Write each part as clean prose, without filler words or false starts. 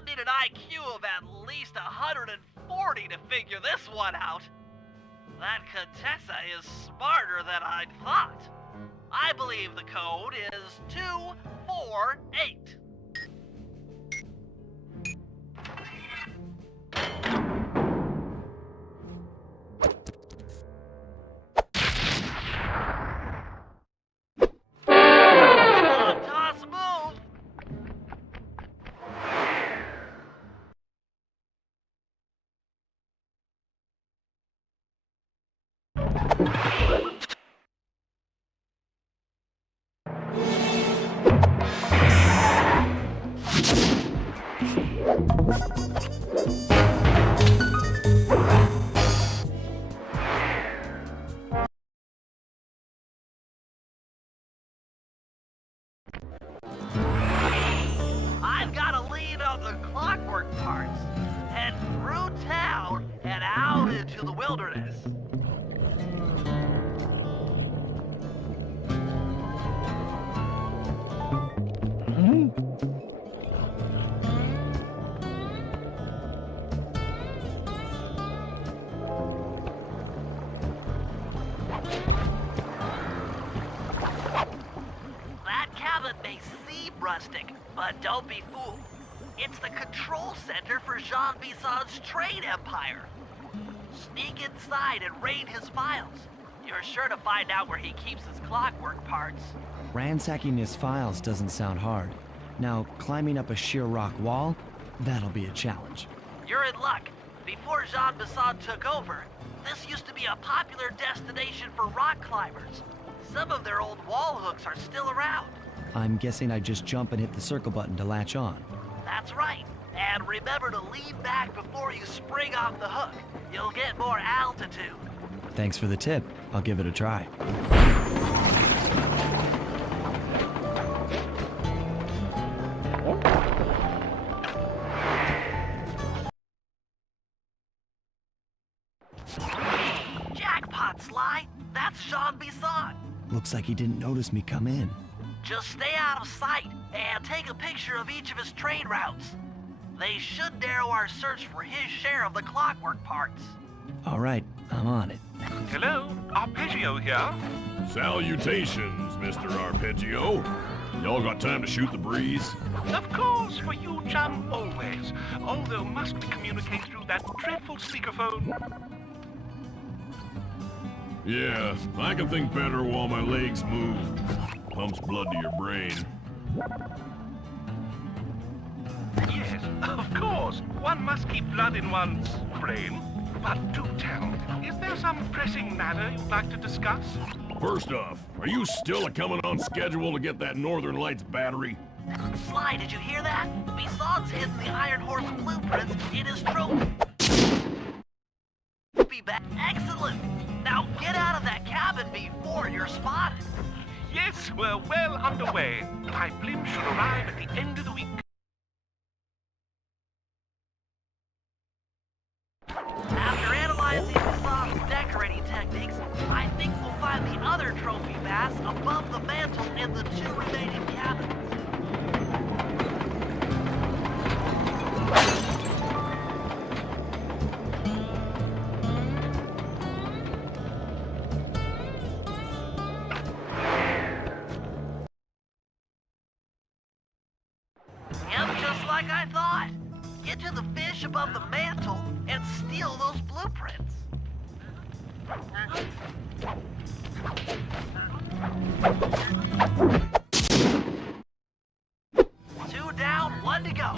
You'd need an IQ of at least 140 to figure this one out. That Contessa is smarter than I'd thought. I believe the code is 248. Toss move. I've got a lead on the clockwork parts. Head through town and out into the wilderness. That cabin may seem rustic, but don't be fooled. It's the control center for Jean Bison's trade empire. Sneak inside and raid his files. You're sure to find out where he keeps his clockwork parts. Ransacking his files doesn't sound hard. Now, climbing up a sheer rock wall? That'll be a challenge. You're in luck. Before Jean Bison took over, this used to be a popular destination for rock climbers. Some of their old wall hooks are still around. I'm guessing I just jump and hit the circle button to latch on. That's right. And remember to lean back before you spring off the hook. You'll get more altitude. Thanks for the tip. I'll give it a try. Jackpot, Sly. That's Jean Bison. Looks like he didn't notice me come in. Just stay out of sight and take a picture of each of his trade routes. They should narrow our search for his share of the clockwork parts. All right, I'm on it. Hello, Arpeggio here. Salutations, Mr. Arpeggio. Y'all got time to shoot the breeze? Of course, for you, chum, always. Although must we communicate through that dreadful speakerphone? Yeah, I can think better while my legs move. Pumps blood to your brain. Yes, of course. One must keep blood in one's brain. But do tell, is there some pressing matter you'd like to discuss? First off, are you still a-coming on schedule to get that Northern Lights battery? Sly, did you hear that? Bison's hidden the Iron Horse blueprints in his trophy bag. Excellent! Now get out of that cabin before you're spotted. Yes, we're well underway. My blimp should arrive at the end of the week. After analyzing Bison's decorating techniques, I think we'll find the other trophy bass above the mantle in the two remaining cabins. Yep, just like I thought. Get to the fish above the mantle and steal those blueprints. Two down, one to go.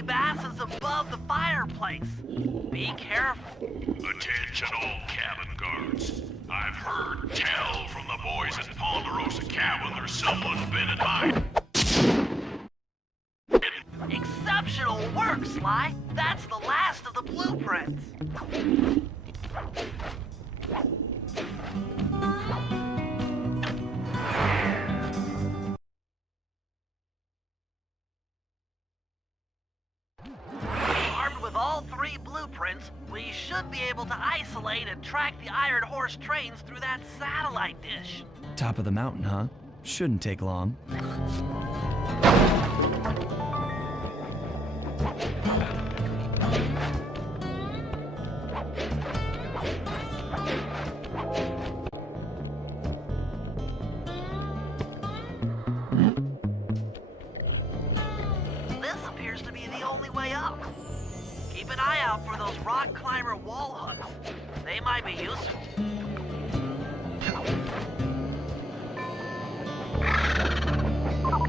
Sly Bass is above the fireplace. Be careful. Attention all cabin guards. I've heard tell from the boys at Ponderosa Cabin there's someone's been in hiding. Exceptional work, Sly. That's the last of the blueprints. Armed with all 3 blueprints, we should be able to isolate and track the Iron Horse trains through that satellite dish. Top of the mountain, huh? Shouldn't take long. This appears to be the only way up. Keep an eye out for those rock climber wall hooks. They might be useful.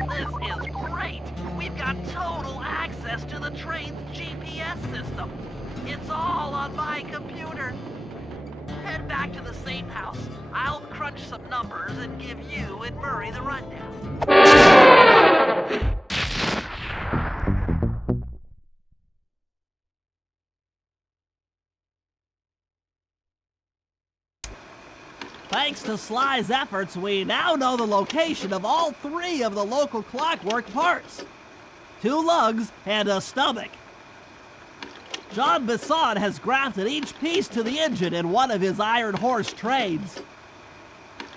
This is great! We've got total access to the train's GPS system. It's all on my computer. Head back to the safe house. I'll crunch some numbers and give you and Murray the rundown. Thanks to Sly's efforts, we now know the location of all 3 of the local clockwork parts. 2 lugs and a stomach. Jean Bisson has grafted each piece to the engine in one of his Iron Horse trains.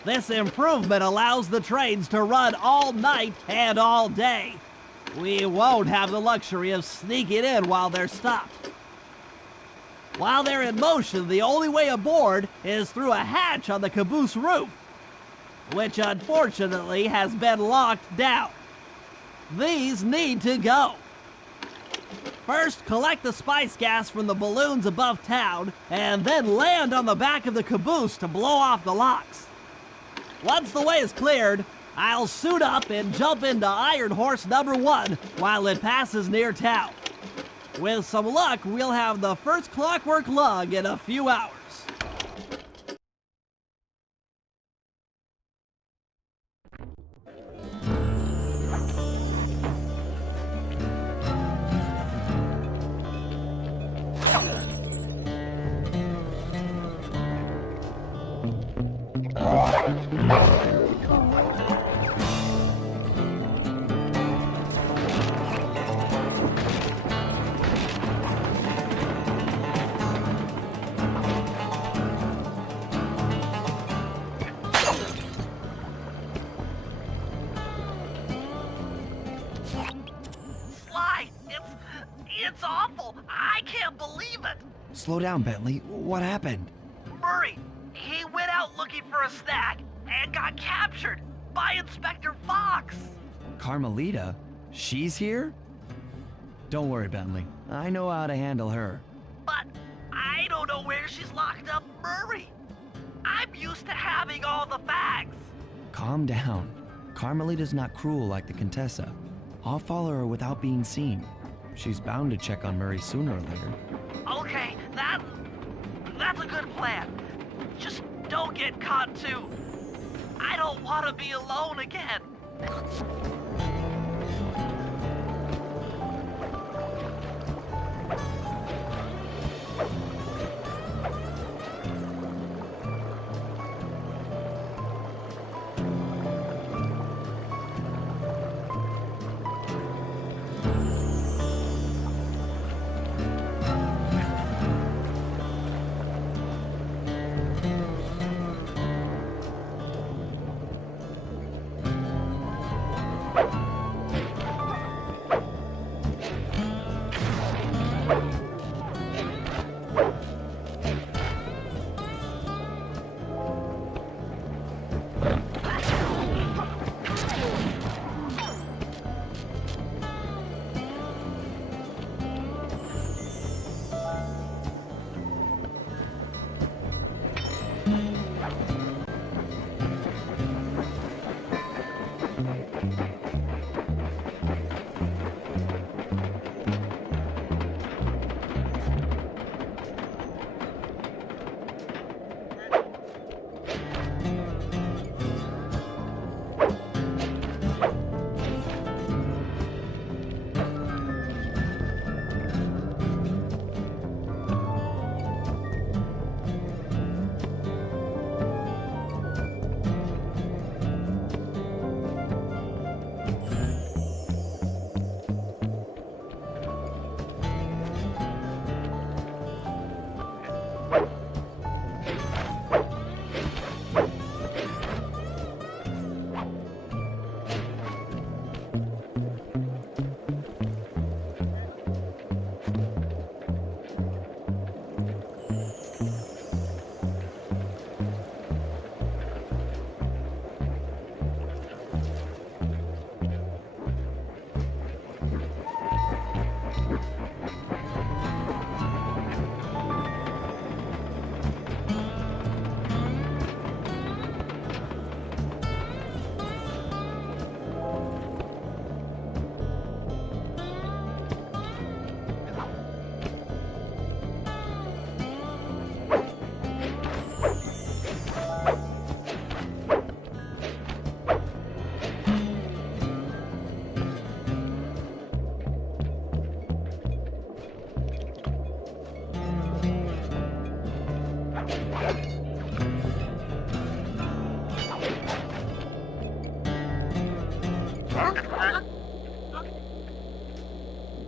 This improvement allows the trains to run all night and all day. We won't have the luxury of sneaking in while they're stopped. While they're in motion, the only way aboard is through a hatch on the caboose roof, which unfortunately has been locked down. These need to go. First, collect the spice gas from the balloons above town, and then land on the back of the caboose to blow off the locks. Once the way is cleared, I'll suit up and jump into Iron Horse number 1 while it passes near town. With some luck, we'll have the first clockwork lug in a few hours. It's awful. I can't believe it. Slow down, Bentley. What happened? Murray, he went out looking for a snack and got captured by Inspector Fox. Carmelita? She's here? Don't worry, Bentley. I know how to handle her. But I don't know where she's locked up, Murray. I'm used to having all the facts. Calm down. Carmelita's not cruel like the Contessa. I'll follow her without being seen. She's bound to check on Murray sooner or later. Okay, that's a good plan. Just don't get caught too. I don't want to be alone again.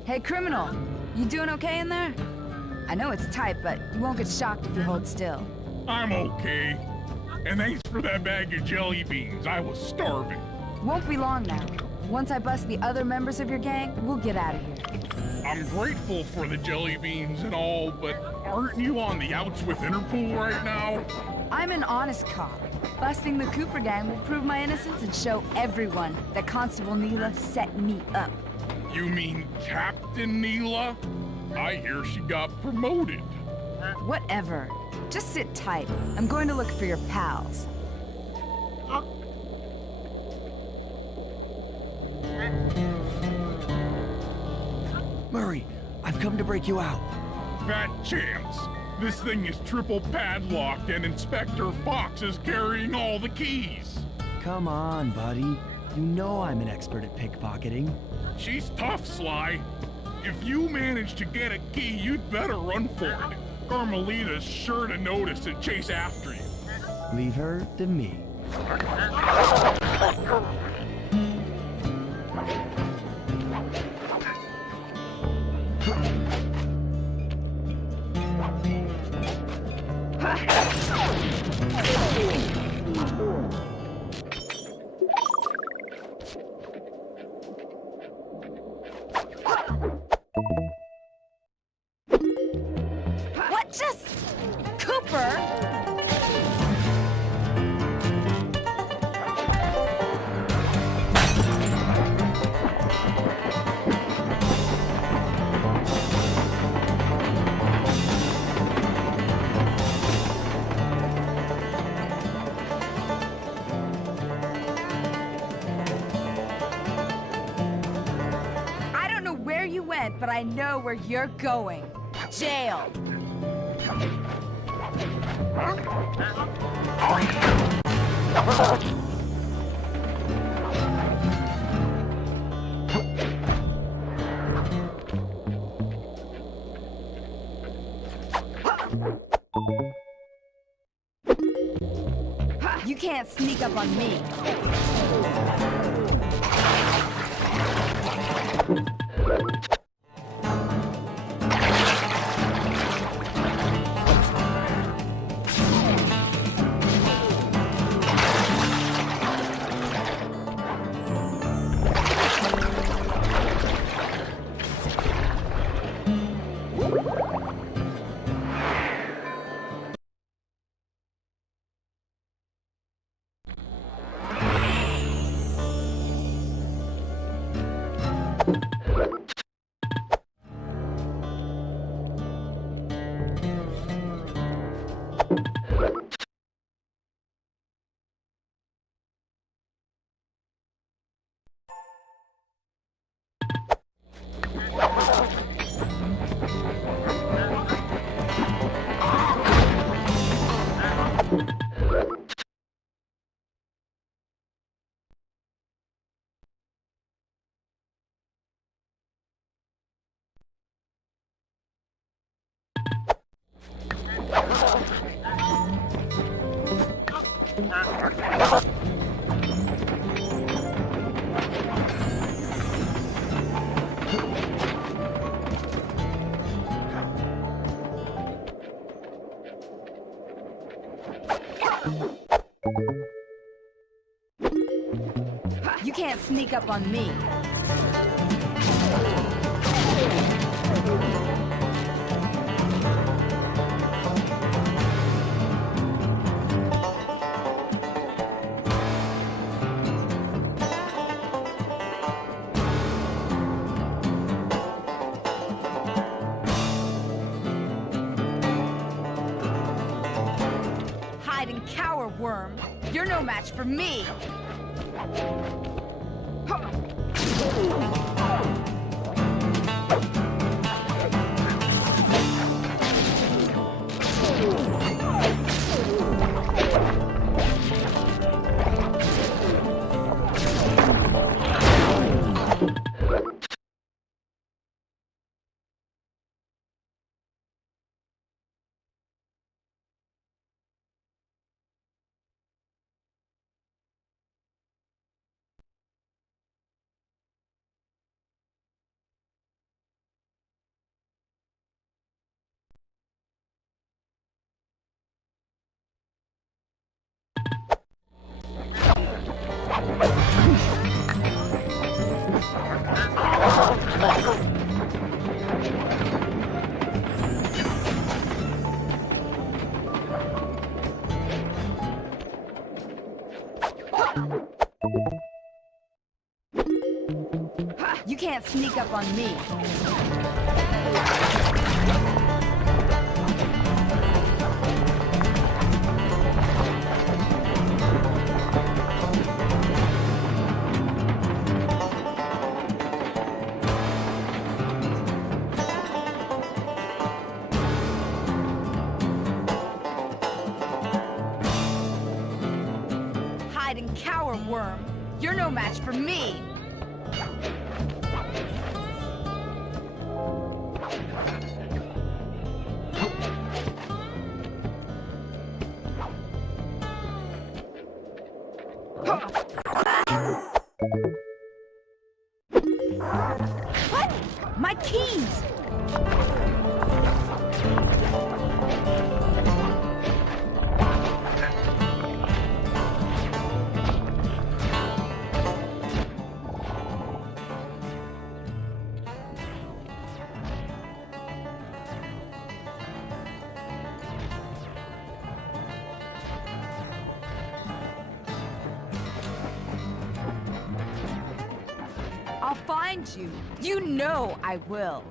Hey, criminal. You doing okay in there? I know it's tight, but you won't get shocked if you hold still. I'm okay. And thanks for that bag of jelly beans. I was starving. Won't be long now. Once I bust the other members of your gang, we'll get out of here. I'm grateful for the jelly beans and all, but aren't you on the outs with Interpol right now? I'm an honest cop. Busting the Cooper gang will prove my innocence and show everyone that Constable Neela set me up. You mean Captain Neela? I hear she got promoted. Whatever. Just sit tight. I'm going to look for your pals. Murray, I've come to break you out. Fat chance. This thing is triple padlocked and Inspector Fox is carrying all the keys. Come on, buddy. You know I'm an expert at pickpocketing. She's tough, Sly. If you manage to get a key, you'd better run for it. Carmelita's sure to notice and chase after you. Leave her to me. What just... Cooper? I don't know where you went, but I know where you're going. Jail. You can't sneak up on me. You can't sneak up on me. Hide and cower, worm. You're no match for me. You can't sneak up on me. Hide and cower, worm. You're no match for me. What? My keys! I'll find you. You know I will.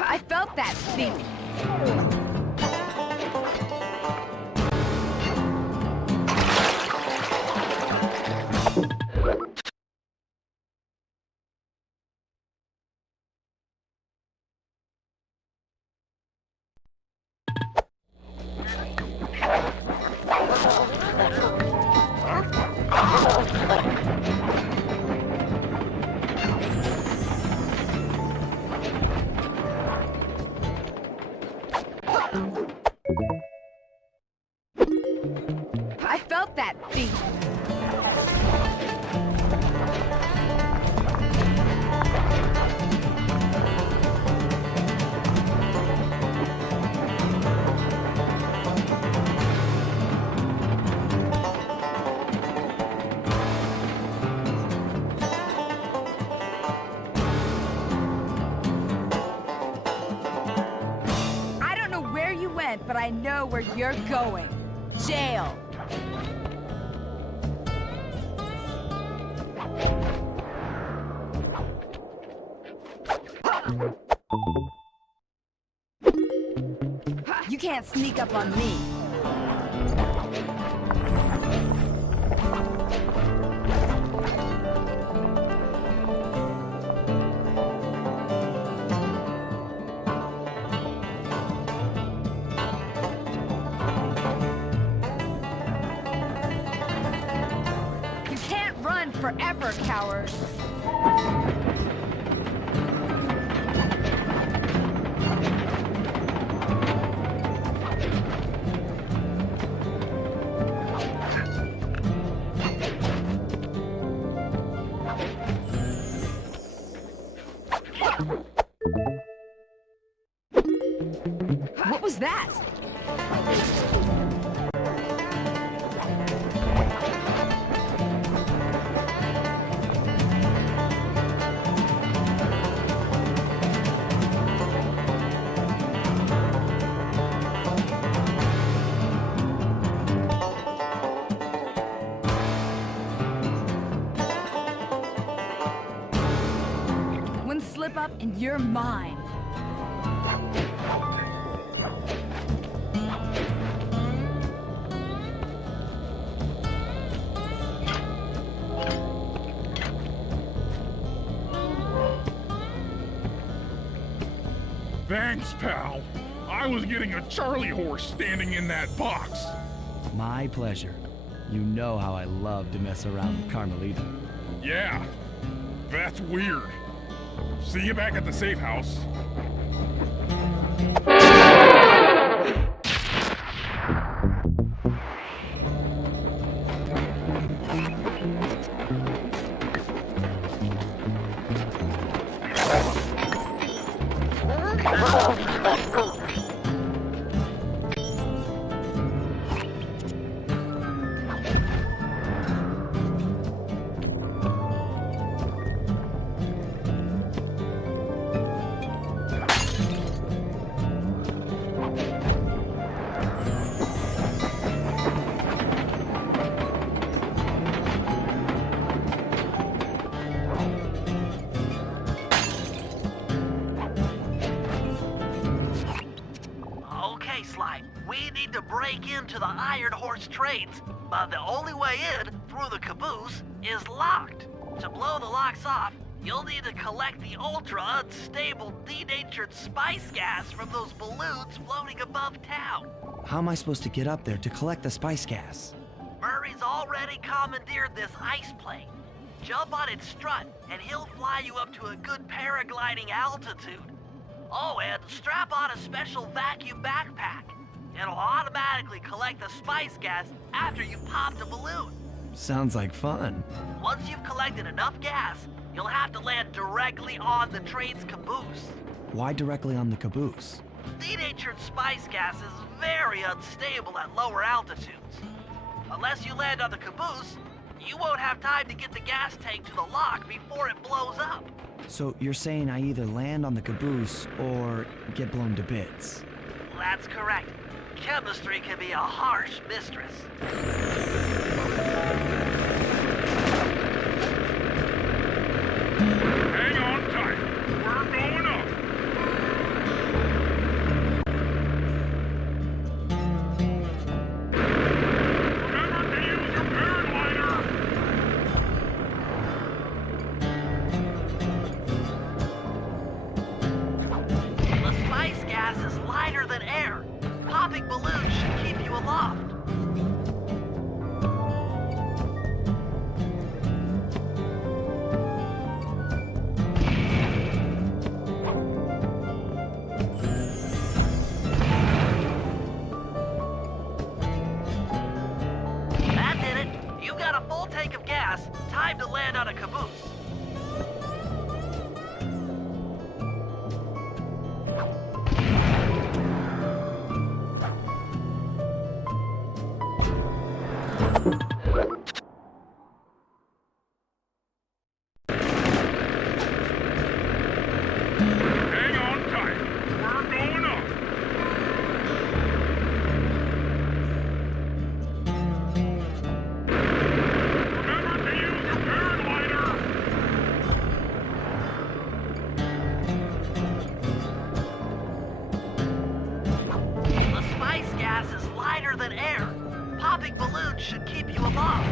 I felt that thing. I felt that thing. I don't know where you went, but I know where you're going. Jail. You can't sneak up on me. You can't run forever, coward. What was that? One slip up and you're mine. Thanks, pal. I was getting a Charlie horse standing in that box. My pleasure. You know how I love to mess around with Carmelita. Yeah, that's weird. See you back at the safe house. Okay, Sly, we need to break into the Iron Horse trades, but the only way in, through the caboose, is locked. To blow the locks off, you'll need to collect the ultra-unstable, denatured spice gas from those balloons floating above town. How am I supposed to get up there to collect the spice gas? Murray's already commandeered this ice plane. Jump on its strut, and he'll fly you up to a good paragliding altitude. Oh, and strap on a special vacuum backpack. It'll automatically collect the spice gas after you've popped a balloon. Sounds like fun. Once you've collected enough gas, you'll have to land directly on the train's caboose. Why directly on the caboose? Denatured spice gas is very unstable at lower altitudes. Unless you land on the caboose, you won't have time to get the gas tank to the lock before it blows up. So you're saying I either land on the caboose or get blown to bits? That's correct. Chemistry can be a harsh mistress. Hang on tight. We're going up. Remember to use your paraglider. The spice gas is lighter than air. Popping balloons should keep you aloft. That did it. You got a full tank of gas. Time to land on a caboose. Hang on tight. We're going up. Remember to use your paraglider. The spice gas is lighter than air. Popping balloons should keep you aloft.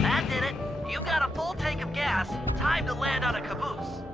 That did it. You got a full tank of gas. Time to land on a caboose.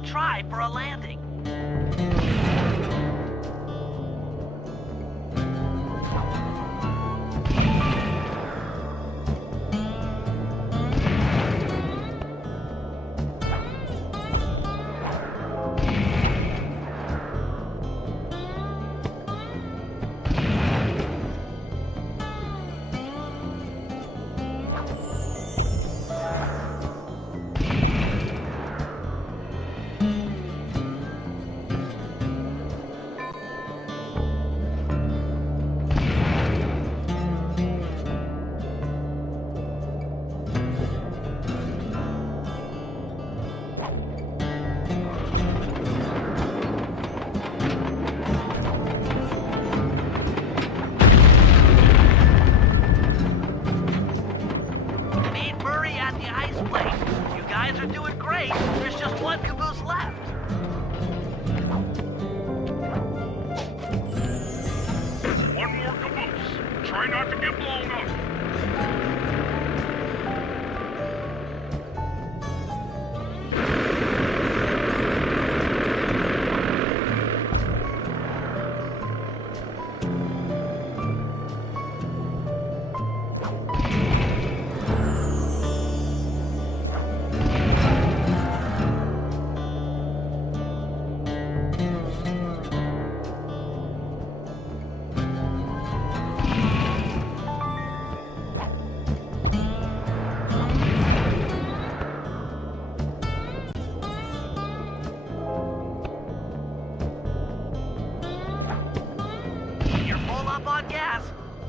good try for a landing. Try not to get blown up.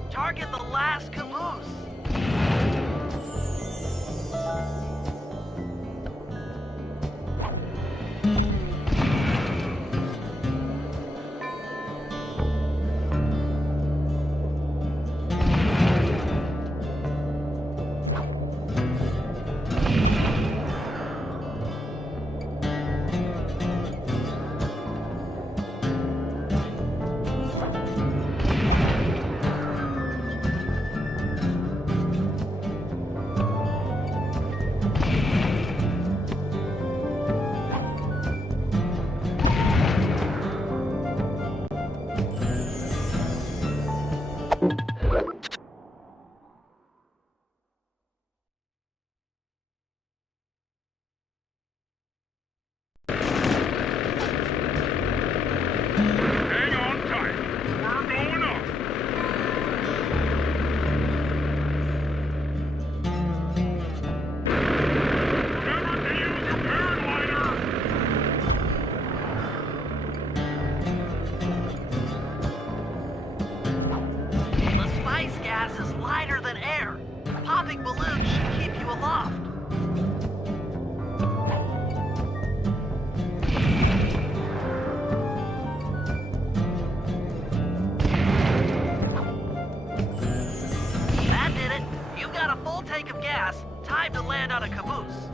Target the last caboose. Popping balloons should keep you aloft. That did it. You got a full tank of gas. Time to land on a caboose.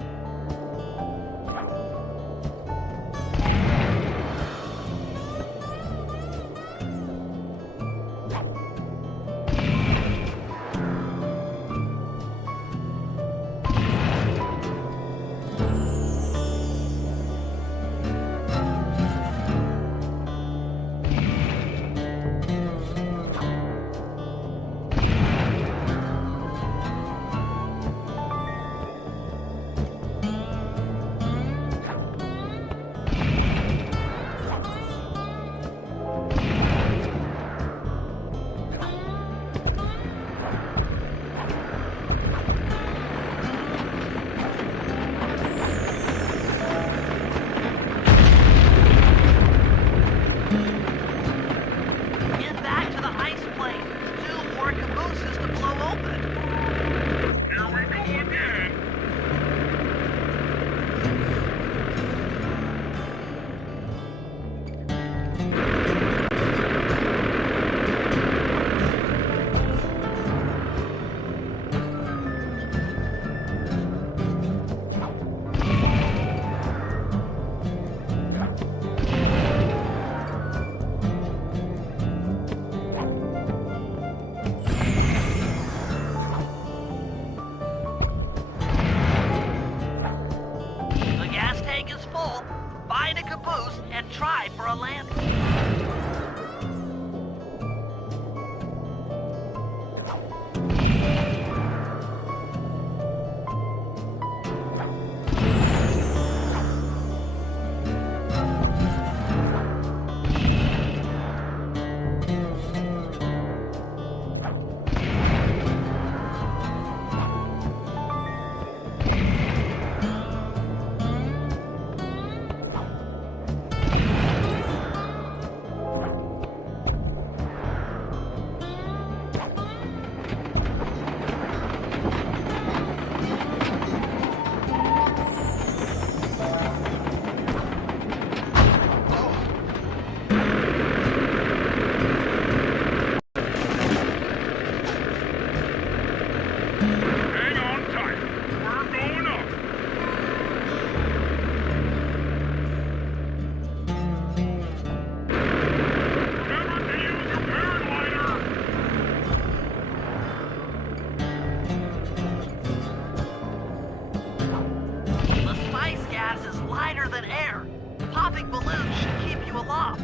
Hang on tight. We're going up. Remember to use your paraglider. The spice gas is lighter than air. Popping balloons should keep you aloft.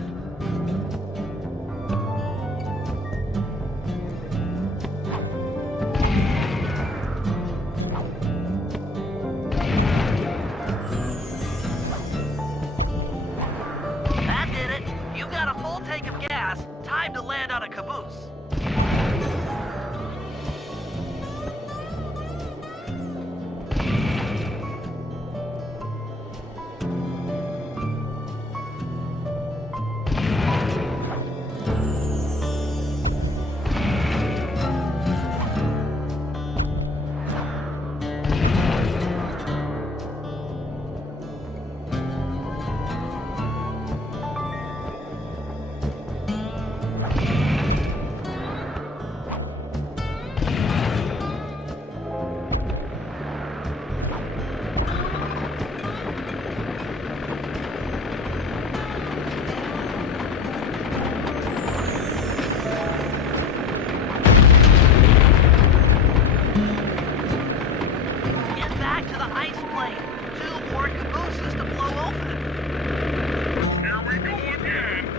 That did it. You got a full tank of gas. Time to land on a caboose. Get back to the ice plane. 2 more cabooses to blow open. Here we go again.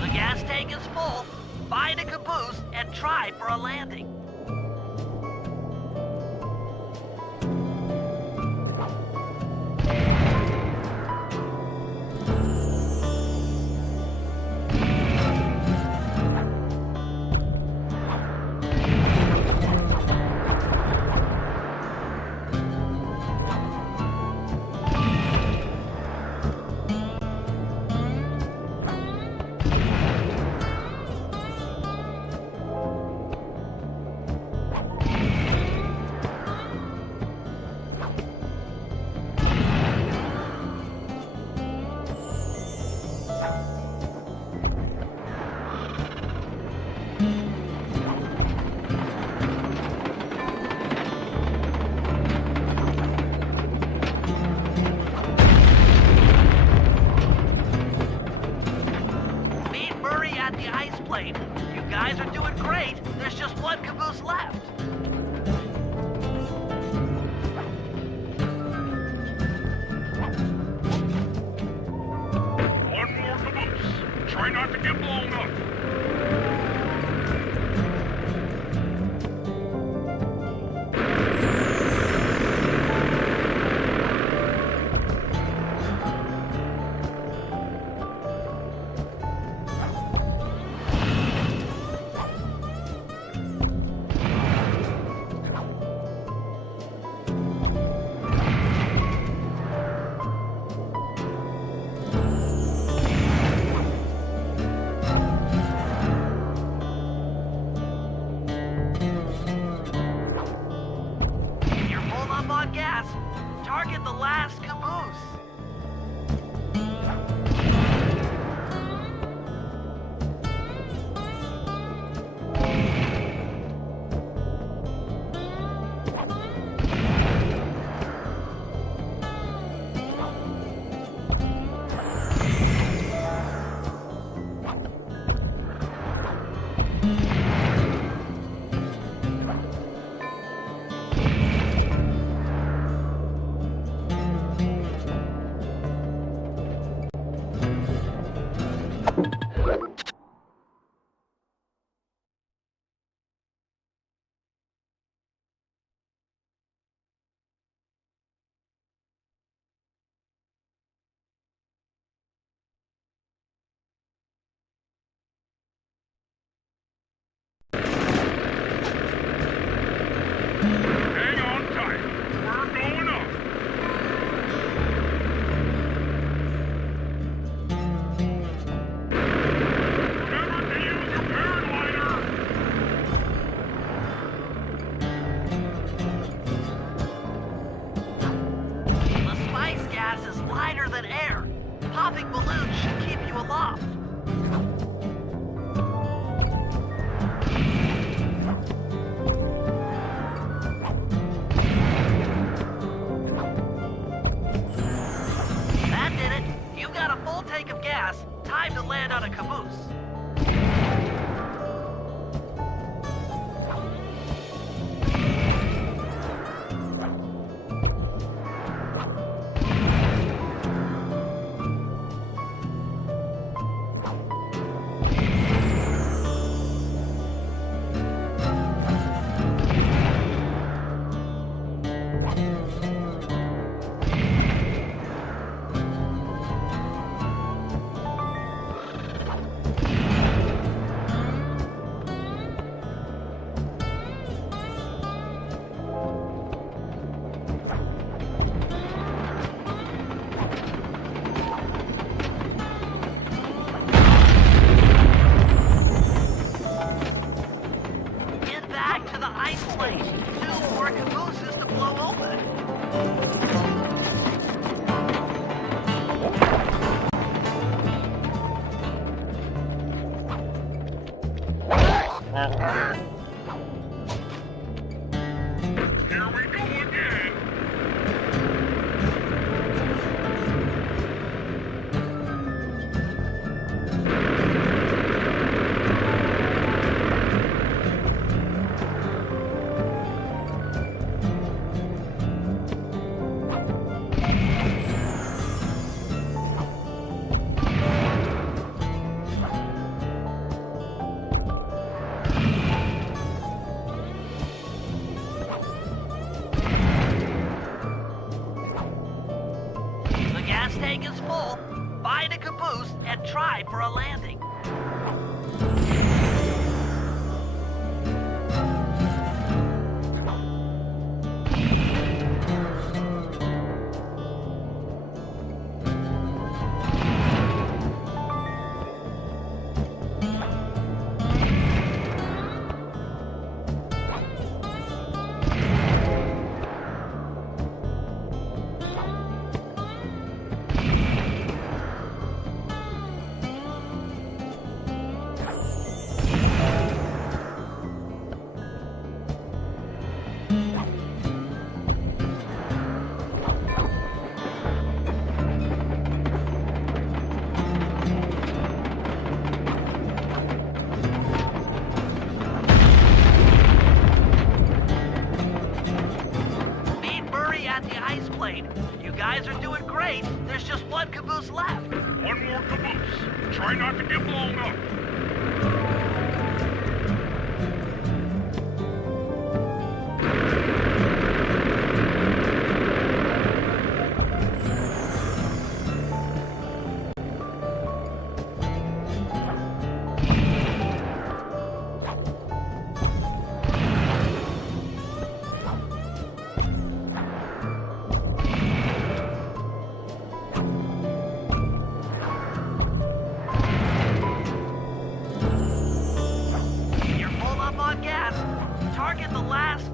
The gas tank is full. Find a caboose and try for a landing. Meet Murray at the ice plane. You guys are doing great. There's just 1 caboose left. One more caboose. Try not to get blown up. Here we go again. The gas tank is full. Find a caboose and try for a landing. You guys are doing great. There's just one caboose left. One more caboose. Try not to get blown up. You're full up on gas. Target the last...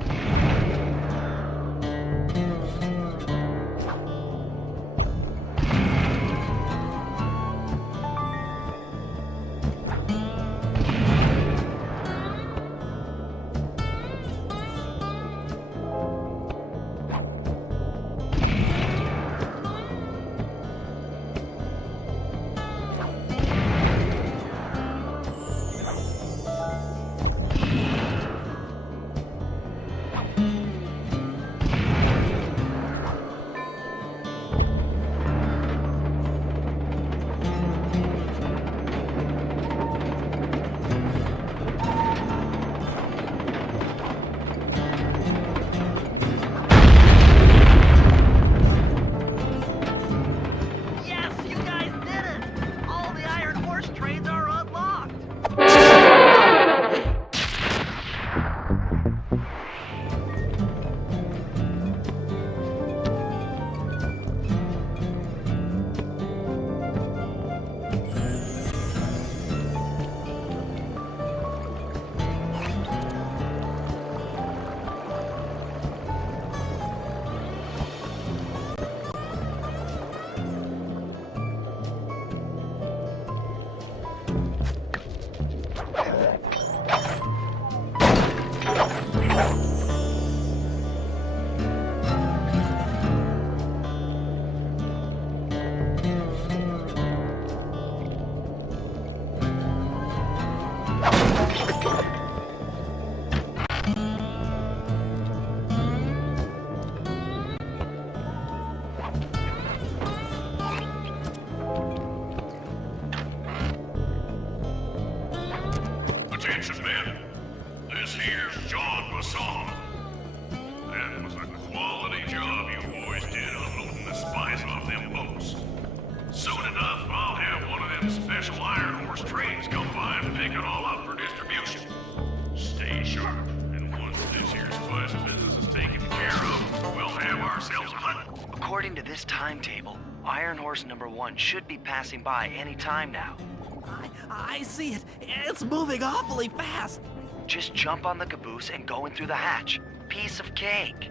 Yes, you guys did it! All the Iron Horse trains are unlocked! Attention, men. This here's John Basson. That was a quality job you boys did unloading the spice off them boats. Soon enough, I'll have one of them special Iron Horse trains come by and pick it all up for distribution. Stay sharp, and once this here spice business is taken care of, we'll have ourselves a hunt. According to this timetable, Iron Horse number 1 should be passing by any time now. I see it. It's moving awfully fast. Just jump on the caboose and go in through the hatch. Piece of cake.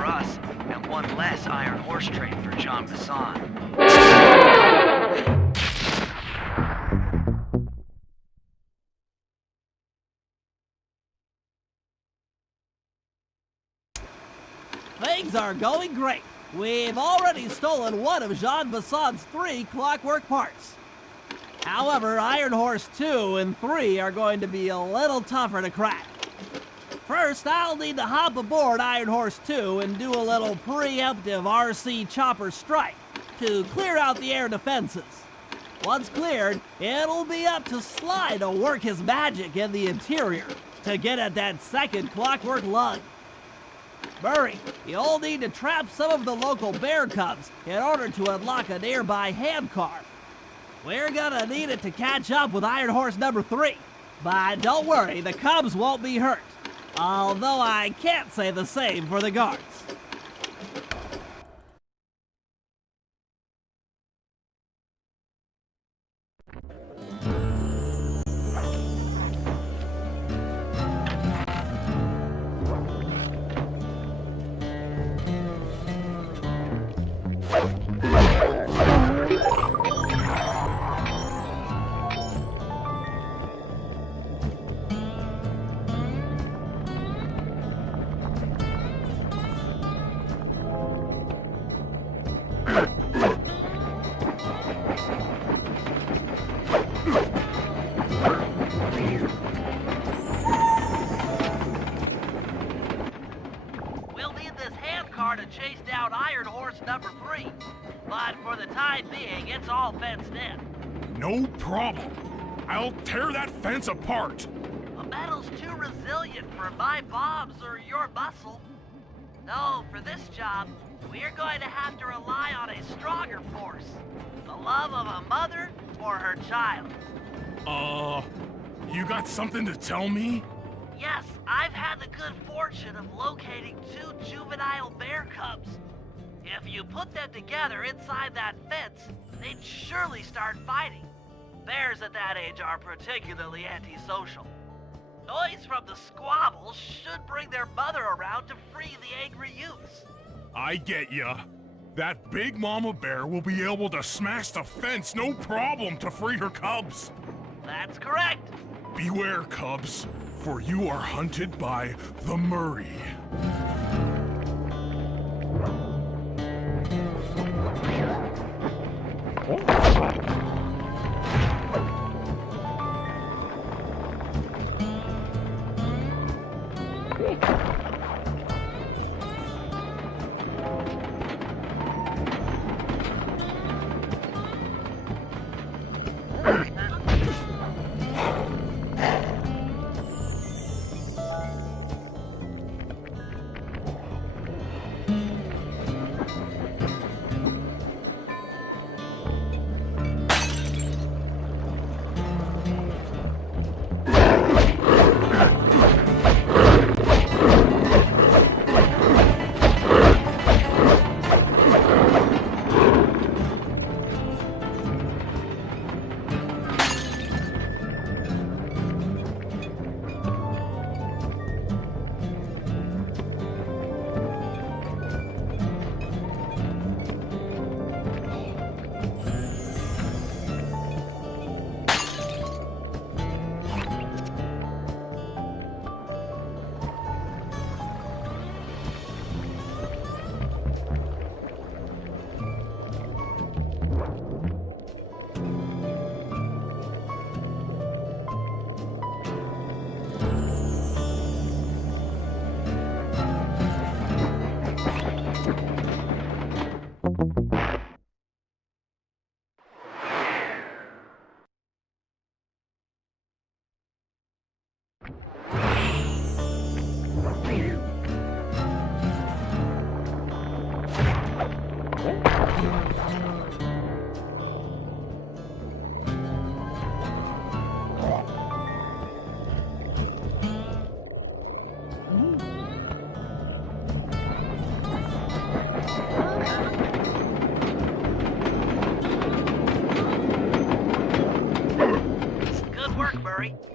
for us, and one less Iron Horse train for Jean Bisson. Things are going great. We've already stolen one of Jean Bisson's 3 clockwork parts. However, Iron Horse 2 and 3 are going to be a little tougher to crack. First, I'll need to hop aboard Iron Horse 2 and do a little preemptive RC chopper strike to clear out the air defenses. Once cleared, it'll be up to Sly to work his magic in the interior to get at that second clockwork lug. Murray, you'll need to trap some of the local bear cubs in order to unlock a nearby handcar. We're gonna need it to catch up with Iron Horse number 3. But don't worry, the cubs won't be hurt. Although I can't say the same for the guards. To chase down Iron Horse number 3. But for the time being, it's all fenced in. No problem. I'll tear that fence apart. The metal's too resilient for my bombs or your muscle. No, for this job, we're going to have to rely on a stronger force. The love of a mother or her child. You got something to tell me? Yes, I've had the good fortune of locating 2 juvenile bear cubs. If you put them together inside that fence, they'd surely start fighting. Bears at that age are particularly antisocial. Noise from the squabbles should bring their mother around to free the angry youths. I get ya. That big mama bear will be able to smash the fence no problem to free her cubs. That's correct. Beware, cubs, for you are hunted by the Murray.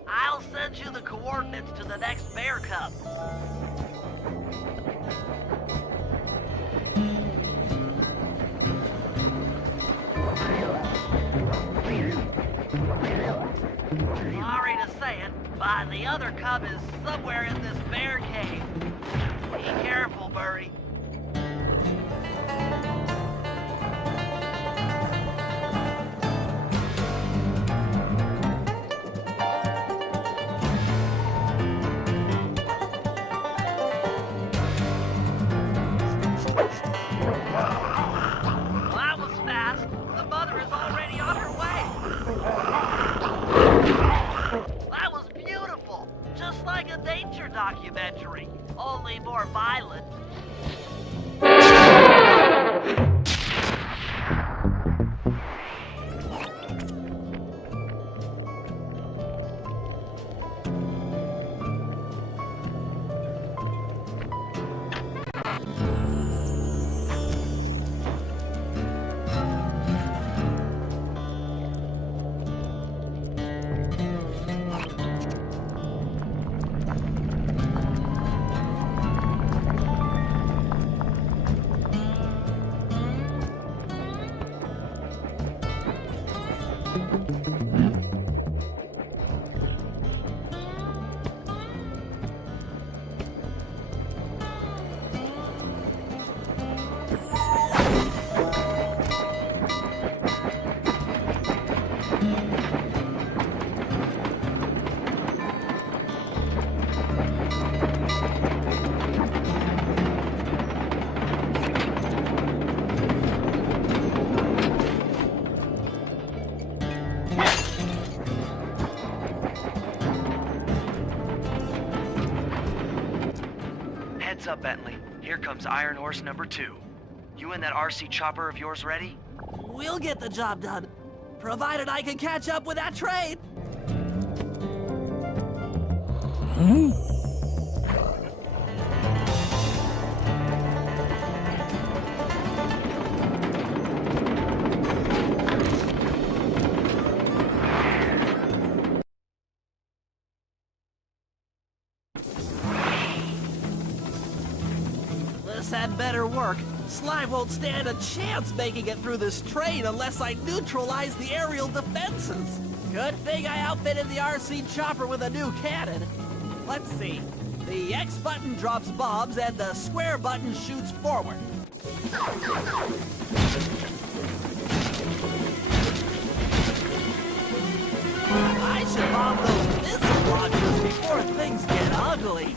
I'll send you the coordinates to the next bear cub. The other cub is somewhere in this bear cave. Be careful, Murray. Well, that was fast. The mother is already on her way. That was beautiful. Just like a nature documentary, only more violent. Heads up, Bentley. Here comes Iron Horse number 2. You and that RC chopper of yours ready? We'll get the job done, provided I can catch up with that train. This had better work. Sly won't stand a chance making it through this train unless I neutralize the aerial defenses. Good thing I outfitted the RC chopper with a new cannon. Let's see. The X button drops bombs and the square button shoots forward. I should bomb those missile launchers before things get ugly.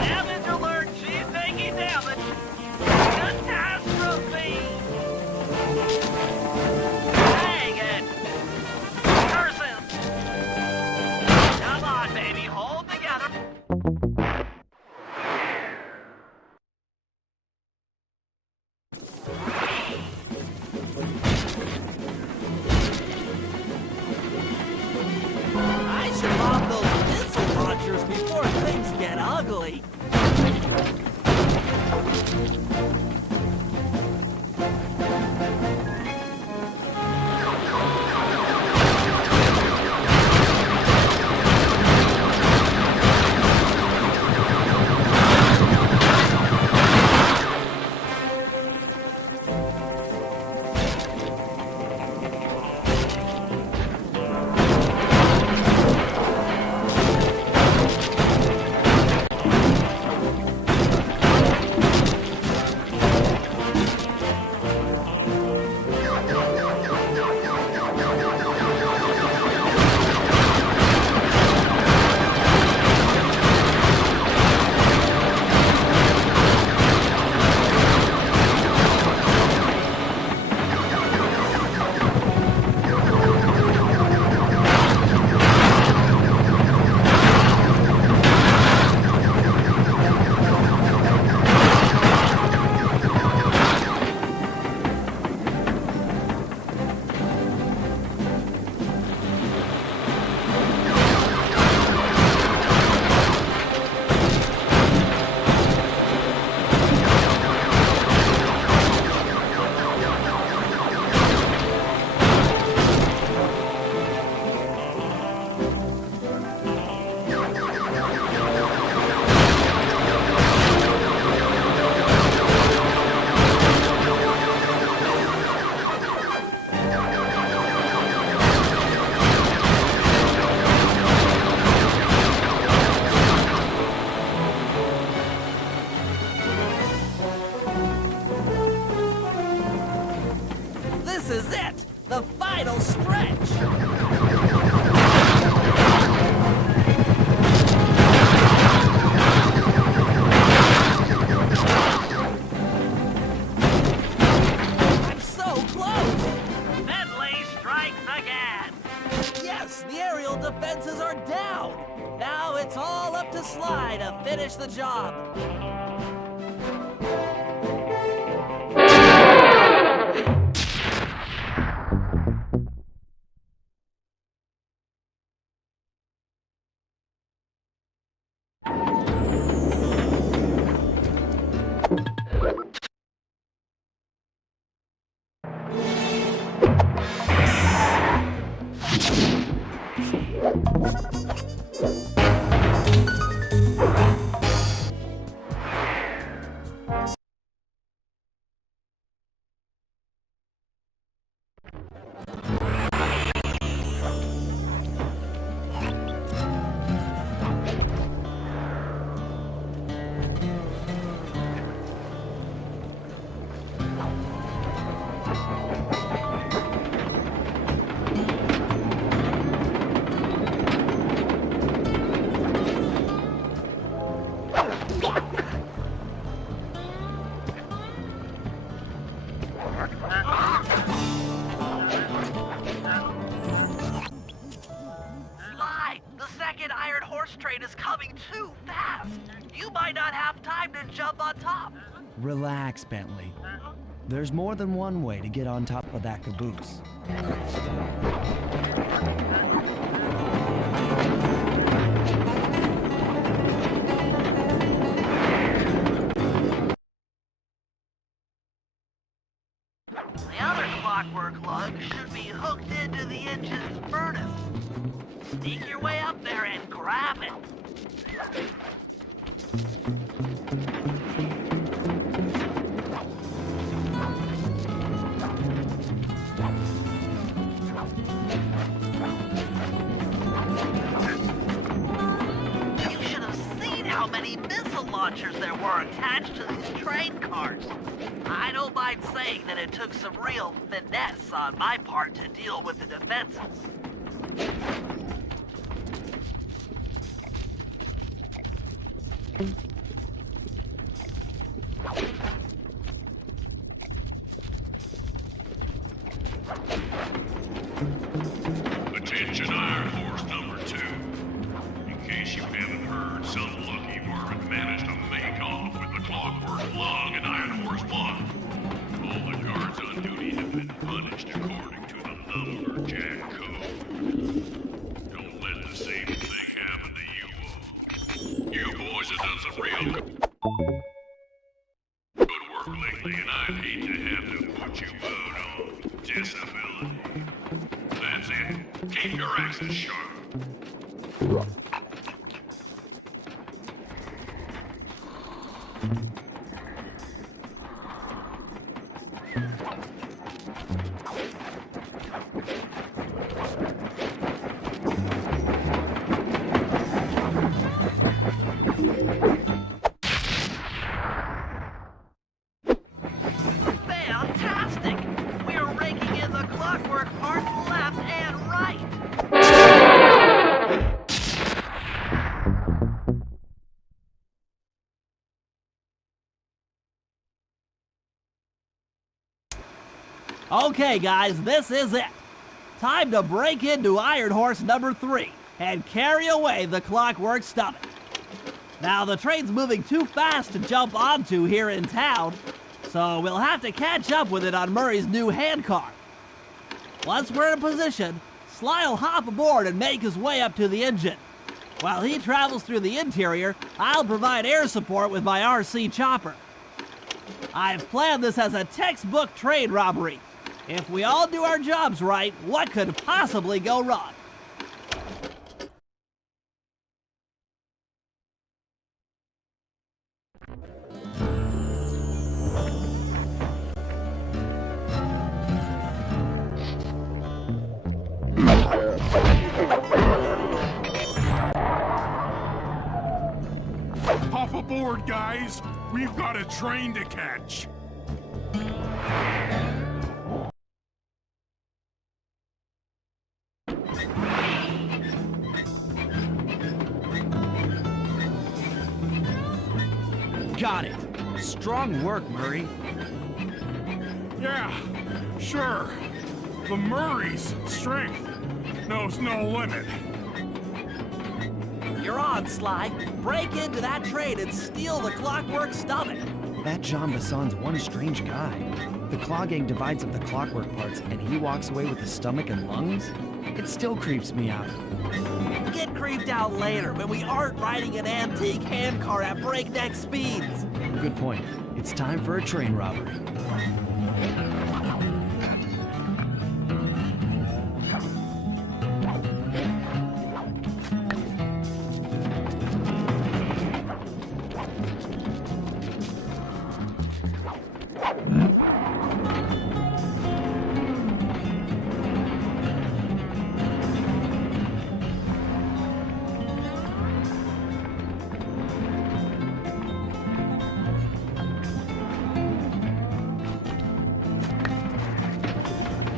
Damage alert, Chief, taking damage. Catastrophe! Dang it! Curses! Come on, baby, hold together. I should bomb those missile launchers before things get ugly. is it! The final stretch! I'm so close! Bentley strikes again. Yes, the aerial defenses are down! Now it's all up to Sly to finish the job. Sly, the second iron horse train is coming too fast. You might not have time to jump on top. Relax, Bentley. There's more than one way to get on top of that caboose. The other clockwork lug should be hooked into the engine's furnace. Sneak your way up there and grab it. You should have seen how many missile launchers there were attached to these train cars. I don't mind saying that it took some real finesse on my part to deal with the defenses. Attention Iron Horse number 2. In case you haven't heard, some lucky varmint managed to make off with the clockwork lug and Iron Horse 1. All the guards on duty have been punished according to the lumberjack code. Don't let the same thing happen to you all. You boys have done some real good work lately, and I'd hate to have to put you out on disability. That's it. Keep your axes sharp. Fantastic! We're raking in the clockwork parts left and right. Okay, guys, this is it. Time to break into Iron Horse number 3 and carry away the clockwork stomach. Now, the train's moving too fast to jump onto here in town, so we'll have to catch up with it on Murray's new handcar. Once we're in position, Sly'll hop aboard and make his way up to the engine. While he travels through the interior, I'll provide air support with my RC chopper. I've planned this as a textbook train robbery. If we all do our jobs right, what could possibly go wrong? Hop aboard, guys. We've got a train to catch. Strong work, Murray. Yeah, sure. The Murray's strength knows no limit. You're on, Sly. Break into that train and steal the clockwork stomach. That Jean Basson's one strange guy. The Claw Gang divides up the clockwork parts, and he walks away with the stomach and lungs? It still creeps me out. Get creeped out later when we aren't riding an antique handcar at breakneck speeds. Good point. It's time for a train robbery.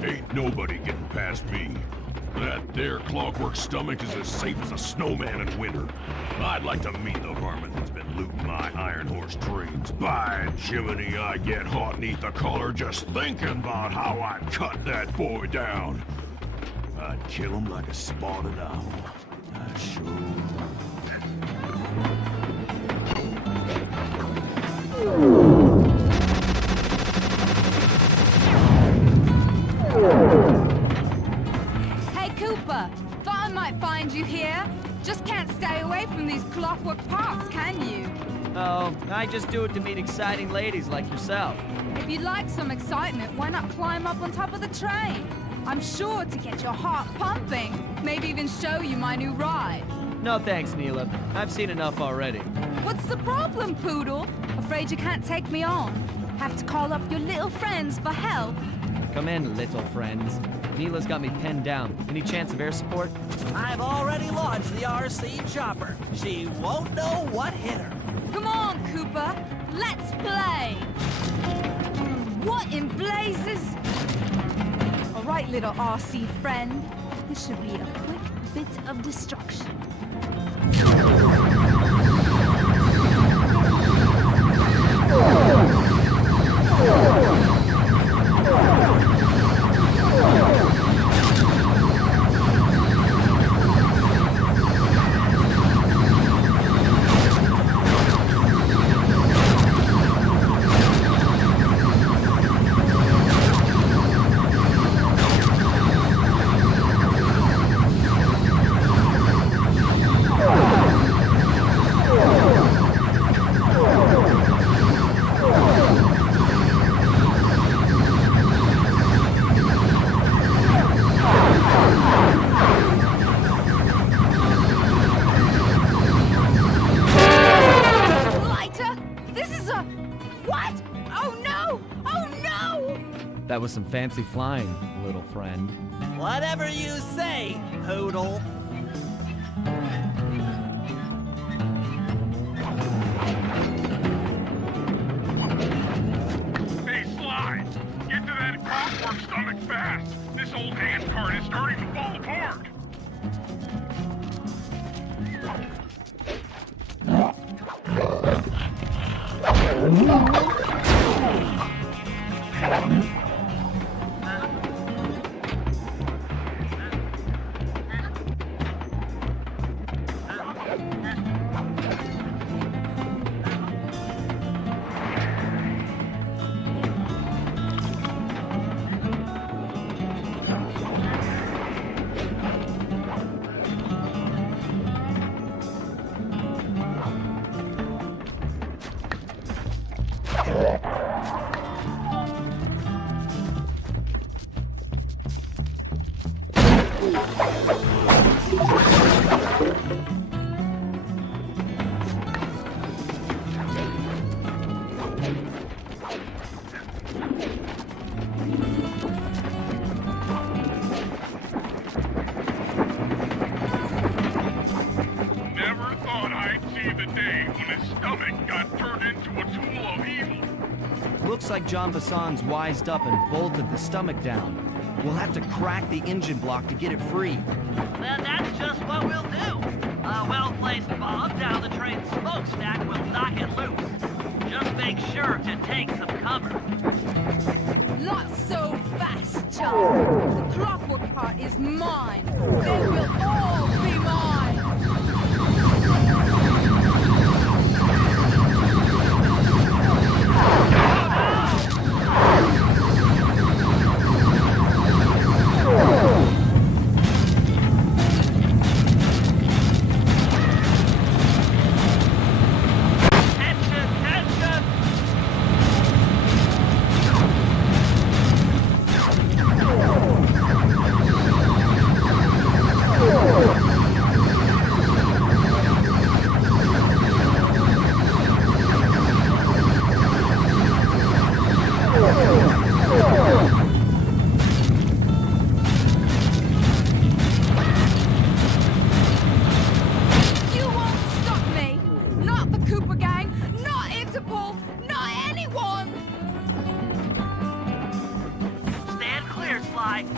Ain't nobody getting past me. That there clockwork stomach is as safe as a snowman in winter. I'd like to meet the varmint that's been looting my Iron Horse trains. By Jiminy, I get hot neath the collar just thinking about how I'd cut that boy down. I'd kill him like a spotted owl. I sure Hey, Cooper. Thought I might find you here. Just can't stay away from these clockwork parts, can you? Oh, I just do it to meet exciting ladies like yourself. If you'd like some excitement, why not climb up on top of the train? I'm sure to get your heart pumping. Maybe even show you my new ride. No thanks, Neela. I've seen enough already. What's the problem, Poodle? Afraid you can't take me on? Have to call up your little friends for help? Come in, little friends. Neela's got me pinned down. Any chance of air support? I've already launched the RC chopper. She won't know what hit her. Come on, Cooper. Let's play. What in blazes? All right, little RC friend. This should be a quick bit of destruction. That was some fancy flying, little friend. Whatever you say, Poodle. Hey, Sly, get to that clockwork stomach fast. This old handcart is starting to fall apart. Never thought I'd see the day when his stomach got turned into a tool of evil. Looks like Jean Basson's wised up and bolted the stomach down. We'll have to crack the engine block to get it free. Then that's just what we'll do. A well-placed bomb down the train's smokestack will knock it loose. Just make sure to take some cover. Not so fast, John. The clockwork part is mine. They will all be mine.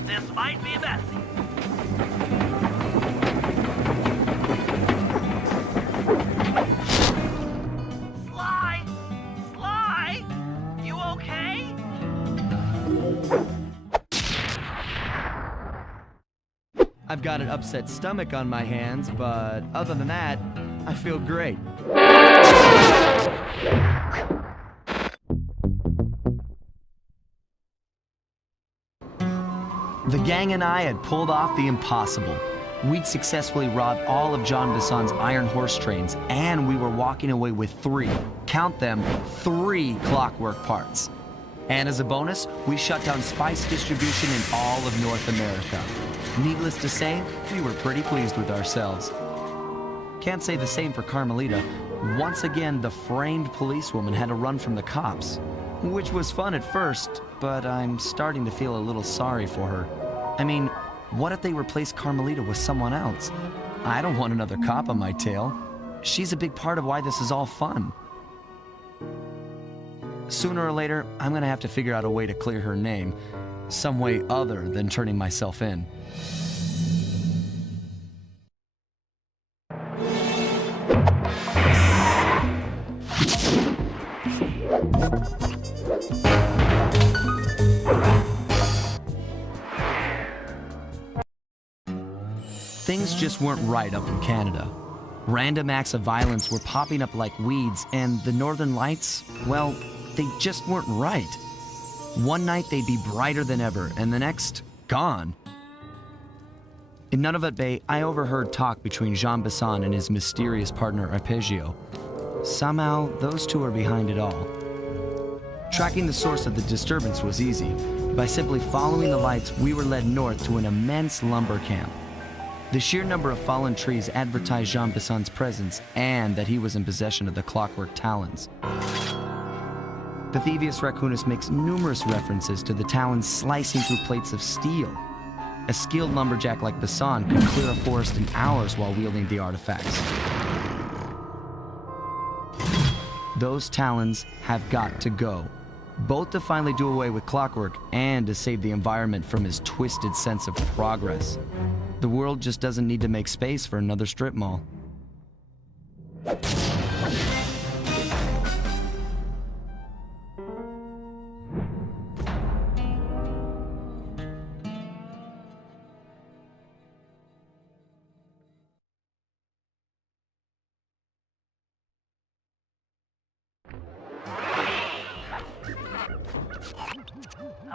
This might be messy. Sly, you okay? I've got an upset stomach on my hands, but other than that, I feel great. The gang and I had pulled off the impossible. We'd successfully robbed all of John Bisson's iron horse trains, and we were walking away with 3, count them, 3 clockwork parts. And as a bonus, we shut down spice distribution in all of North America. Needless to say, we were pretty pleased with ourselves. Can't say the same for Carmelita. Once again, the framed policewoman had to run from the cops, which was fun at first, but I'm starting to feel a little sorry for her. I mean, what if they replace Carmelita with someone else? I don't want another cop on my tail. She's a big part of why this is all fun. Sooner or later, I'm gonna have to figure out a way to clear her name, some way other than turning myself in. Things just weren't right up in Canada. Random acts of violence were popping up like weeds, and the Northern Lights, well, they just weren't right. One night they'd be brighter than ever, and the next, gone. In Nunavut Bay, I overheard talk between Jean Bisson and his mysterious partner Arpeggio. Somehow, those two are behind it all. Tracking the source of the disturbance was easy. By simply following the lights, we were led north to an immense lumber camp. The sheer number of fallen trees advertised Jean Bisson's presence and that he was in possession of the clockwork talons. The Thievius Raccoonus makes numerous references to the talons slicing through plates of steel. A skilled lumberjack like Bisson could clear a forest in hours while wielding the artifacts. Those talons have got to go, both to finally do away with clockwork and to save the environment from his twisted sense of progress. The world just doesn't need to make space for another strip mall.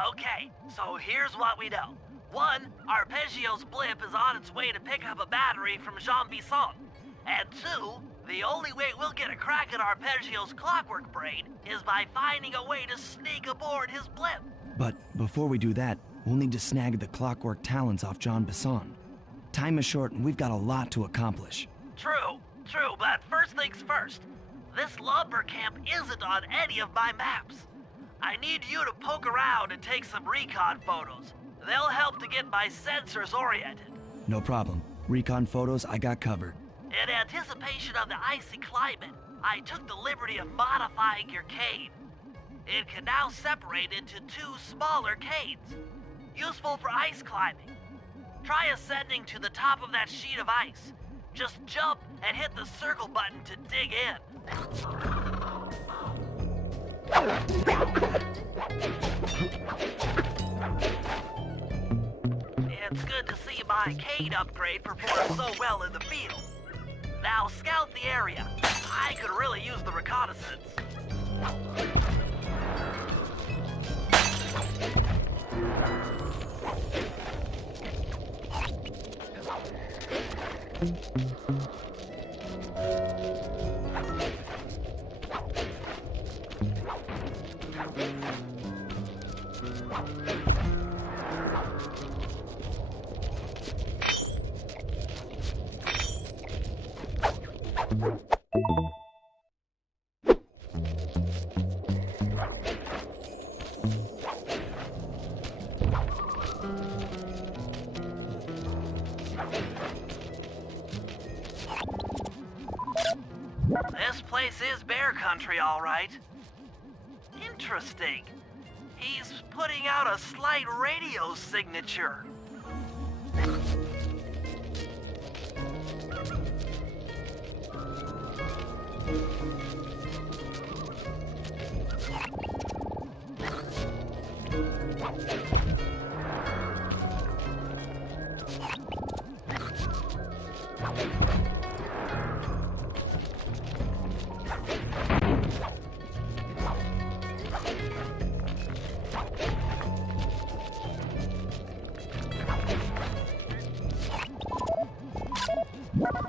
Okay, so here's what we know. 1, Arpeggio's blip is on its way to pick up a battery from Jean Bisson. And 2, the only way we'll get a crack at Arpeggio's clockwork brain is by finding a way to sneak aboard his blip. But before we do that, we'll need to snag the clockwork talons off John Bisson. Time is short and we've got a lot to accomplish. True, but first things first. This lumber camp isn't on any of my maps. I need you to poke around and take some recon photos. They'll help to get my sensors oriented. No problem. Recon photos, I got covered. In anticipation of the icy climate, I took the liberty of modifying your cave. It can now separate into 2 smaller caves, useful for ice climbing. Try ascending to the top of that sheet of ice. Just jump and hit the circle button to dig in. It's good to see my Cade upgrade perform so well in the field. Now scout the area. I could really use the reconnaissance. This place is bear country, all right. Interesting. He's putting out a slight radio signature.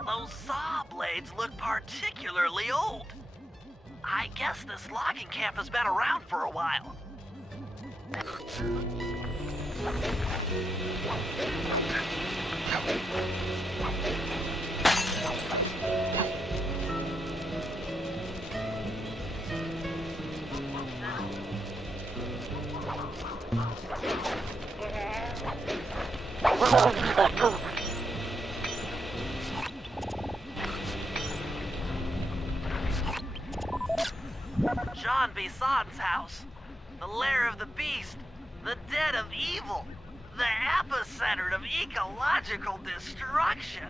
Those saw blades look particularly old. I guess this logging camp has been around for a while. John Bison's house. The lair of the beast. The den of evil. The epicenter of ecological destruction.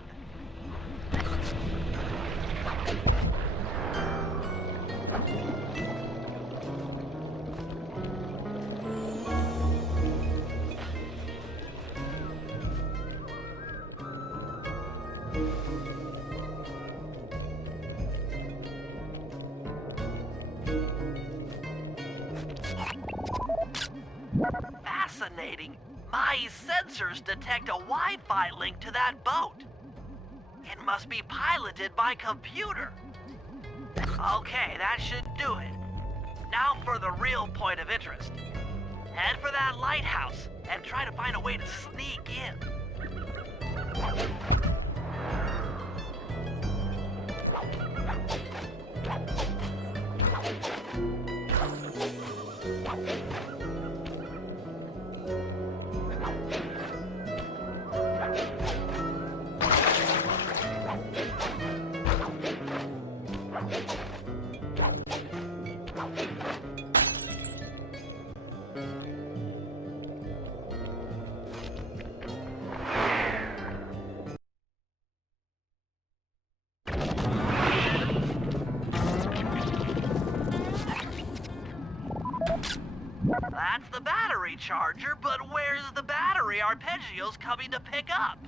Fascinating. My sensors detect a Wi-Fi link to that boat. It must be piloted by computer. Okay, that should do it. Now for the real point of interest. Head for that lighthouse and try to find a way to sneak in. That's the battery charger, but where's the battery arpeggios coming to pick up?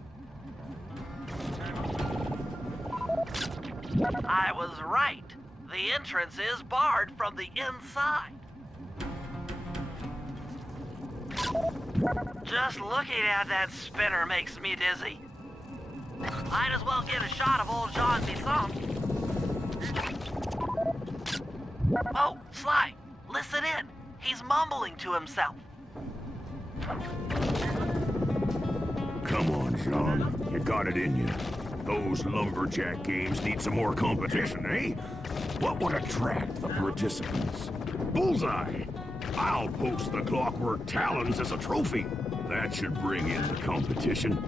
I was right. The entrance is barred from the inside. Just looking at that spinner makes me dizzy. Might as well get a shot of old Jean Bison. Oh, Sly, listen in. He's mumbling to himself. Come on, Jean. You got it in you. Those lumberjack games need some more competition, eh? What would attract the participants? Bullseye! I'll post the clockwork talons as a trophy. That should bring in the competition.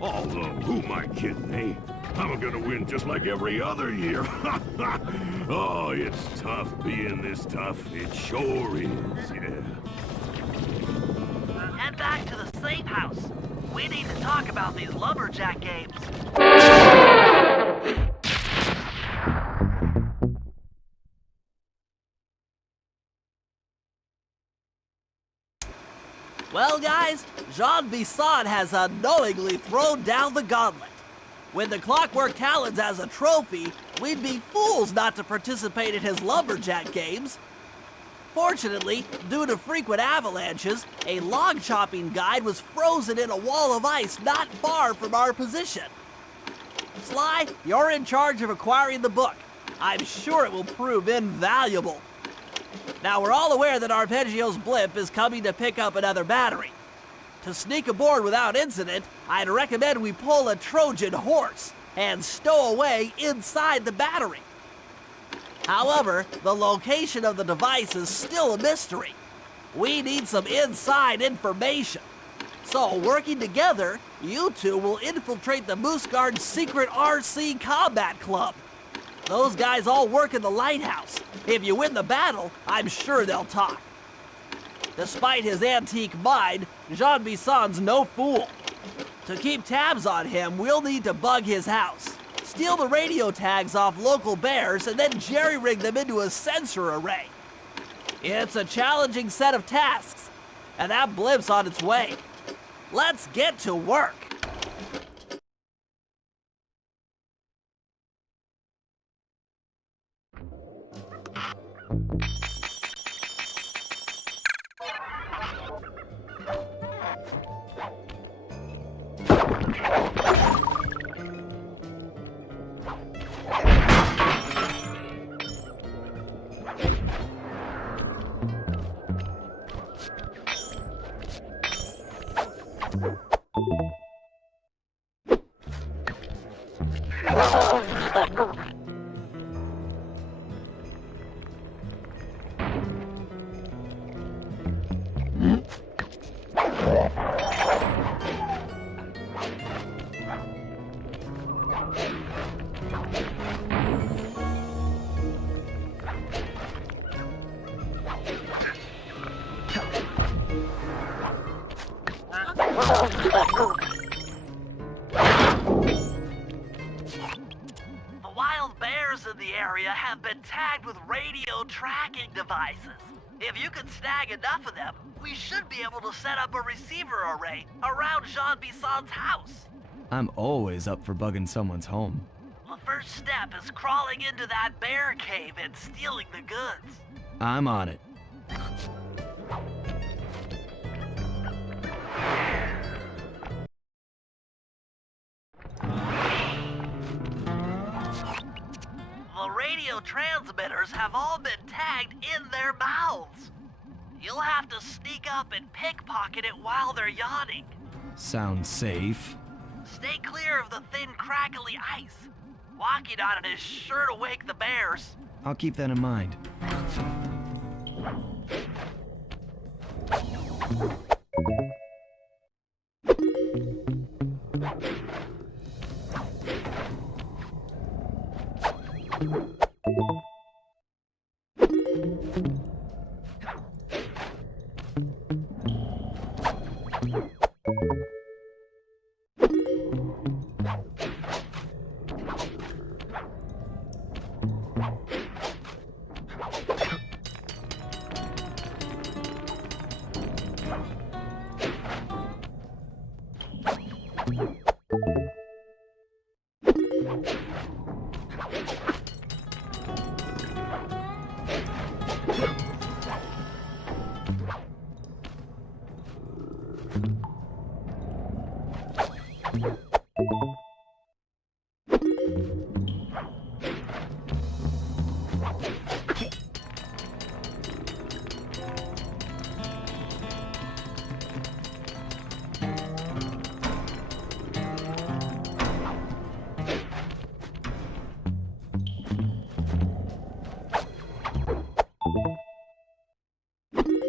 Although, who am I kidding, eh? I'm gonna win just like every other year. Oh, it's tough being this tough. It sure is, yeah. Head back to the safe house. We need to talk about these lumberjack games. Well, guys, Jean Bisson has unknowingly thrown down the gauntlet. With the Clockwork Talons as a trophy, we'd be fools not to participate in his lumberjack games. Fortunately, due to frequent avalanches, a log chopping guide was frozen in a wall of ice not far from our position. Sly, you're in charge of acquiring the book. I'm sure it will prove invaluable. Now, we're all aware that Arpeggio's blimp is coming to pick up another battery. To sneak aboard without incident, I'd recommend we pull a Trojan horse and stow away inside the battery. However, the location of the device is still a mystery. We need some inside information. So, working together, you two will infiltrate the Moose Guard's secret RC combat club. Those guys all work in the lighthouse. If you win the battle, I'm sure they'll talk. Despite his antique mind, Jean Bisson's no fool. To keep tabs on him, we'll need to bug his house, steal the radio tags off local bears, and then jerry-rig them into a sensor array. It's a challenging set of tasks, and that blimp's on its way. Let's get to work. The wild bears in the area have been tagged with radio tracking devices. If you can snag enough of them, we should be able to set up a receiver array around Jean Bisson's house. I'm always up for bugging someone's home. The first step is crawling into that bear cave and stealing the goods. I'm on it. The radio transmitters have all been tagged in their mouths. You'll have to sneak up and pickpocket it while they're yawning. Sounds safe. Stay clear of the thin, crackly ice. Walking on it is sure to wake the bears. I'll keep that in mind.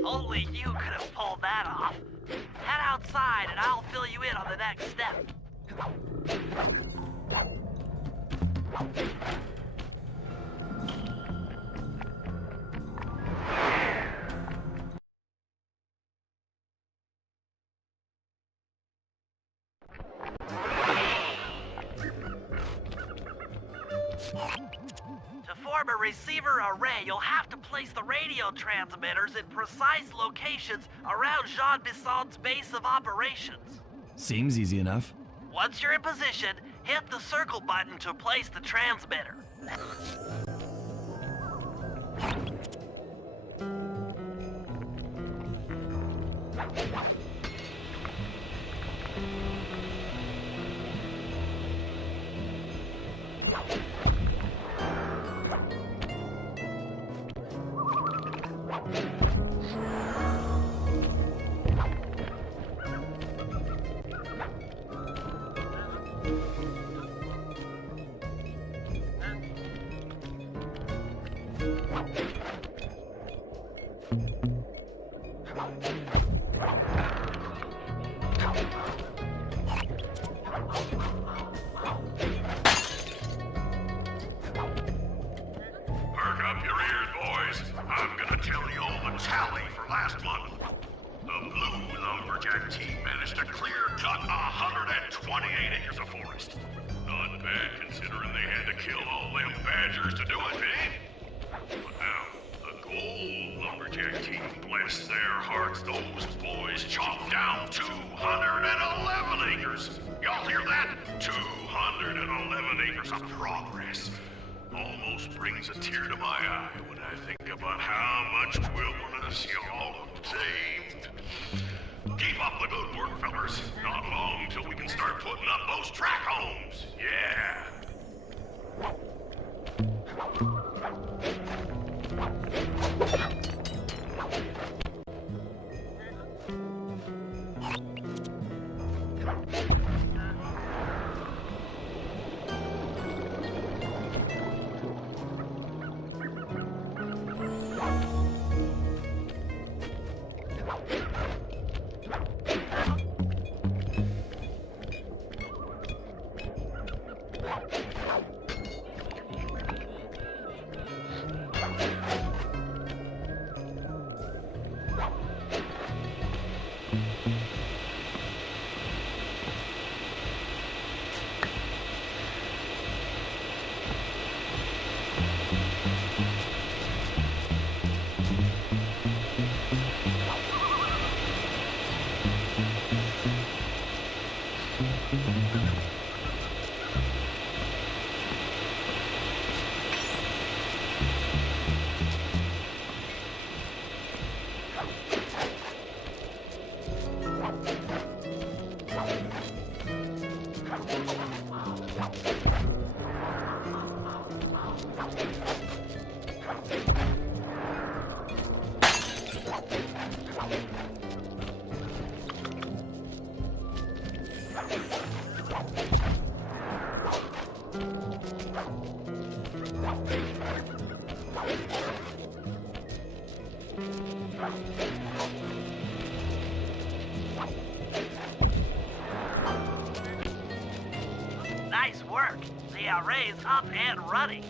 Only you could have pulled that off. Head outside and I'll fill you in on the next step. To form form a receiver array, you'll have to place the radio transmitters in precise locations around Jean Bisson's base of operations. Seems easy enough. Once you're in position, hit the circle button to place the transmitter. Tally for last month. The Blue Lumberjack team managed to clear cut 128 acres of forest. Not bad considering they had to kill all them badgers to do it, eh? But now, the Gold Lumberjack team, bless their hearts, those boys chopped down 211 acres. Y'all hear that? 211 acres of progress. Almost brings a tear to my eye when I think about how much wilderness y'all have tamed. Keep up the good work, fellas. Not long till we can start putting up those track homes. Yeah. Nice work. The array's up and running.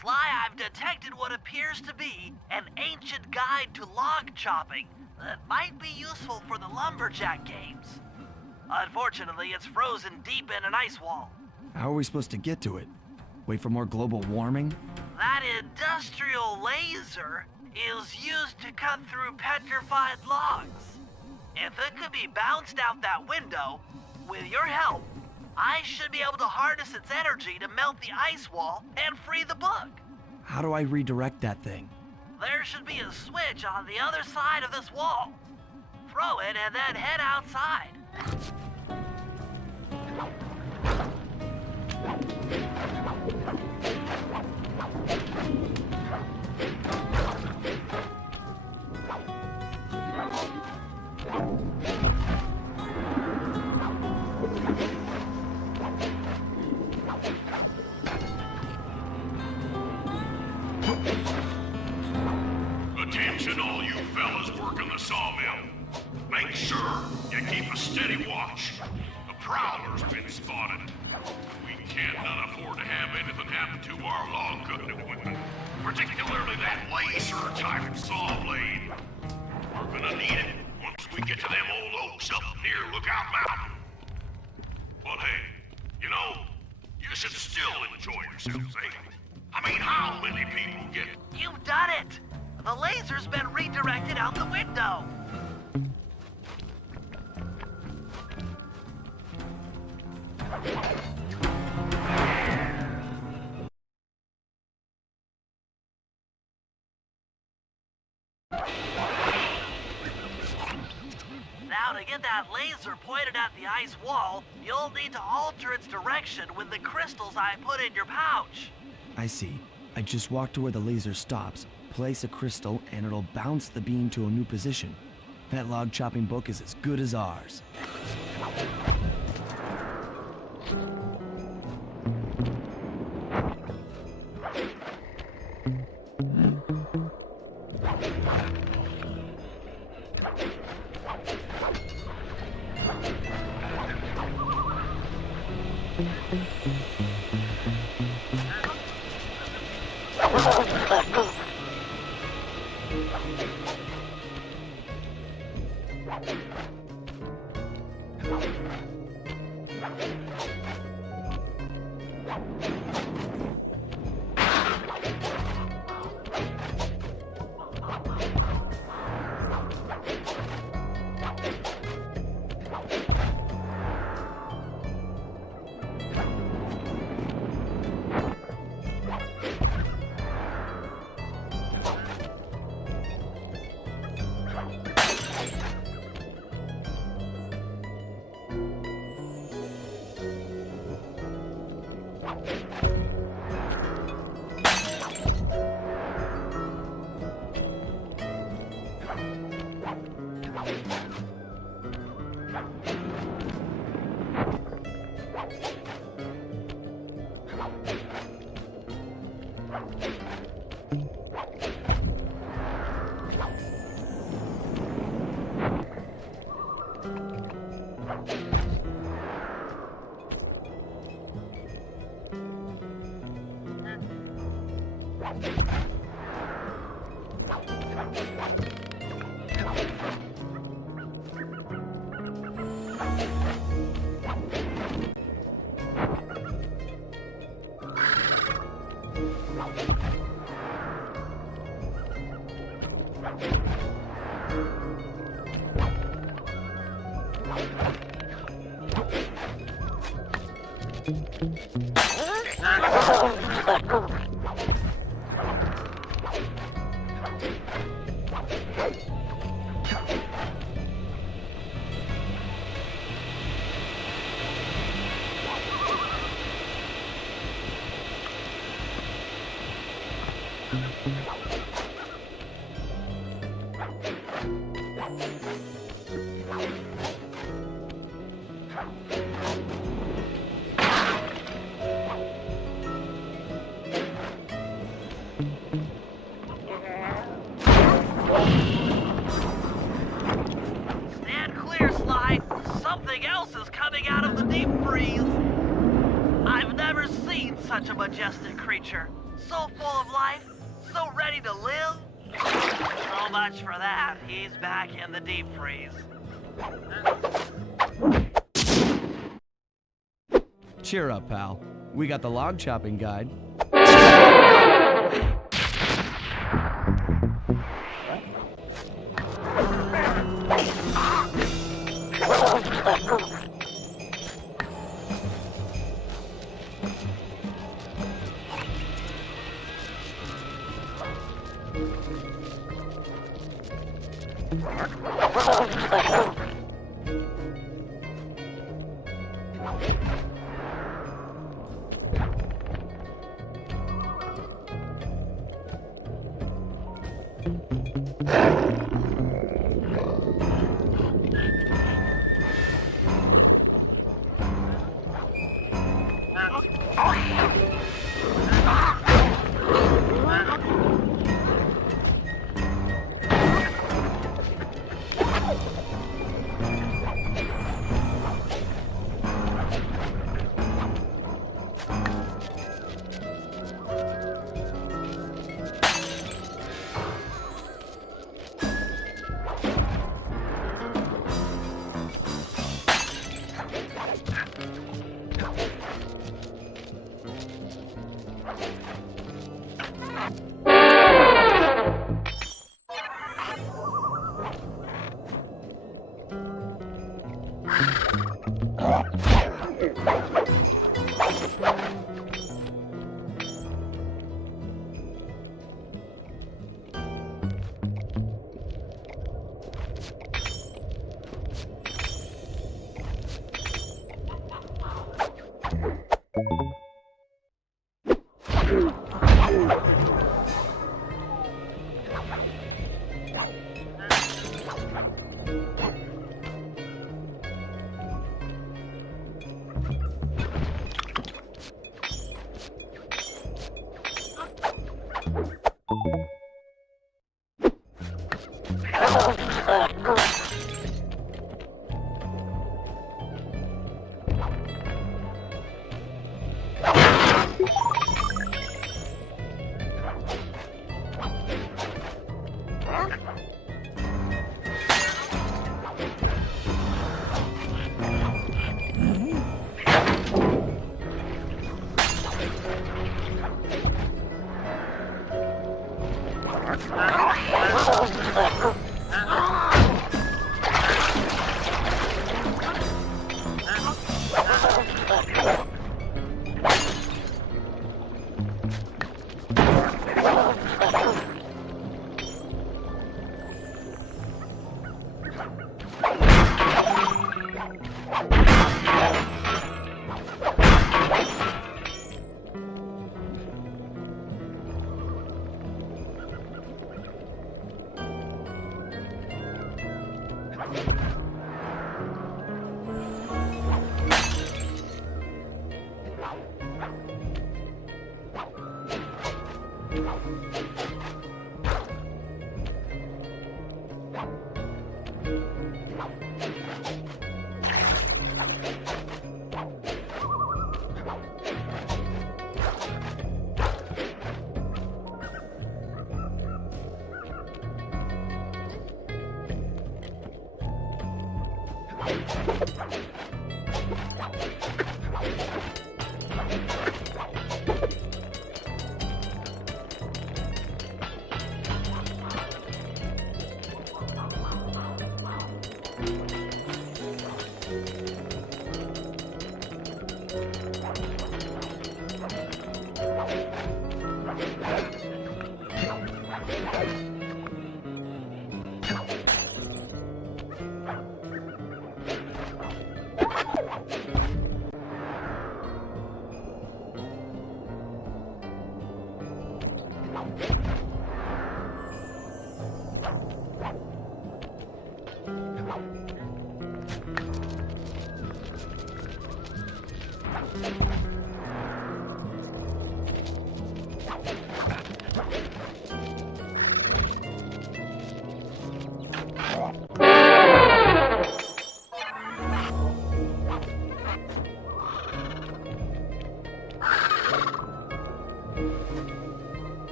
Sly, I've detected what appears to be an ancient guide to log chopping that might be useful for the lumberjack games. Unfortunately, it's frozen deep in an ice wall. How are we supposed to get to it? Wait for more global warming? That industrial laser is used to cut through petrified logs. If it could be bounced out that window, with your help, I should be able to harness its energy to melt the ice wall and free the bug. How do I redirect that thing? There should be a switch on the other side of this wall. Throw it and then head outside. working the sawmill. Make sure you keep a steady watch. A prowler's been spotted. We cannot afford to have anything happen to our log cutting equipment, particularly that laser-type saw blade. We're gonna need it once we get to them old oaks up near Lookout Mountain. But hey, you know, you should still enjoy yourselves, eh? I mean, how many people get... You've done it! The laser's been redirected out the window. Now, to get that laser pointed at the ice wall, you'll need to alter its direction with the crystals I put in your pouch. I see. I just walk to where the laser stops, place a crystal, and it'll bounce the beam to a new position. That log chopping book is as good as ours. Stand clear, Sly. Something else is coming out of the deep freeze. I've never seen such a majestic creature. So full of life, so ready to live. So much for that. He's back in the deep freeze. Cheer up, pal. We got the log chopping guide.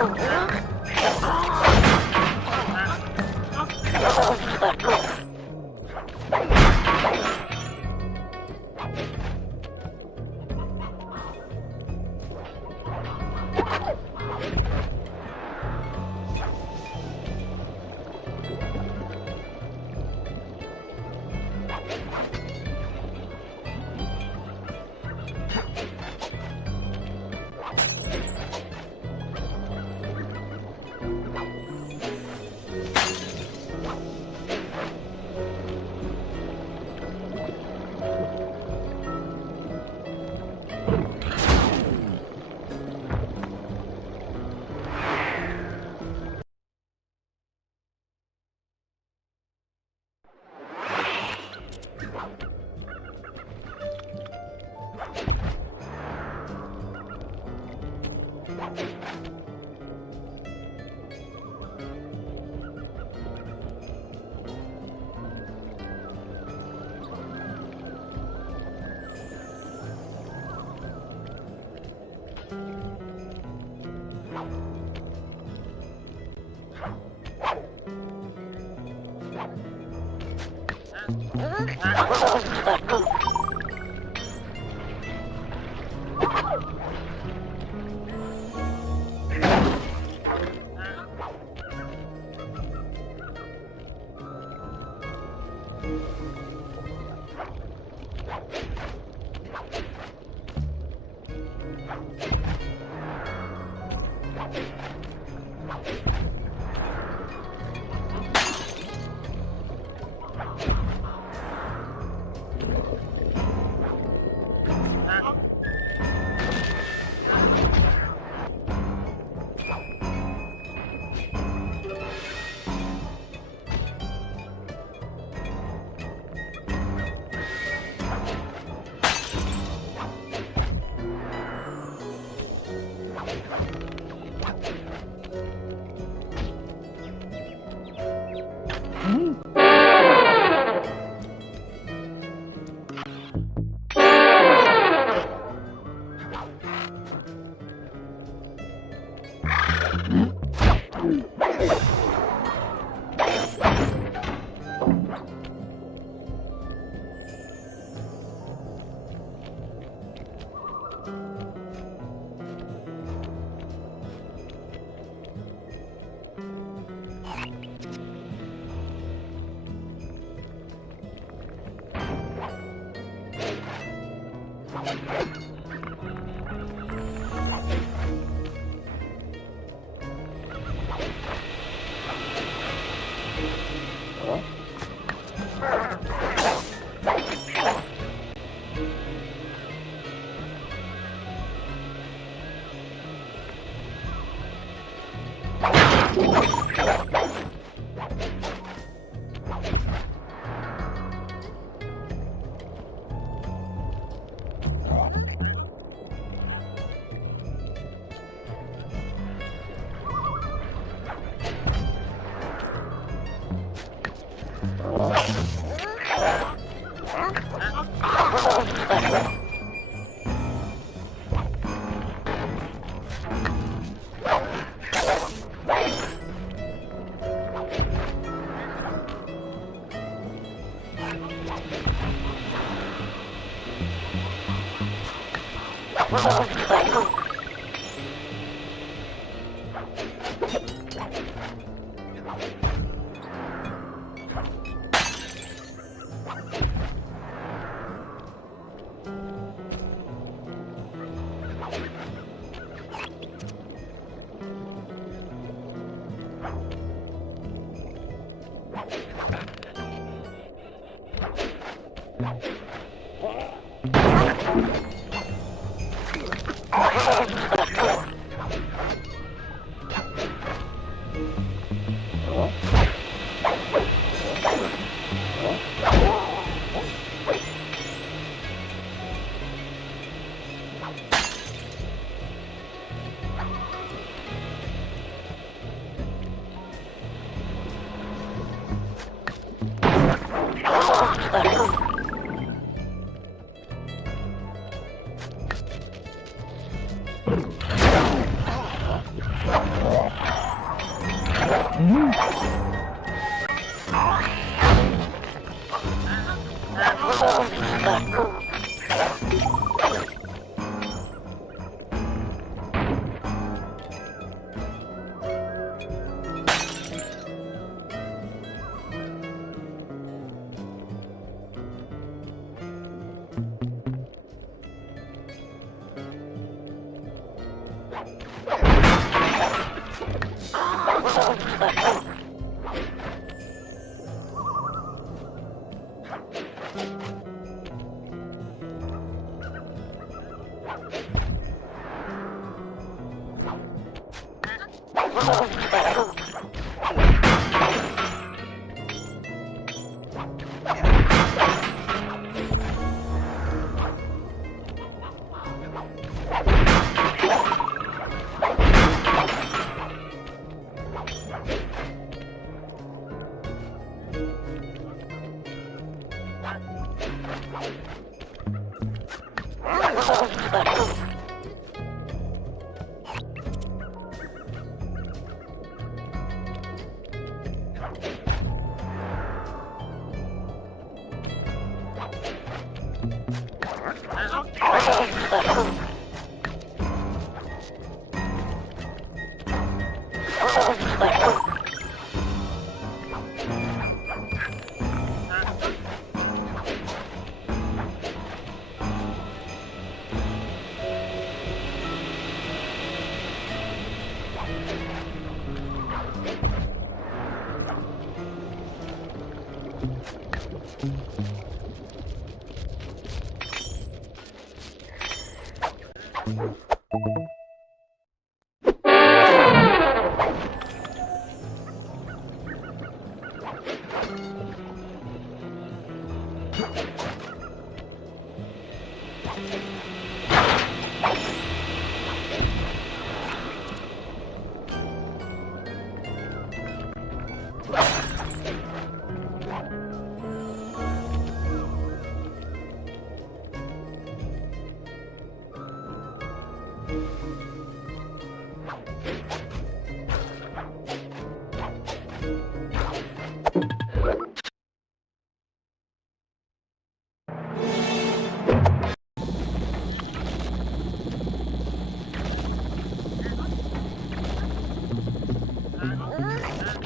Huh?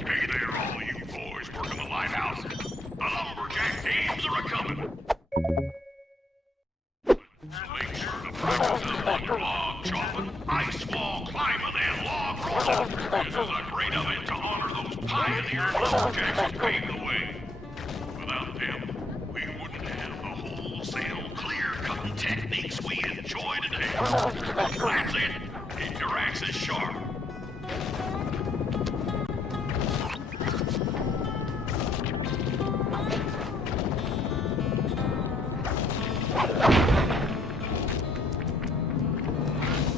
Hey there, all you boys working the lighthouse. The lumberjack thieves are a-coming. Make sure to practice up on your log chopping, ice wall climbing, and log rolling. This is a great event to honor those pioneer lumberjacks who paved the way. Without them, we wouldn't have the wholesale clear-cutting techniques we enjoy today. That's it. Keep your axes sharp.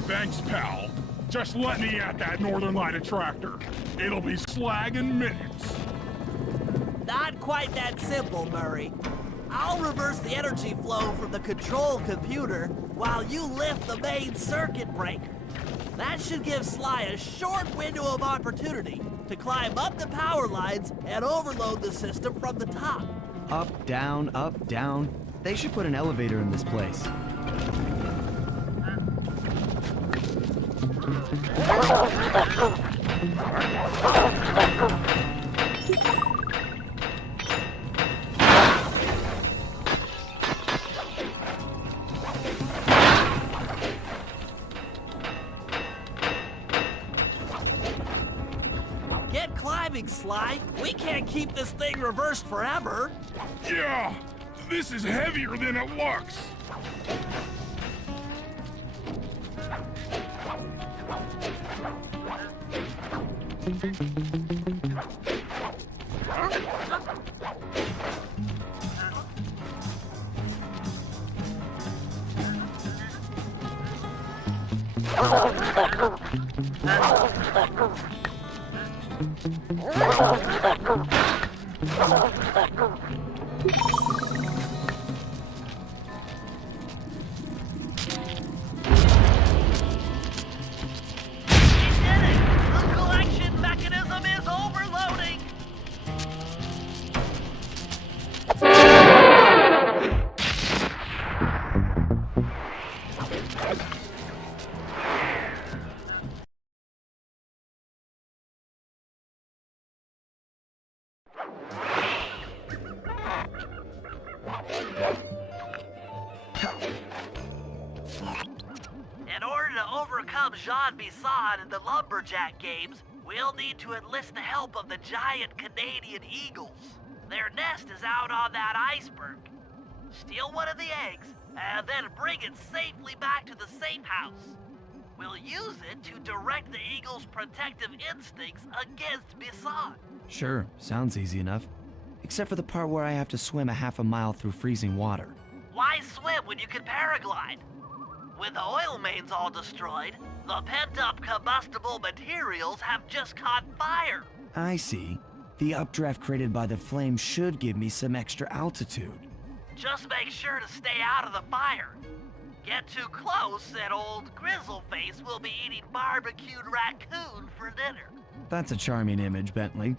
Thanks, pal. Just let me at that Northern Light attractor. It'll be slag in minutes. Not quite that simple, Murray. I'll reverse the energy flow from the control computer while you lift the main circuit breaker. That should give Sly a short window of opportunity to climb up the power lines and overload the system from the top. Up, down, up, down. They should put an elevator in this place. Get climbing, Sly. We can't keep this thing reversed forever. Yeah, this is heavier than it looks. The collection mechanism is overloaded! to overcome Jean Bisson in the lumberjack games, we'll need to enlist the help of the giant Canadian eagles. Their nest is out on that iceberg. Steal one of the eggs, and then bring it safely back to the safe house. We'll use it to direct the eagle's protective instincts against Bisson. Sure, sounds easy enough. Except for the part where I have to swim a half a mile through freezing water. Why swim when you can paraglide? With the oil mains all destroyed, the pent-up combustible materials have just caught fire. I see. The updraft created by the flame should give me some extra altitude. Just make sure to stay out of the fire. Get too close and old Grizzleface will be eating barbecued raccoon for dinner. That's a charming image, Bentley.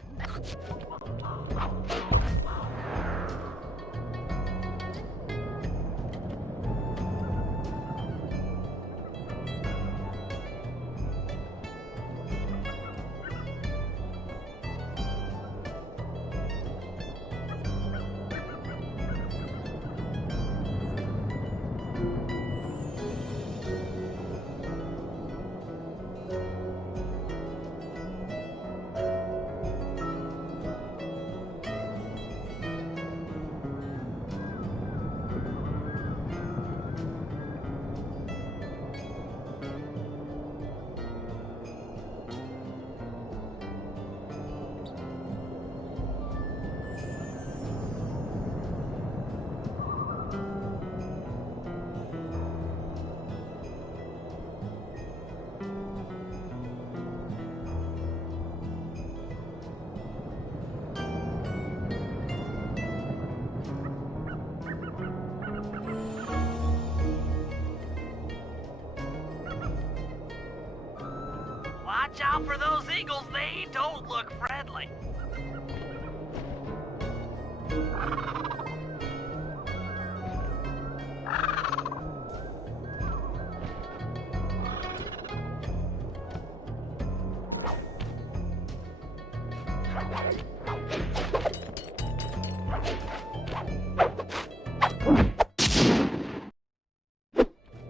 Watch out for those eagles, they don't look friendly.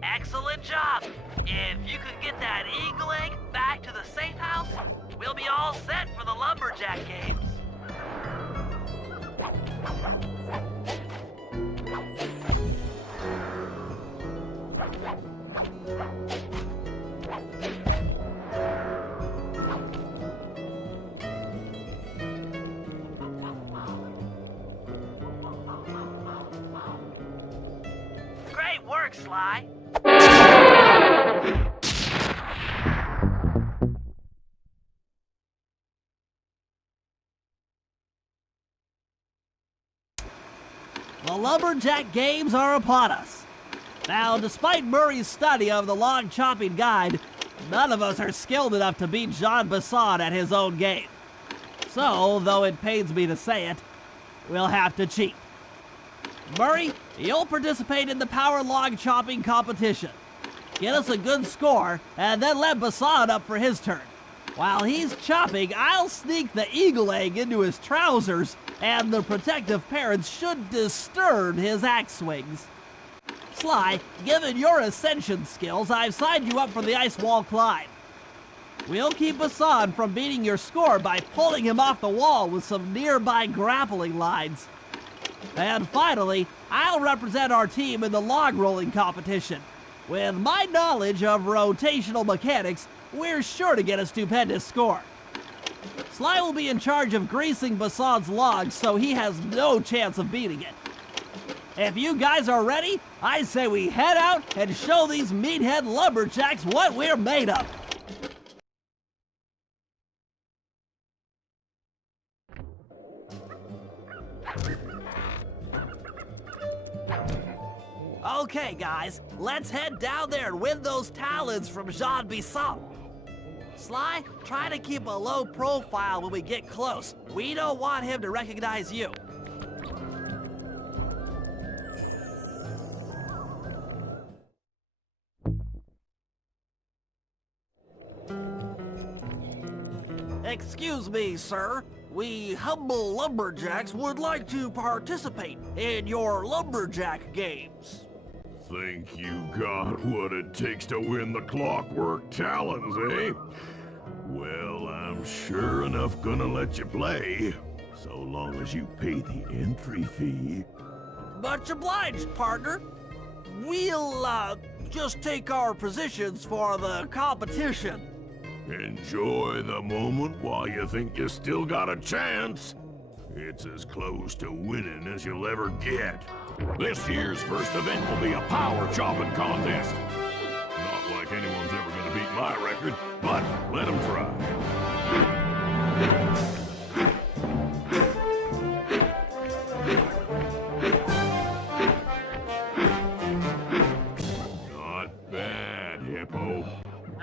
Excellent job. If you could get that eagle egg back to the safe house, we'll be all set for the lumberjack games. Great work, Sly. The lumberjack games are upon us. Now, despite Murray's study of the log chopping guide, none of us are skilled enough to beat Jean Bisson at his own game. So, though it pains me to say it, we'll have to cheat. Murray, you'll participate in the power log chopping competition. Get us a good score, and then let Bisson up for his turn. While he's chopping, I'll sneak the eagle egg into his trousers, and the protective parents should disturb his axe swings. Sly, given your ascension skills, I've signed you up for the ice wall climb. We'll keep Bisson from beating your score by pulling him off the wall with some nearby grappling lines. And finally, I'll represent our team in the log rolling competition. With my knowledge of rotational mechanics, we're sure to get a stupendous score. Sly will be in charge of greasing Bisson's logs, so he has no chance of beating it. If you guys are ready, I say we head out and show these meathead lumberjacks what we're made of. Okay, guys, let's head down there and win those talons from Jean Bisson. Sly, try to keep a low profile when we get close. We don't want him to recognize you. Excuse me, sir. We humble lumberjacks would like to participate in your lumberjack games. Think you got what it takes to win the Clockwork Talons, eh? Well, I'm sure enough gonna let you play, so long as you pay the entry fee. Much obliged, partner. We'll, just take our positions for the competition. Enjoy the moment while you think you still got a chance. It's as close to winning as you'll ever get. This year's first event will be a power chopping contest. Not like anyone's ever gonna beat my record, but let them try. Not bad, Hippo.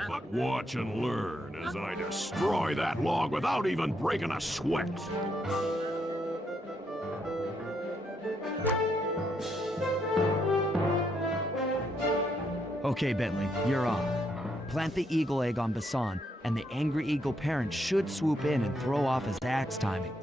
But watch and learn as I destroy that log without even breaking a sweat. Okay, Bentley, you're on. Plant the eagle egg on Basan, and the angry eagle parent should swoop in and throw off his axe timing.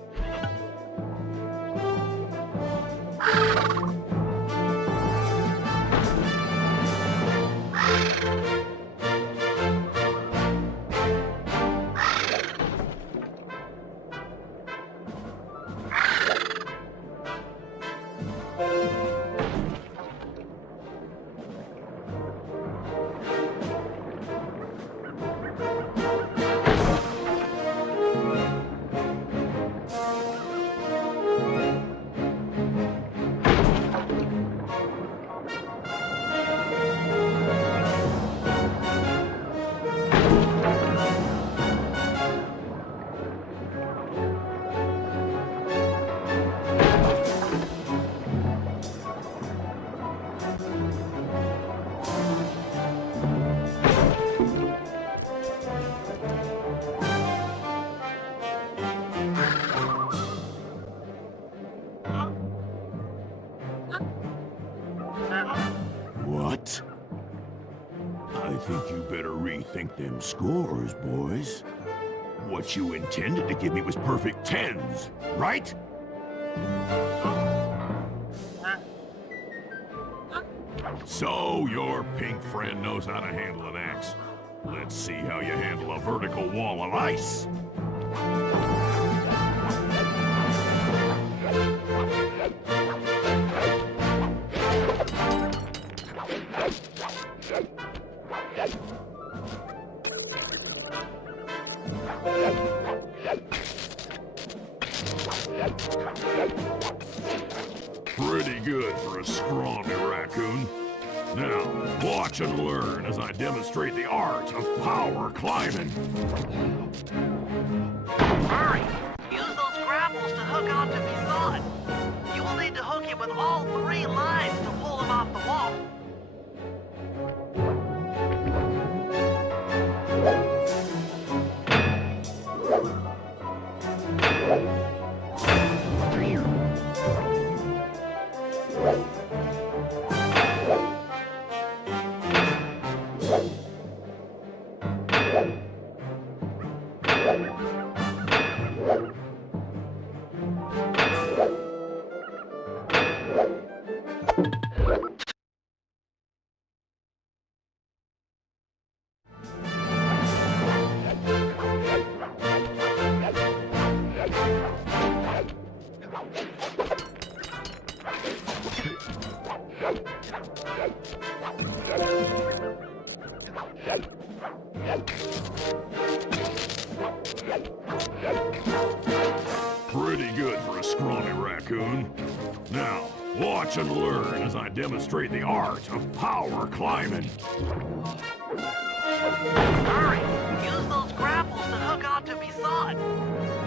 What? I think you better rethink them scores, boys. What you intended to give me was perfect tens, right? So your pink friend knows how to handle an axe. Let's see how you handle a vertical wall of ice. Pretty good for a scrawny raccoon. Now, watch and learn as I demonstrate the art of power climbing. Hurry! Use those grapples to hook onto Bison. You will need to hook him with all 3 lines to pull him off the wall. Pretty good for a scrawny raccoon. Now, watch and learn as I demonstrate the art of power climbing. Hurry! Use those grapples to hook onto Bison.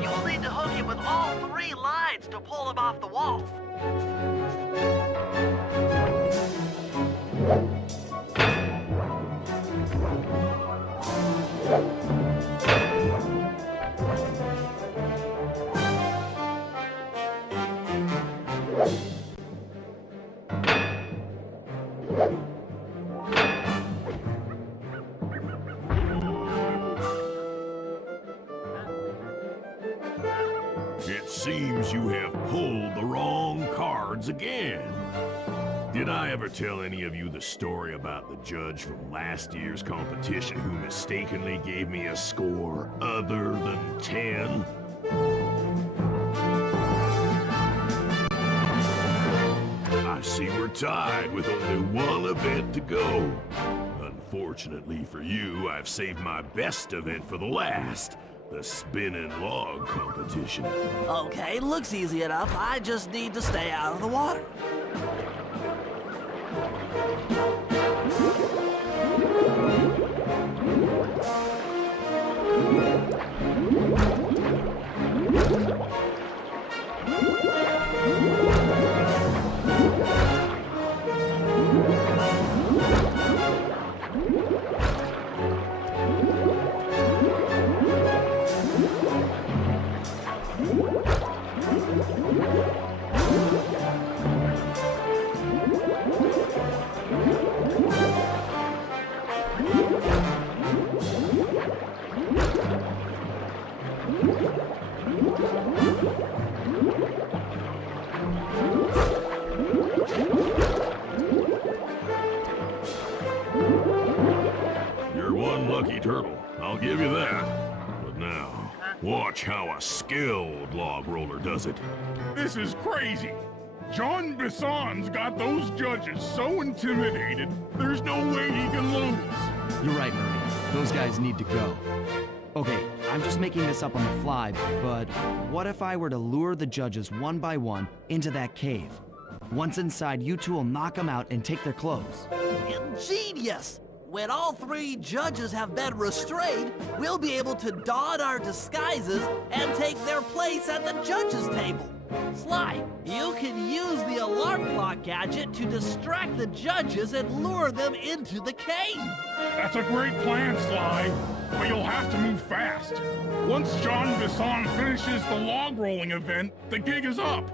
You will need to hook him with all 3 lines to pull him off the wall. It seems you have pulled the wrong cards again. Did I ever tell any of you the story about the judge from last year's competition who mistakenly gave me a score other than 10? I see we're tied with only one event to go. Unfortunately for you, I've saved my best event for the last, the spinning log competition. Okay, looks easy enough. I just need to stay out of the water. You're one lucky turtle, I'll give you that. But now, watch how a skilled log roller does it. This is crazy. John Bisson's got those judges so intimidated, there's no way he can lose. You're right, Murray. Those guys need to go. Okay, I'm just making this up on the fly, but what if I were to lure the judges one by one into that cave? Once inside, you two will knock them out and take their clothes. Ingenious! When all three judges have been restrained, we'll be able to don our disguises and take their place at the judges' table. Sly, you can use the alarm clock gadget to distract the judges and lure them into the cave. That's a great plan, Sly, but you'll have to move fast. Once John Bisson finishes the log rolling event, the gig is up.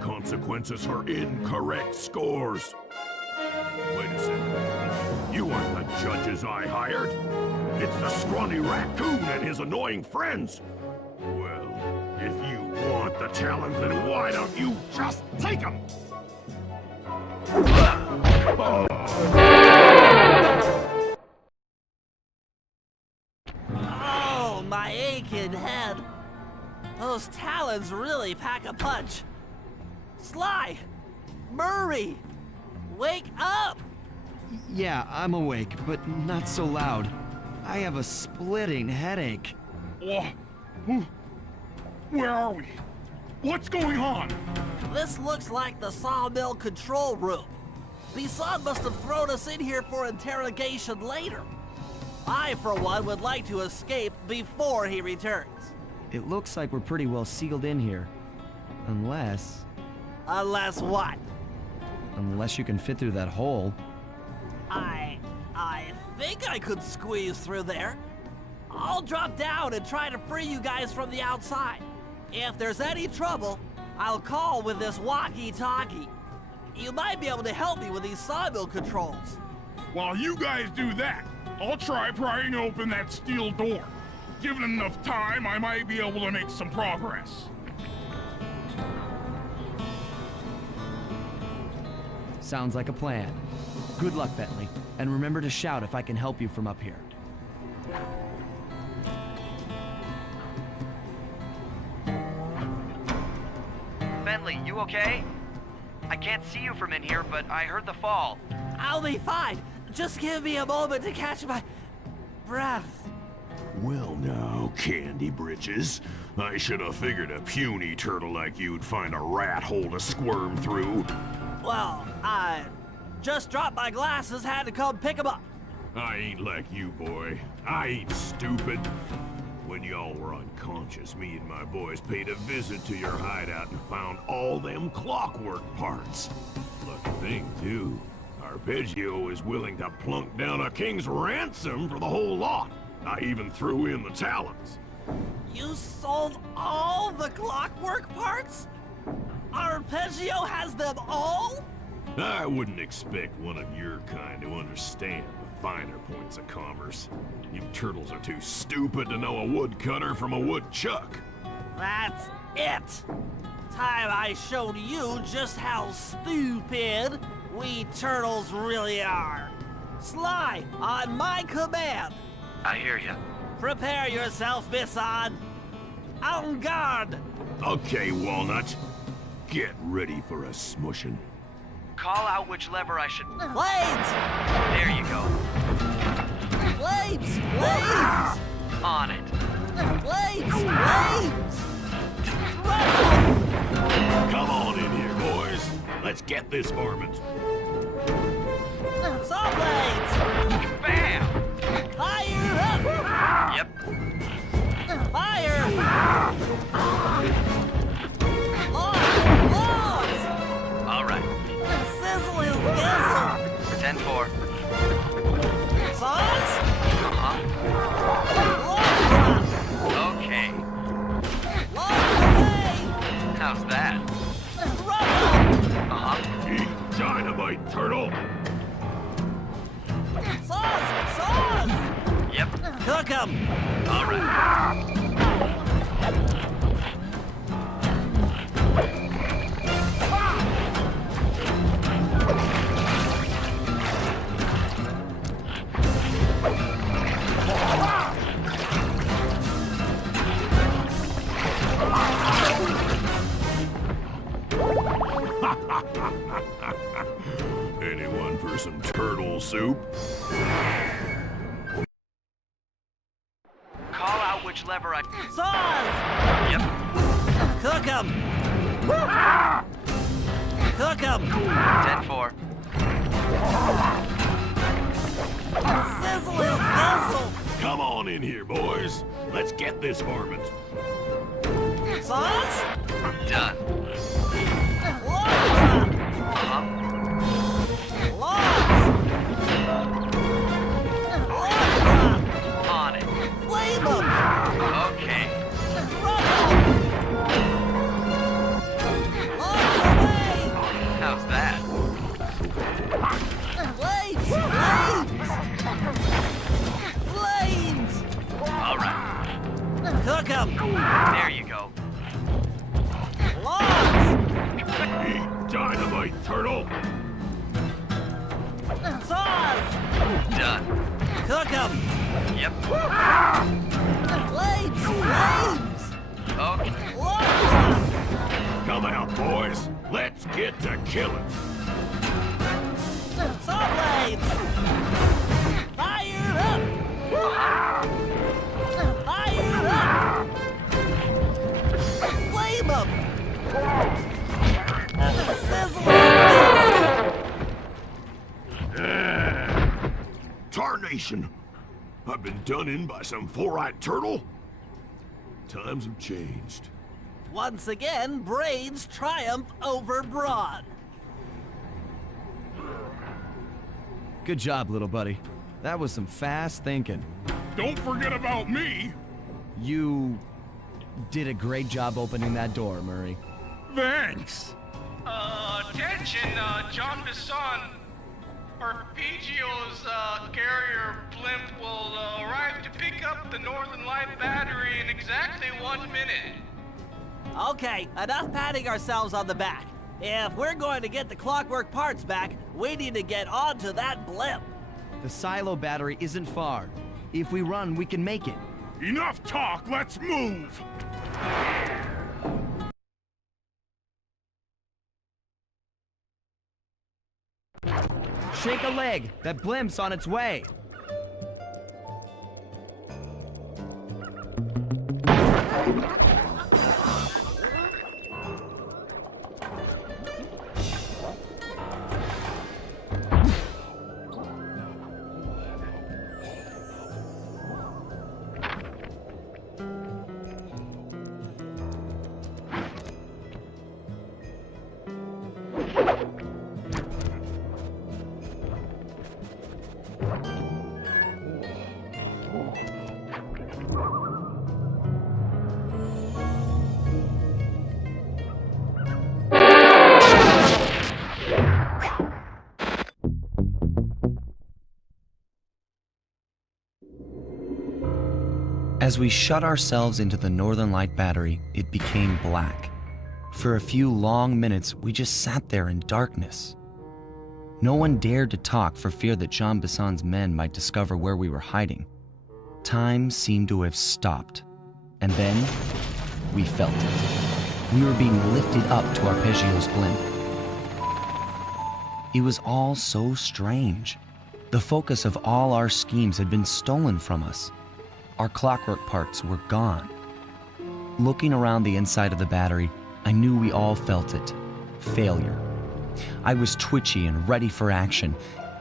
Consequences for incorrect scores. Wait a second. You aren't the judges I hired. It's the scrawny raccoon and his annoying friends. Well, if you want the challenge, then why don't you just take them? Oh, my aching head. Those talons really pack a punch. Sly! Murray! Wake up! Yeah, I'm awake, but not so loud. I have a splitting headache. Where are we? What's going on? This looks like the sawmill control room. Bisson must have thrown us in here for interrogation later. I, for one, would like to escape before he returns. It looks like we're pretty well sealed in here. Unless... Unless what? Unless you can fit through that hole. I think I could squeeze through there. I'll drop down and try to free you guys from the outside. If there's any trouble, I'll call with this walkie-talkie. You might be able to help me with these sawmill controls. While you guys do that, I'll try prying open that steel door. Given enough time, I might be able to make some progress. Sounds like a plan. Good luck, Bentley. And remember to shout if I can help you from up here. Bentley, you okay? I can't see you from in here, but I heard the fall. I'll be fine. Just give me a moment to catch my breath. Well now, Candy Britches. I should have figured a puny turtle like you'd find a rat hole to squirm through. Well, I just dropped my glasses, had to come pick 'em up. I ain't like you, boy. I ain't stupid. When y'all were unconscious, me and my boys paid a visit to your hideout and found all them clockwork parts. Lucky thing, too. Arpeggio is willing to plunk down a king's ransom for the whole lot. I even threw in the talons. You sold all the clockwork parts? Arpeggio has them all? I wouldn't expect one of your kind to understand the finer points of commerce. You turtles are too stupid to know a woodcutter from a woodchuck. That's it. Time I showed you just how stupid we turtles really are. Sly, on my command. I hear you. Prepare yourself, Bisson. En garde. Okay, Walnut. Get ready for a smushin'. Call out which lever I should... Blades! There you go. Blades! Blades! On it. Blades! Blades! Come on in here, boys. Let's get this varmint. Saw blades! Bam! Fire up! Yep. Fire! Logs! All right. Sizzle his gizzle! 10-4. Saws? Uh-huh. Log Okay. Logs away! How's that? Rubble! Uh-huh. Eat dynamite, turtle. Saws! Saws! Yep. Cook 'em! All right. Anyone for some turtle soup? Call out which lever I... Saws! Yep. Cook 'em! Cook 'em! 10-4. Sizzle his gizzle! Come on in here, boys. Let's get this varmint. Saws? Done. Logs! Uh-huh. Logs! Logs! On it. Flame 'em! Okay. Rubble! Logs away! How's that? Blades! Blades! Flames! All right. Cook 'em! There you go. Logs! Eat dynamite, turtle. Saws! Done. Cook 'em! Yep. Blades! Flames! Okay. Logs! Come out, boys. Let's get to killing. Saw blades! Fire up! Fire up! Flame 'em! Sizzle! Tarnation! I've been done in by some four-eyed turtle? Times have changed. Once again, brains triumph over brawn. Good job, little buddy. That was some fast thinking. Don't forget about me. You did a great job opening that door, Murray. Thanks. Attention, John Bisson. Arpeggio's carrier blimp will arrive to pick up the Northern Light battery in exactly 1 minute. Okay, enough patting ourselves on the back. If we're going to get the clockwork parts back, we need to get onto that blimp. The silo battery isn't far. If we run, we can make it. Enough talk, let's move! Shake a leg. That blimp's on its way. As we shut ourselves into the Northern Light battery, it became black. For a few long minutes, we just sat there in darkness. No one dared to talk for fear that Jean Bisson's men might discover where we were hiding. Time seemed to have stopped. And then, we felt it. We were being lifted up to Arpeggio's blimp. It was all so strange. The focus of all our schemes had been stolen from us. Our clockwork parts were gone. Looking around the inside of the battery, I knew we all felt it. Failure. I was twitchy and ready for action.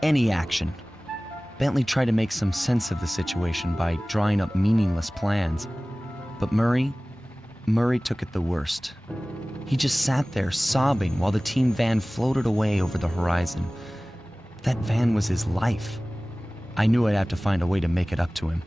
Any action. Bentley tried to make some sense of the situation by drawing up meaningless plans. But Murray took it the worst. He just sat there sobbing while the team van floated away over the horizon. That van was his life. I knew I'd have to find a way to make it up to him.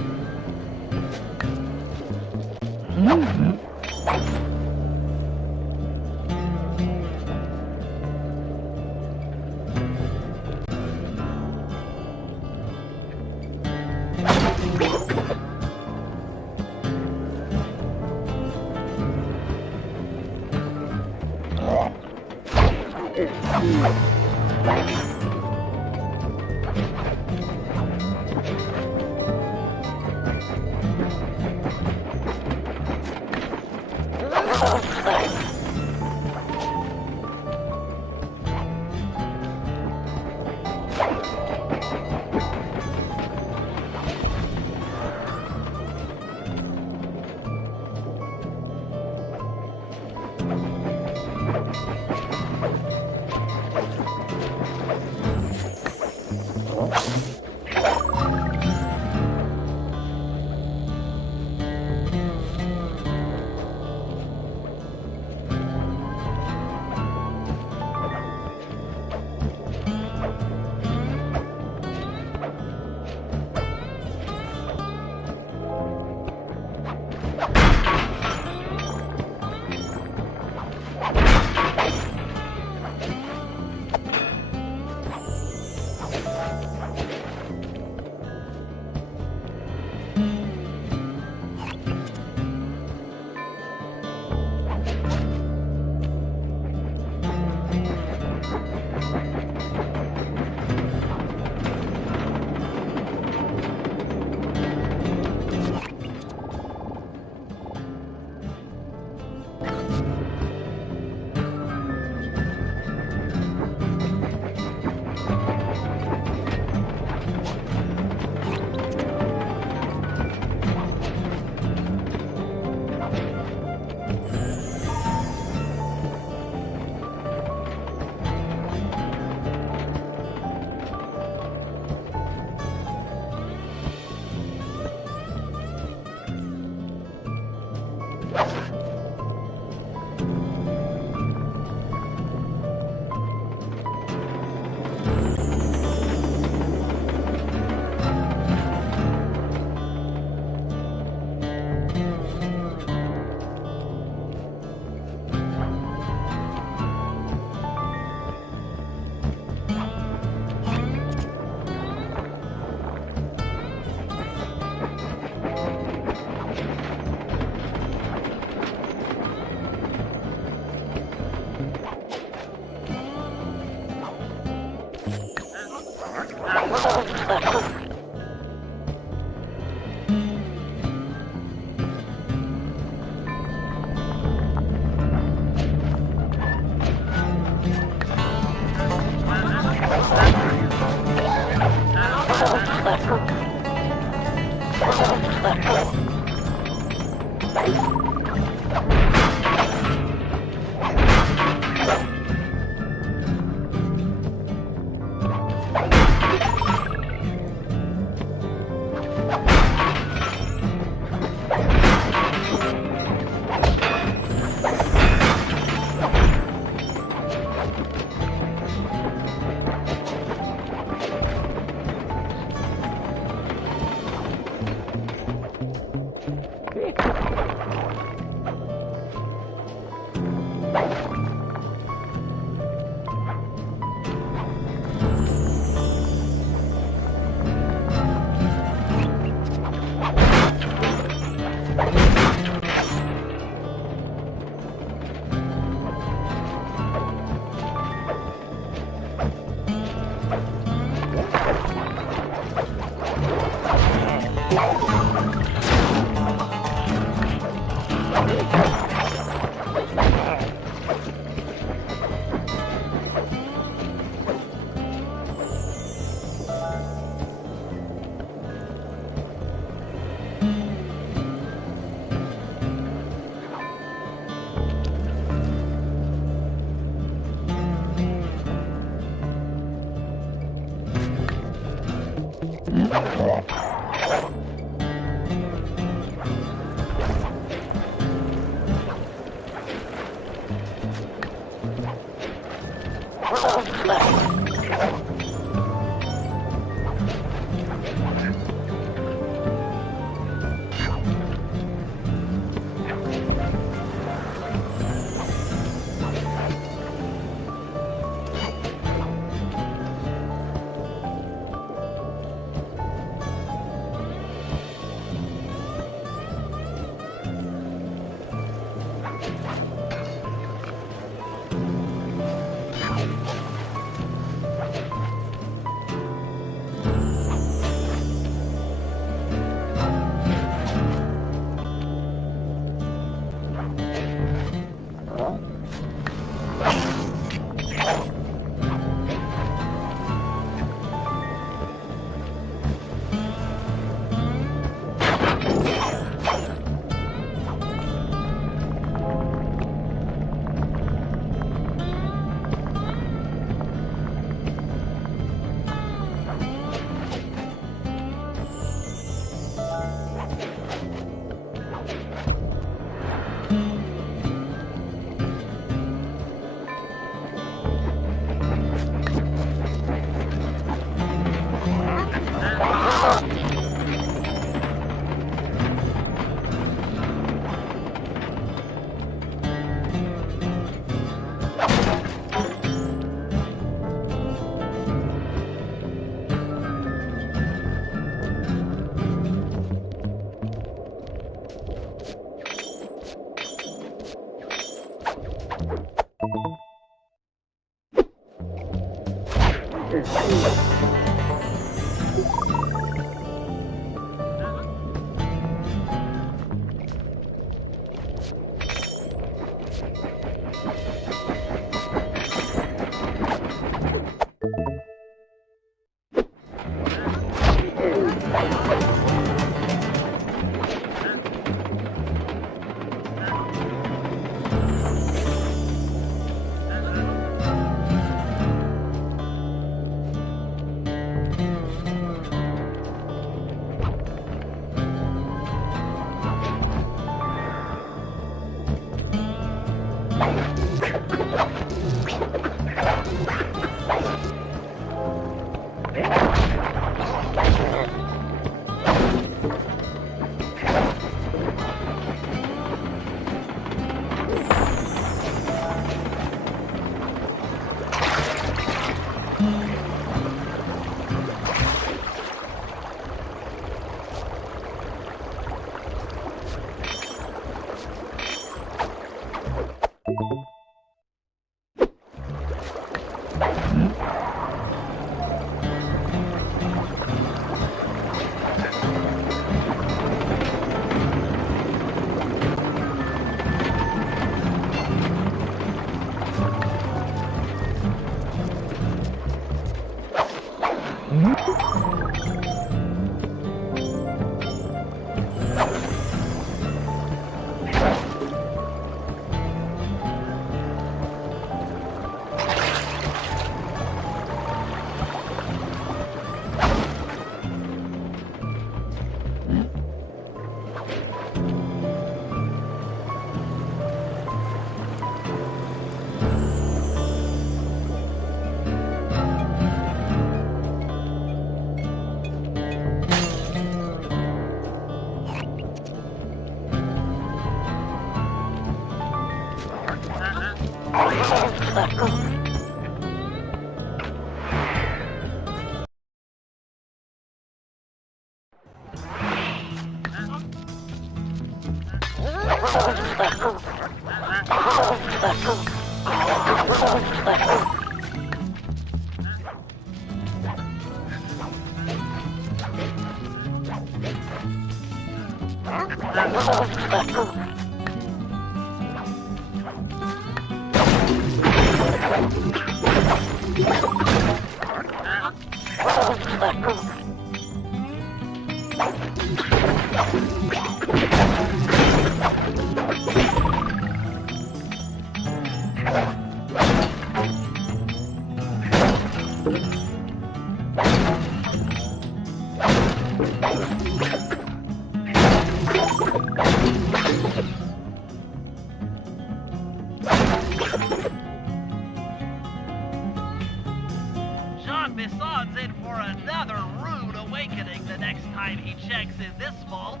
Jean Bison's in for another rude awakening the next time he checks in this vault.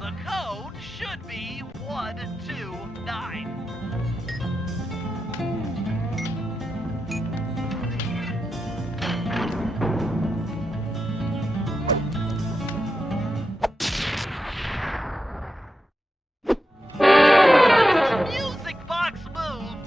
The code should be 129. Music box move!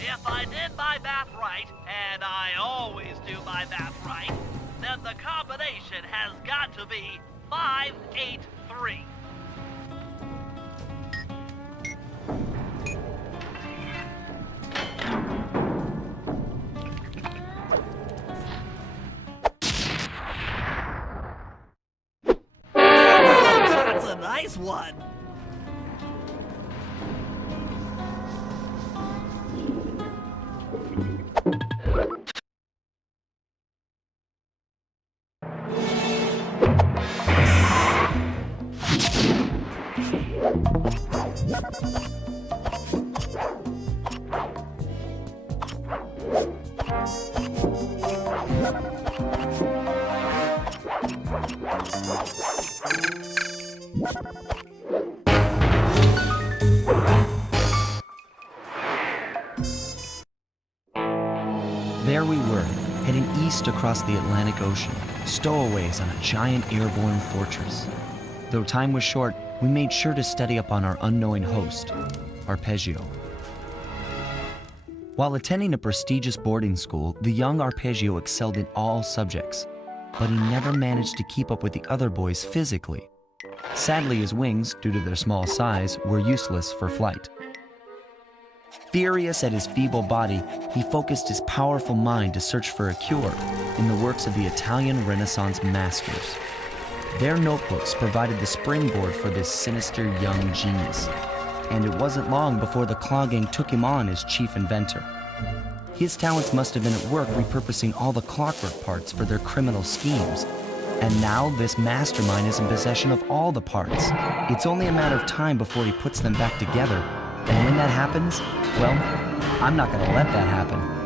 If I did my math right, and I always do my math right, then the combination has got to be 583. That's a nice one. There we were, heading east across the Atlantic Ocean, stowaways on a giant airborne fortress. Though time was short, we made sure to study up on our unknowing host, Arpeggio. While attending a prestigious boarding school, the young Arpeggio excelled in all subjects, but he never managed to keep up with the other boys physically. Sadly, his wings, due to their small size, were useless for flight. Furious at his feeble body, he focused his powerful mind to search for a cure in the works of the Italian Renaissance masters. Their notebooks provided the springboard for this sinister young genius, and it wasn't long before the Claw Gang took him on as chief inventor. His talents must have been at work repurposing all the clockwork parts for their criminal schemes, and now this mastermind is in possession of all the parts. It's only a matter of time before he puts them back together. And when that happens, well, I'm not gonna let that happen.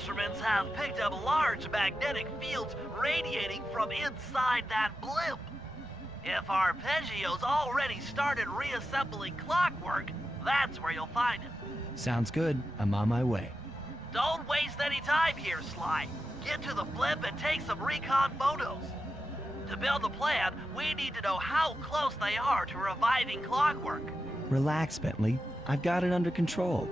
instruments have picked up large magnetic fields radiating from inside that blimp. If Arpeggio's already started reassembling clockwork, that's where you'll find it. Sounds good. I'm on my way. Don't waste any time here, Sly. Get to the blimp and take some recon photos. To build the plan, we need to know how close they are to reviving clockwork. Relax, Bentley. I've got it under control.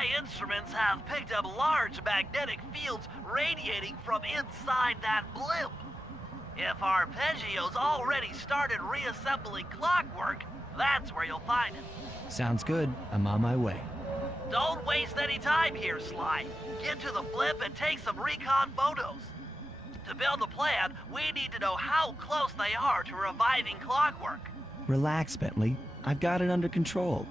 My instruments have picked up large magnetic fields radiating from inside that blimp. If Arpeggio's already started reassembling clockwork, that's where you'll find it. Sounds good. I'm on my way. Don't waste any time here, Sly. Get to the blimp and take some recon photos. To build a plan, we need to know how close they are to reviving clockwork. Relax, Bentley. I've got it under control.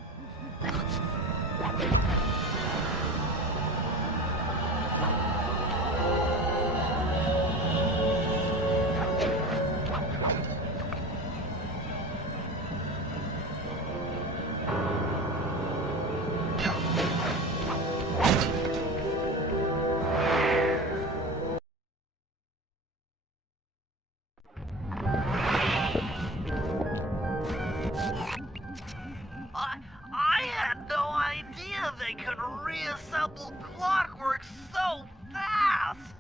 I had no idea they could reassemble clockwork so fast!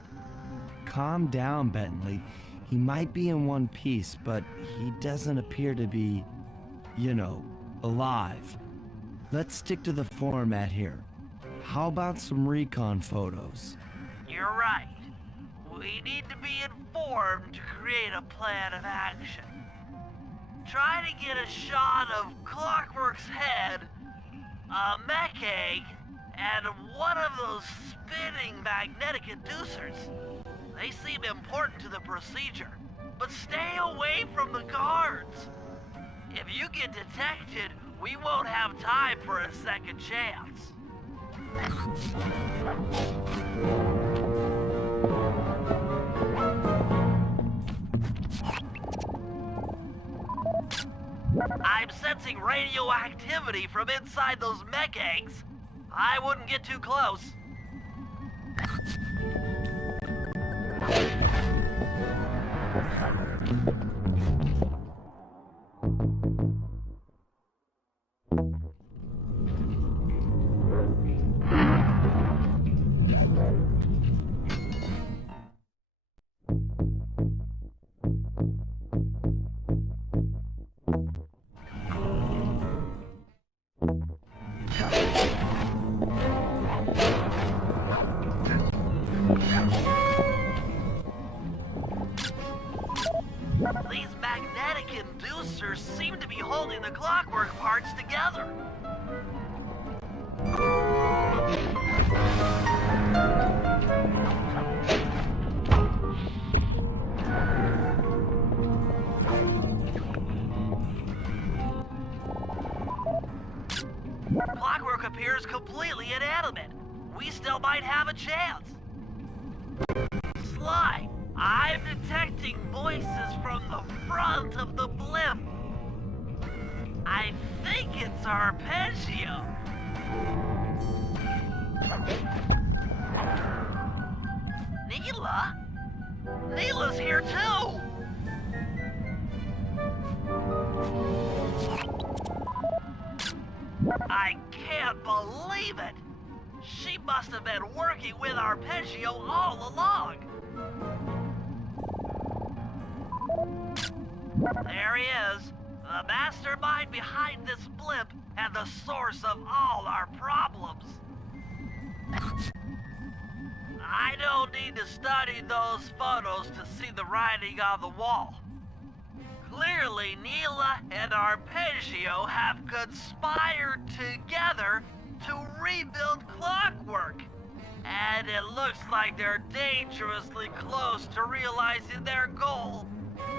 Calm down, Bentley. He might be in one piece, but he doesn't appear to be, alive. Let's stick to the format here. How about some recon photos? You're right. We need to be informed to create a plan of action. Try to get a shot of Clockwork's head, a mech egg, and one of those spinning magnetic inducers. They seem important to the procedure, but stay away from the guards. If you get detected, we won't have time for a second chance. I'm sensing radioactivity from inside those mech eggs. I wouldn't get too close. These magnetic inducers seem to be holding the clockwork parts together. Clockwork appears completely inanimate. We still might have a chance. Sly, I'm detecting voices from the front of the blimp. I think it's Arpeggio. Neela? Neela's here too! I can't believe it! She must have been working with Arpeggio all along! There he is, the mastermind behind this blimp and the source of all our problems. I don't need to study those photos to see the writing on the wall. Clearly, Neela and Arpeggio have conspired together to rebuild Clockwork. And it looks like they're dangerously close to realizing their goal.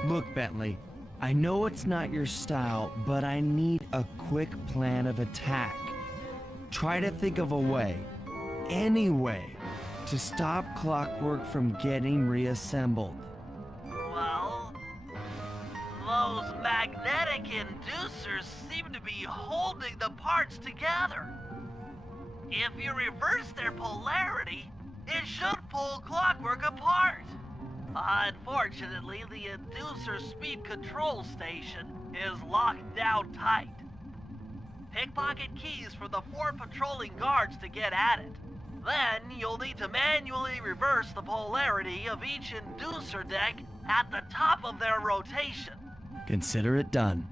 Look, Bentley, I know it's not your style, but I need a quick plan of attack. Try to think of a way, any way, to stop Clockwork from getting reassembled. Well, those magnetic inducers seem to be holding the parts together. If you reverse their polarity, it should pull Clockwork apart. Unfortunately, the inducer speed control station is locked down tight. Pickpocket keys for the 4 patrolling guards to get at it. Then you'll need to manually reverse the polarity of each inducer deck at the top of their rotation. Consider it done.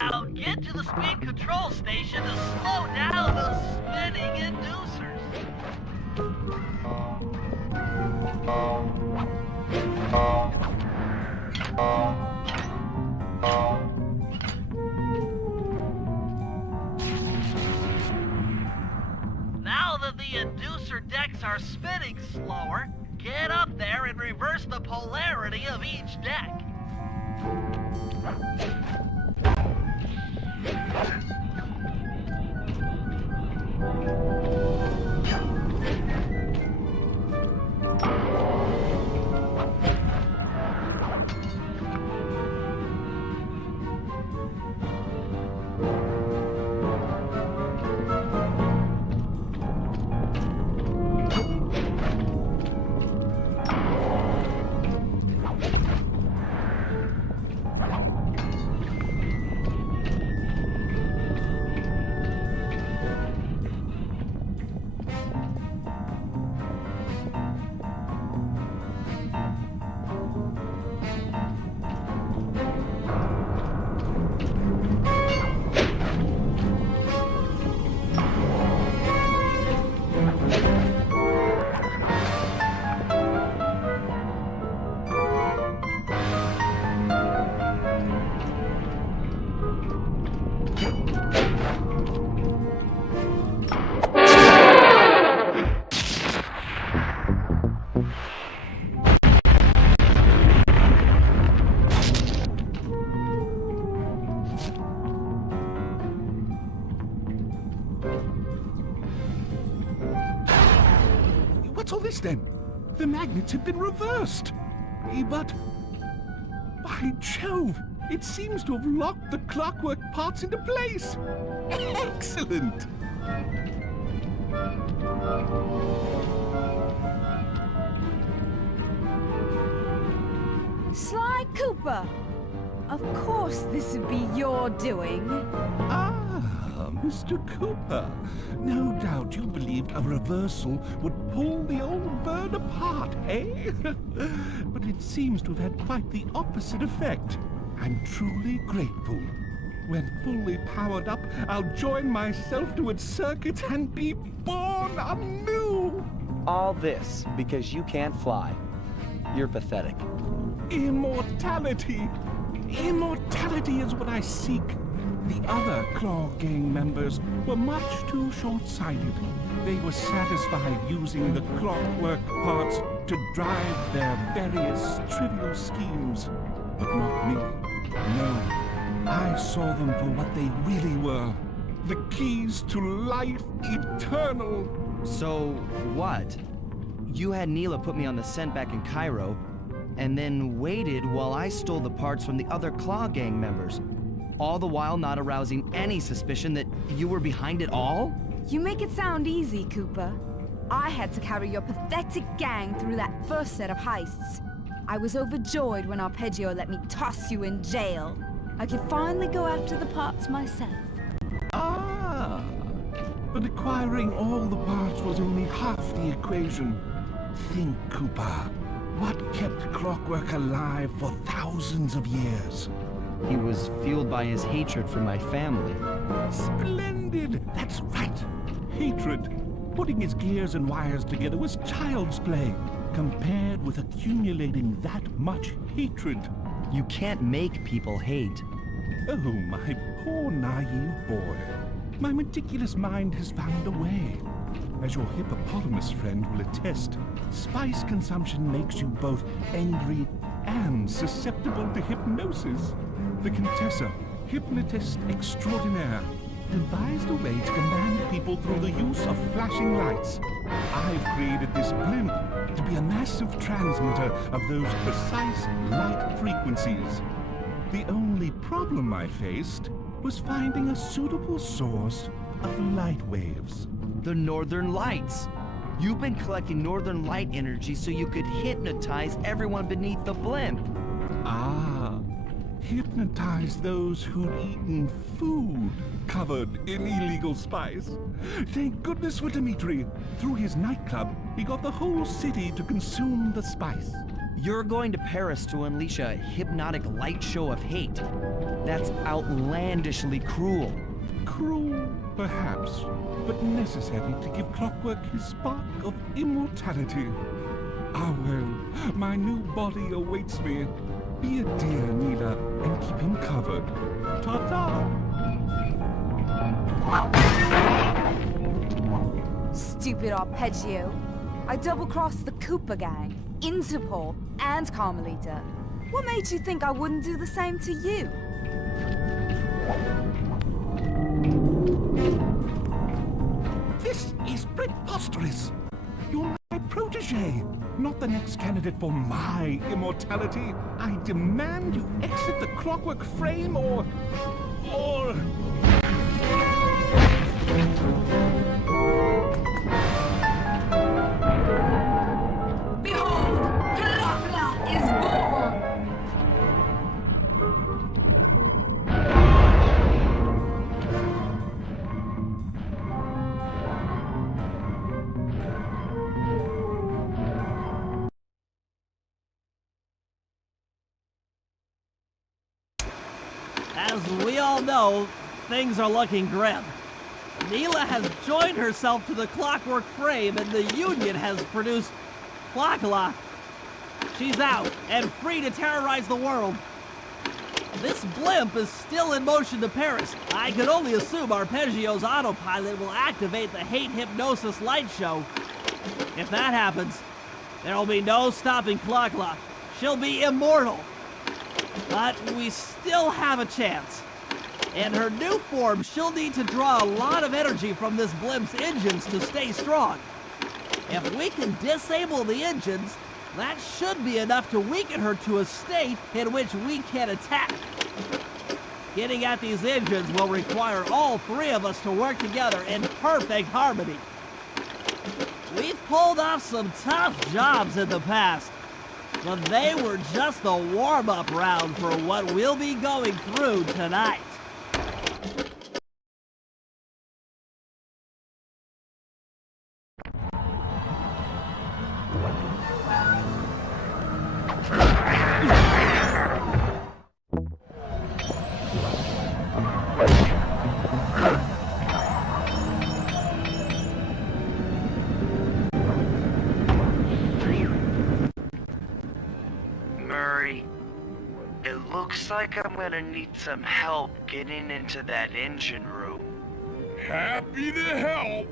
Now get to the speed control station to slow down the spinning inducers. Now that the inducer decks are spinning slower, get up there and reverse the polarity of each deck. What's all this then? The magnets have been reversed. But, by Jove, it seems to have locked the clockwork parts into place. Excellent! Sly Cooper! Of course this would be your doing. Ah, Mr. Cooper. No doubt you believed a reversal would pull the old bird apart, eh? But it seems to have had quite the opposite effect. I'm truly grateful. When fully powered up, I'll join myself to its circuit and be born anew! All this because you can't fly. You're pathetic. Immortality! Immortality is what I seek. The other Claw Gang members were much too short-sighted. They were satisfied using the clockwork parts to drive their various trivial schemes. But not me. No. I saw them for what they really were. The keys to life eternal. So, what? You had Neela put me on the scent back in Cairo, and then waited while I stole the parts from the other Claw Gang members, all the while not arousing any suspicion that you were behind it all? You make it sound easy, Cooper. I had to carry your pathetic gang through that first set of heists. I was overjoyed when Arpeggio let me toss you in jail. I could finally go after the parts myself. Ah! But acquiring all the parts was only half the equation. Think, Cooper. What kept Clockwork alive for thousands of years? He was fueled by his hatred for my family. Splendid! That's right! Hatred. Putting his gears and wires together was child's play, compared with accumulating that much hatred. You can't make people hate. Oh, my poor naive boy. My meticulous mind has found a way. As your hippopotamus friend will attest, spice consumption makes you both angry and susceptible to hypnosis. The Contessa, hypnotist extraordinaire, devised a way to command people through the use of flashing lights. I've created this blimp to be a massive transmitter of those precise light frequencies. The only problem I faced was finding a suitable source of light waves. The Northern Lights. You've been collecting Northern Light energy so you could hypnotize everyone beneath the blimp. Ah, hypnotize those who'd eaten food covered in illegal spice. Thank goodness for Dmitri. Through his nightclub, he got the whole city to consume the spice. You're going to Paris to unleash a hypnotic light show of hate. That's outlandishly cruel. Cruel, perhaps, but necessary to give Clockwork his spark of immortality. Ah well, my new body awaits me. Be a dear, Nila, and keep him covered. Ta-ta! Stupid arpeggio. I double-crossed the Cooper gang, Interpol, and Carmelita. What made you think I wouldn't do the same to you? This is preposterous! You're my protege, not the next candidate for my immortality. I demand you exit the Clockwork frame or... Behold, Clockla is born! As we all know, things are looking grim. Neela has joined herself to the Clockwork frame and the Union has produced Clockla. She's out and free to terrorize the world. This blimp is still in motion to Paris. I can only assume Arpeggio's autopilot will activate the hate hypnosis light show. If that happens, there'll be no stopping Clockla. She'll be immortal. But we still have a chance. In her new form, she'll need to draw a lot of energy from this blimp's engines to stay strong. If we can disable the engines, that should be enough to weaken her to a state in which we can attack. Getting at these engines will require all three of us to work together in perfect harmony. We've pulled off some tough jobs in the past, but they were just the warm-up round for what we'll be going through tonight. Murray, it looks like I'm gonna need some help getting into that engine room. Happy to help.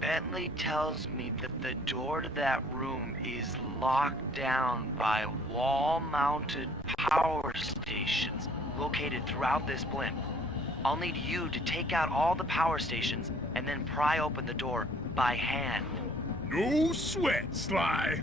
Bentley tells me that the door to that room is locked down by wall-mounted power stations located throughout this blimp. I'll need you to take out all the power stations and then pry open the door by hand. No sweat, Sly.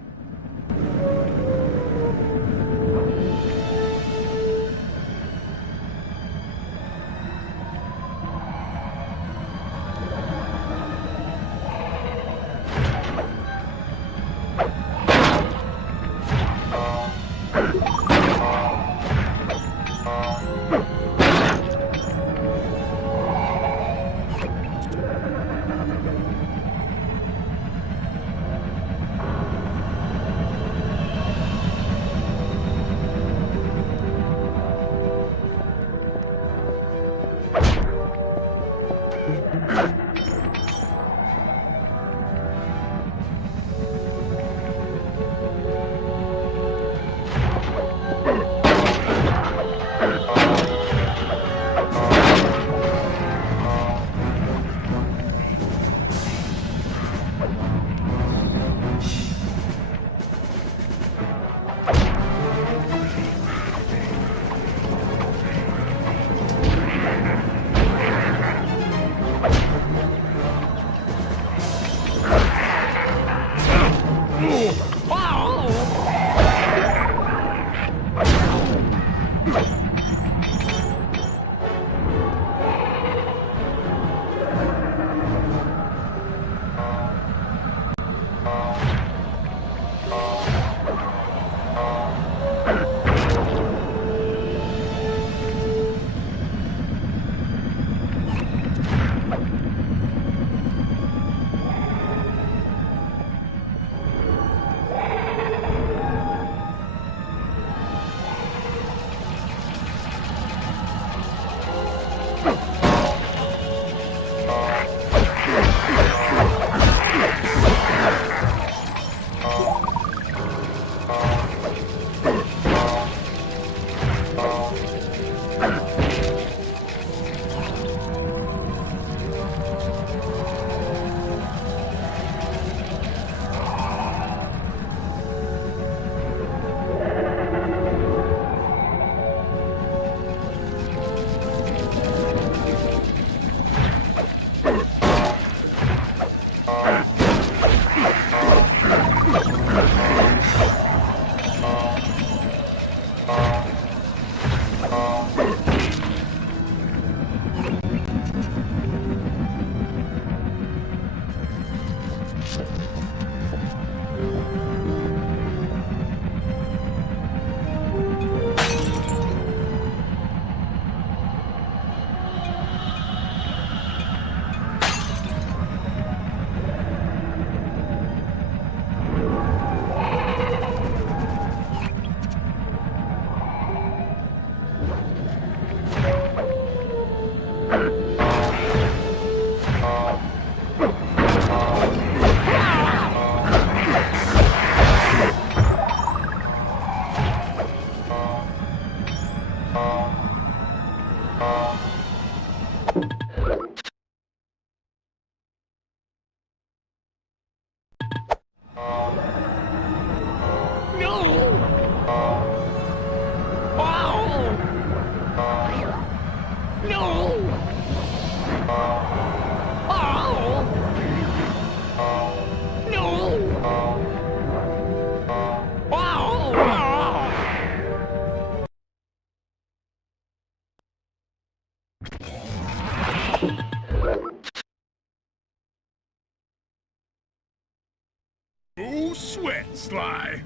No sweat, Sly.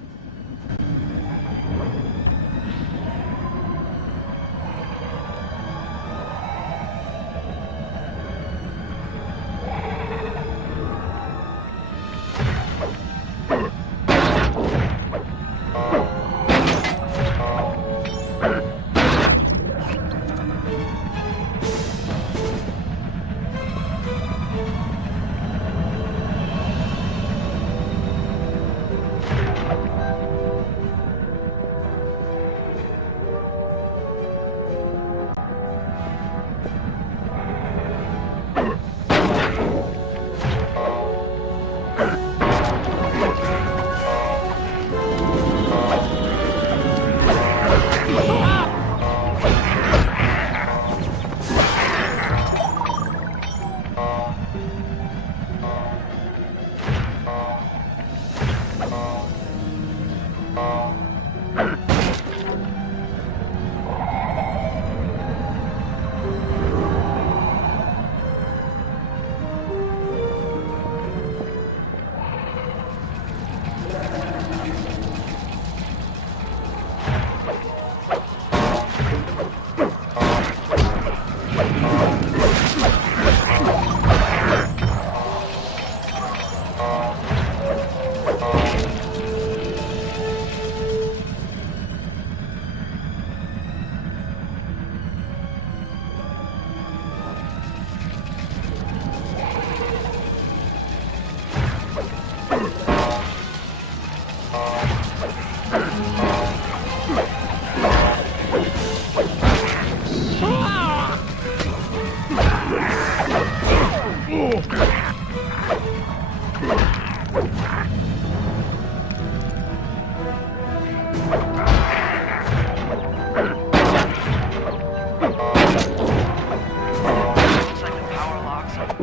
Looks like the power locks up.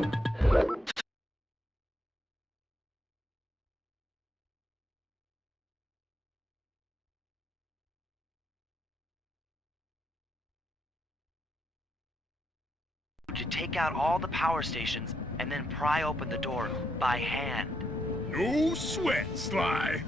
To take out all the power stations and then pry open the door by hand. No sweat, Sly.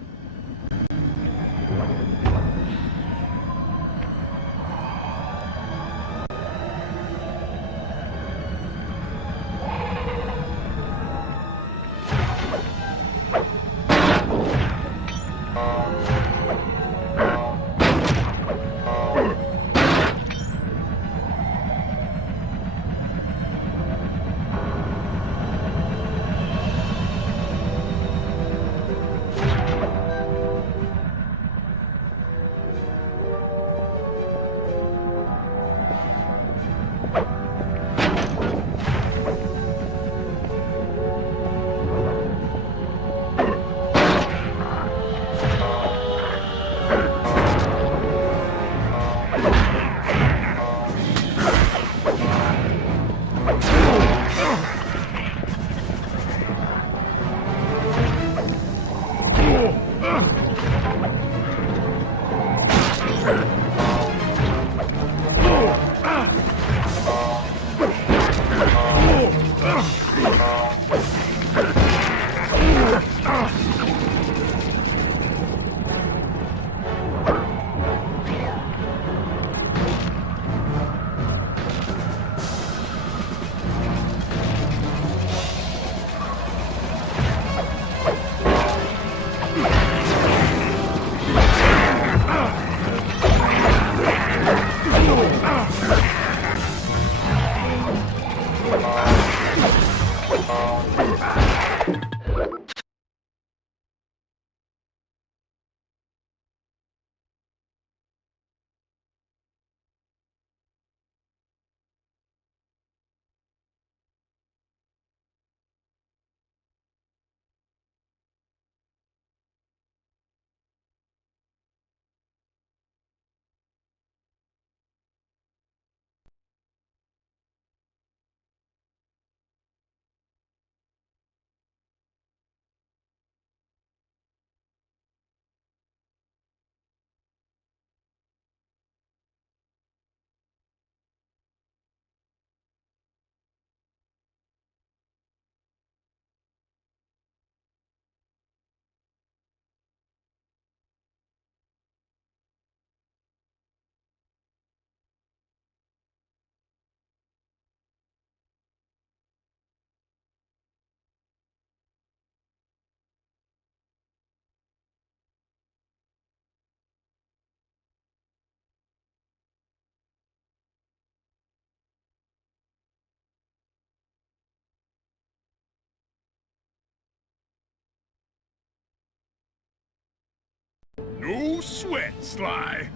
No sweat, Sly.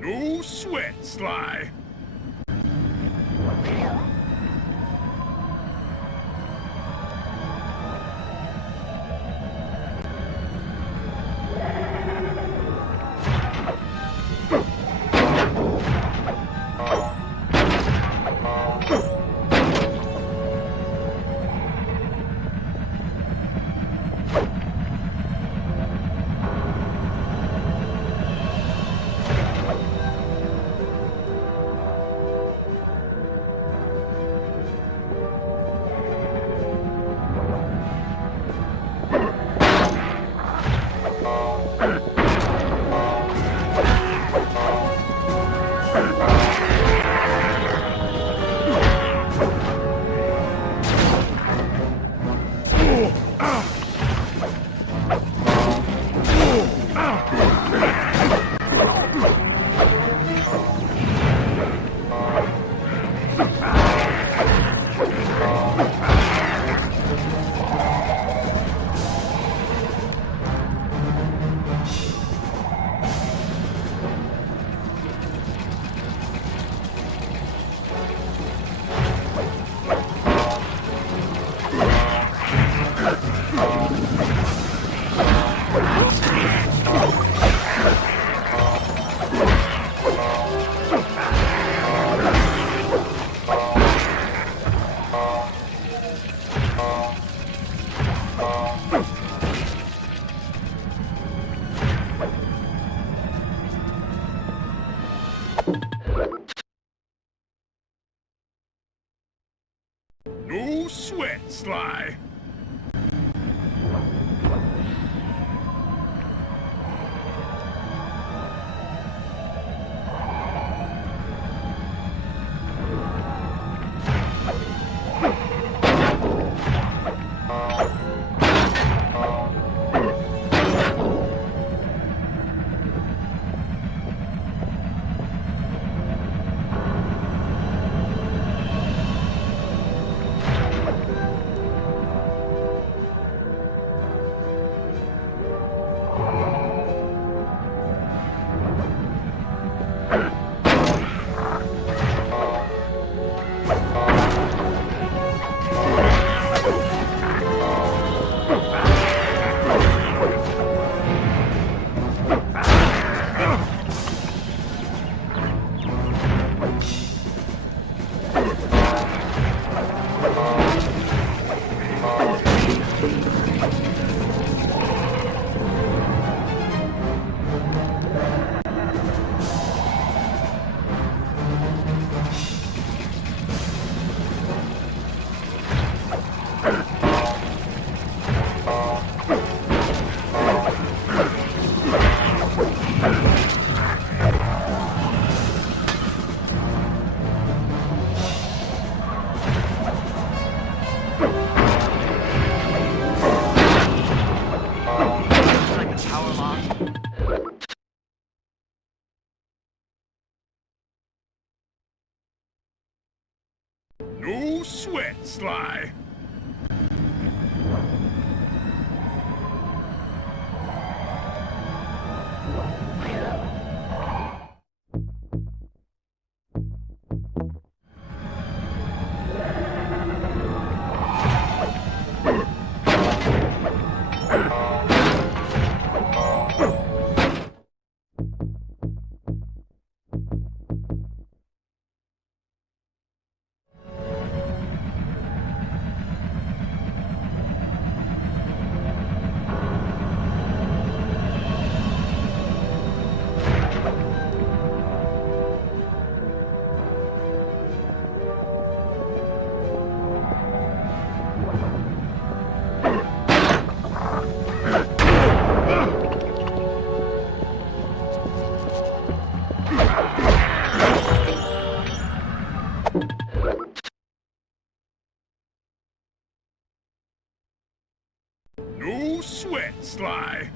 No sweat, Sly. No sweat, Sly. No sweat, Sly. No sweat, Sly.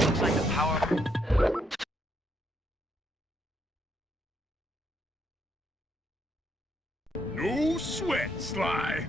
Looks like the power. No sweat, Sly.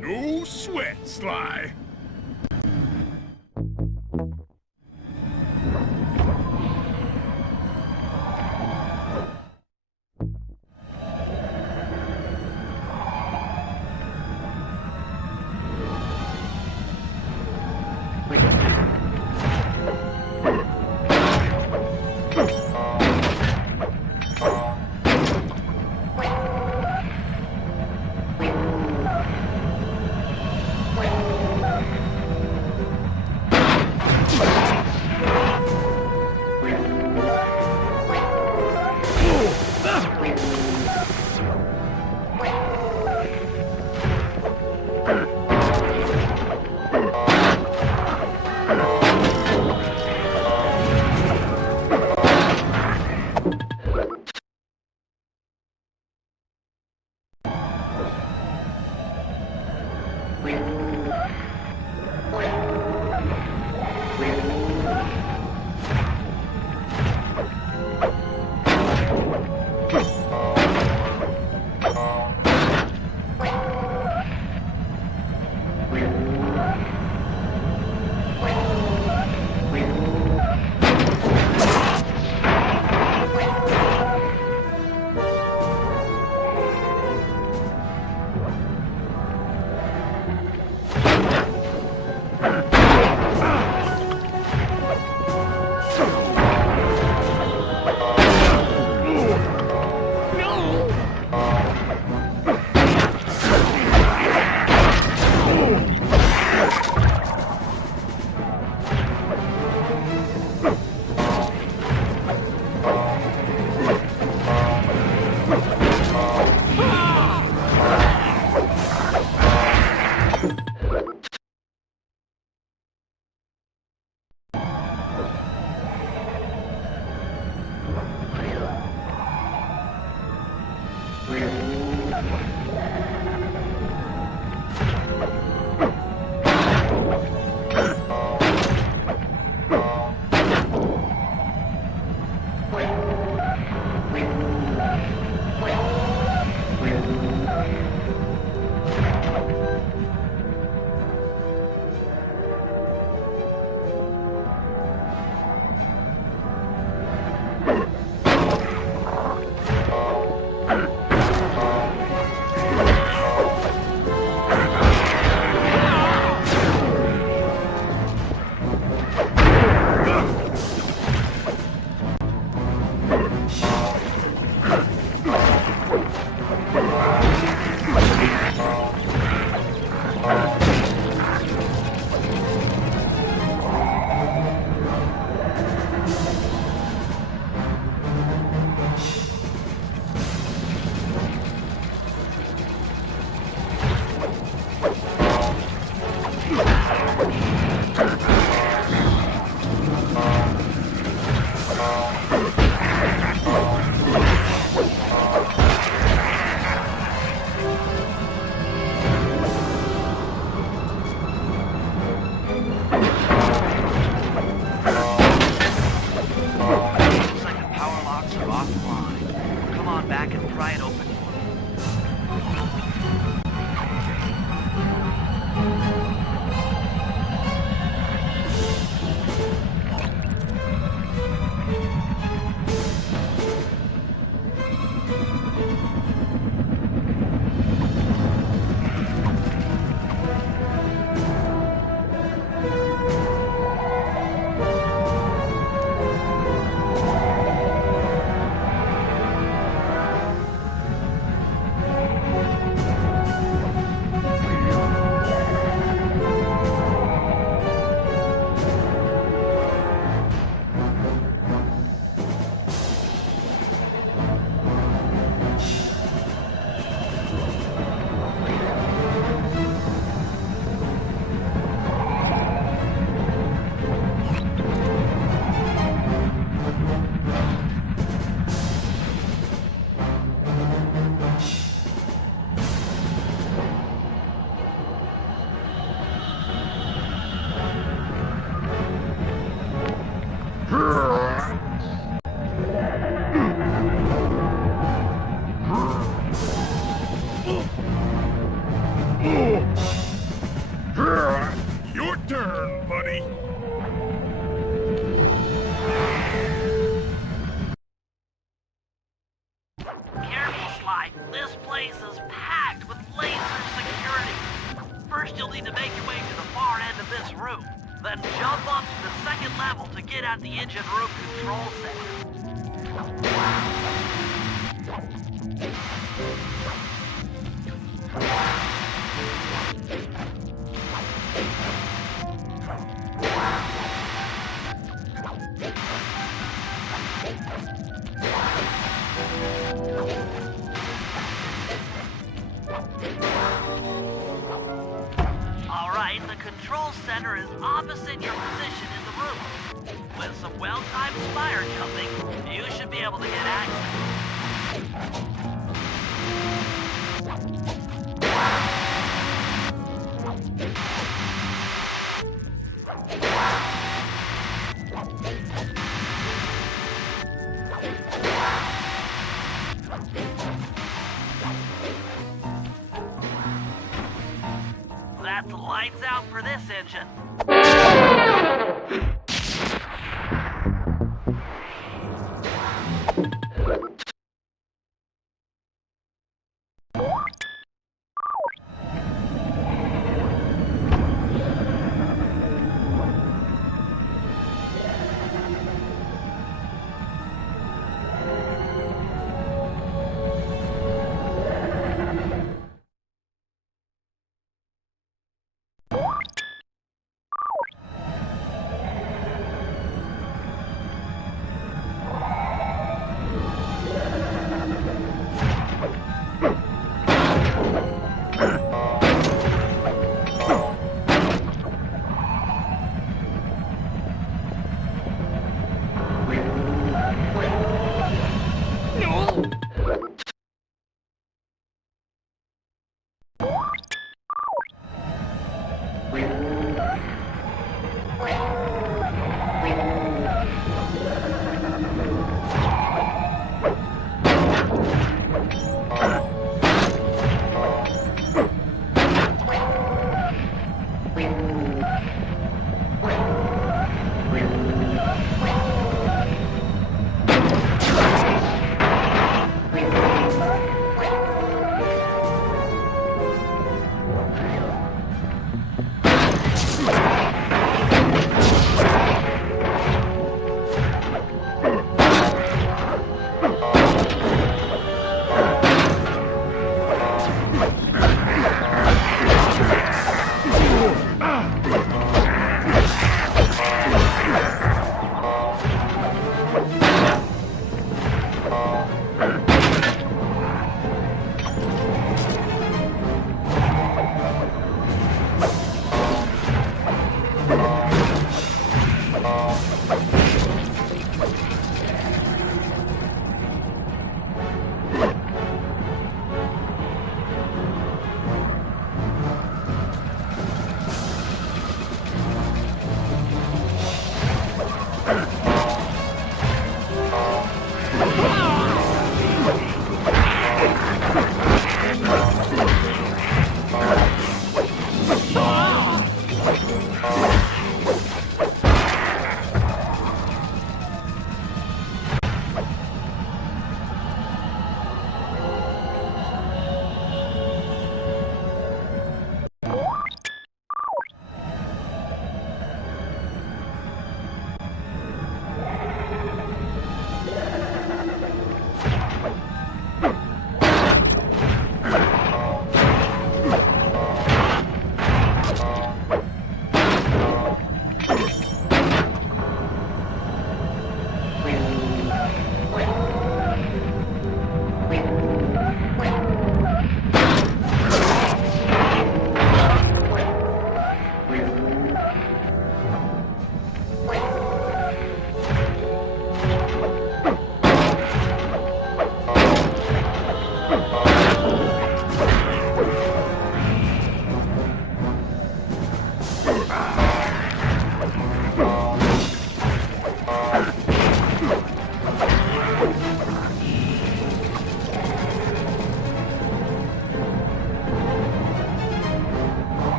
No sweat, Sly. Looks like the power locks are offline. Come on back and pry it open for me. Your turn, buddy. Careful, Sly. This place is packed with laser security. First, you'll need to make your way to the far end of this room. Then jump up to the second level to get at the engine room control center. Alright, the control center is opposite your position in the room. With some well-timed spire jumping, you should be able to get access. That's lights out for this engine.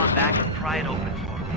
on back and pry it open for me.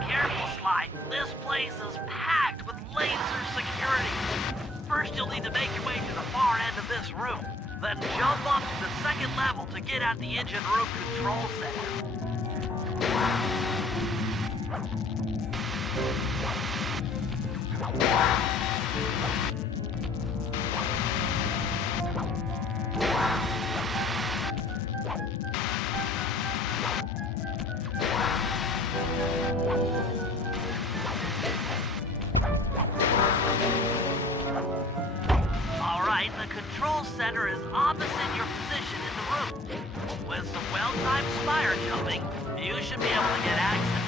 Careful, Sly. This place is packed with laser security. First, you'll need to make your way to the far end of this room. Then jump up to the second level to get at the engine room control center. Alright, the control center is opposite your position in the room. With some well-timed spire jumping, you should be able to get access.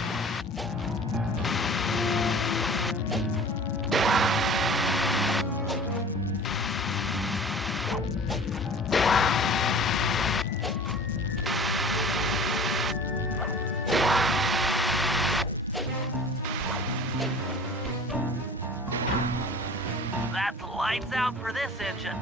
That's lights out for this engine.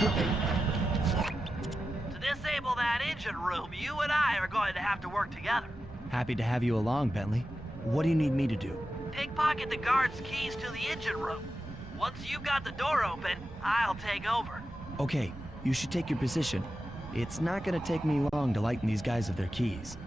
To disable that engine room, you and I are going to have to work together. Happy to have you along, Bentley. What do you need me to do? Pickpocket the guard's keys to the engine room. Once you've got the door open, I'll take over. Okay, you should take your position. It's not gonna take me long to lighten these guys of their keys.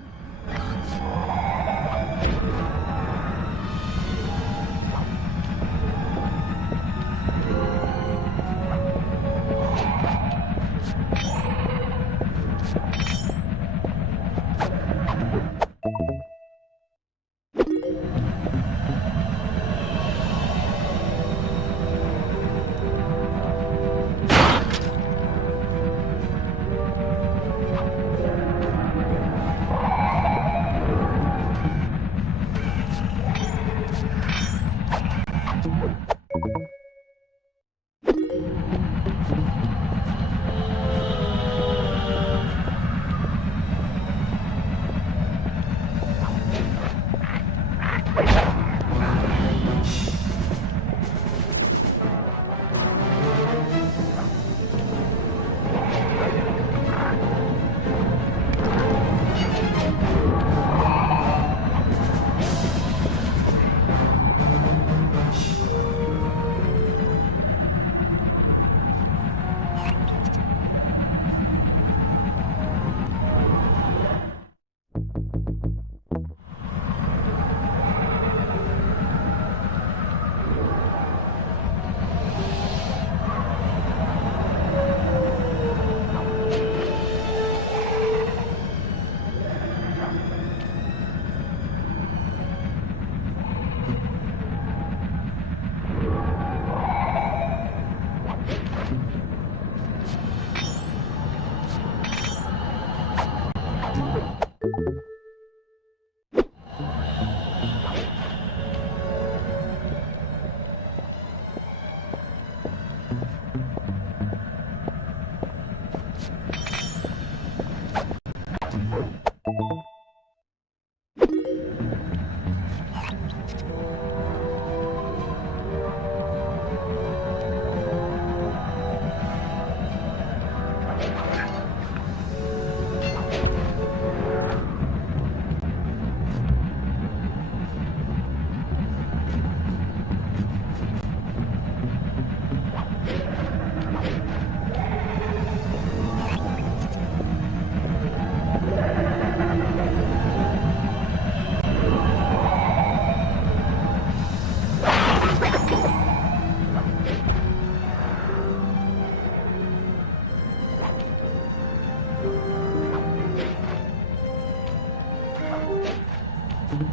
Okay,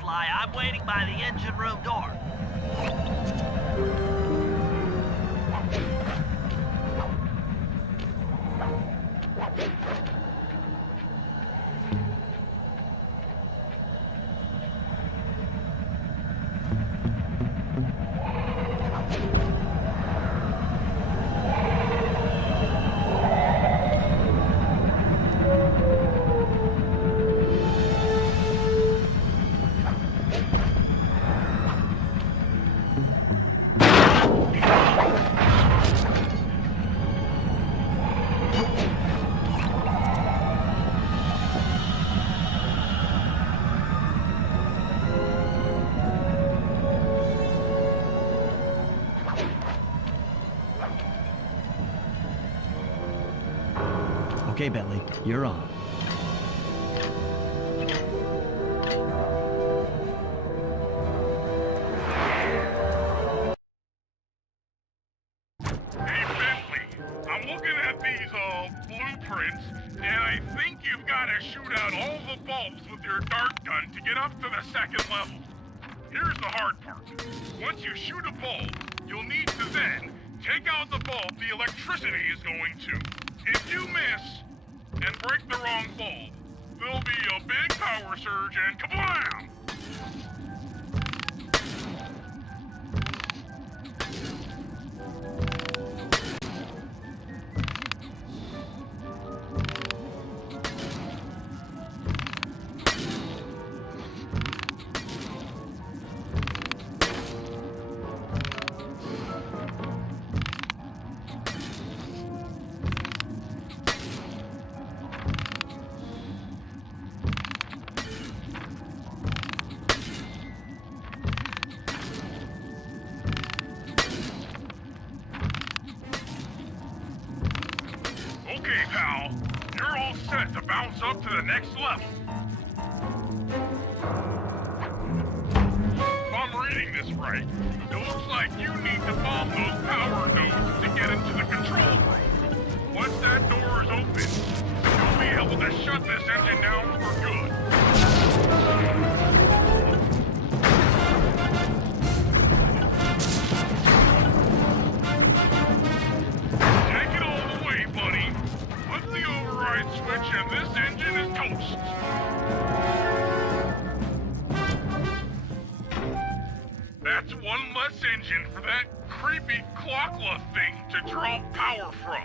Sly, I'm waiting by the engine room door. Okay, Bentley, you're on. Hey, Bentley, I'm looking at these, blueprints, and I think you've got to shoot out all the bulbs with your dart gun to get up to the second level. Here's the hard part. Once you shoot a bulb, you'll need to then take out the bulb the electricity is going to. If you miss and break the wrong bulb, there'll be a big power surge and kablam! Okay, pal. You're all set to bounce up to the next level. If I'm reading this right, it looks like you need to bomb those power nodes to get into the control room. Once that door is open, you'll be able to shut this engine down for good. Take it all the way, buddy. Flip the override switch and this engine is toast. That's one less engine for that creepy clockla thing to draw power from.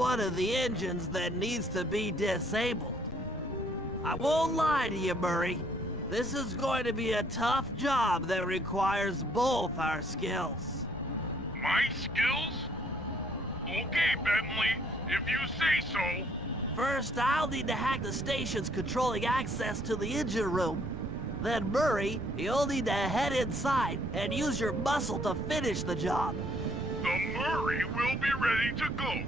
one of the engines that needs to be disabled. I won't lie to you, Murray. This is going to be a tough job that requires both our skills. My skills? Okay, Bentley, if you say so. First, I'll need to hack the stations controlling access to the engine room. Then, Murray, you'll need to head inside and use your muscle to finish the job. The Murray will be ready to go.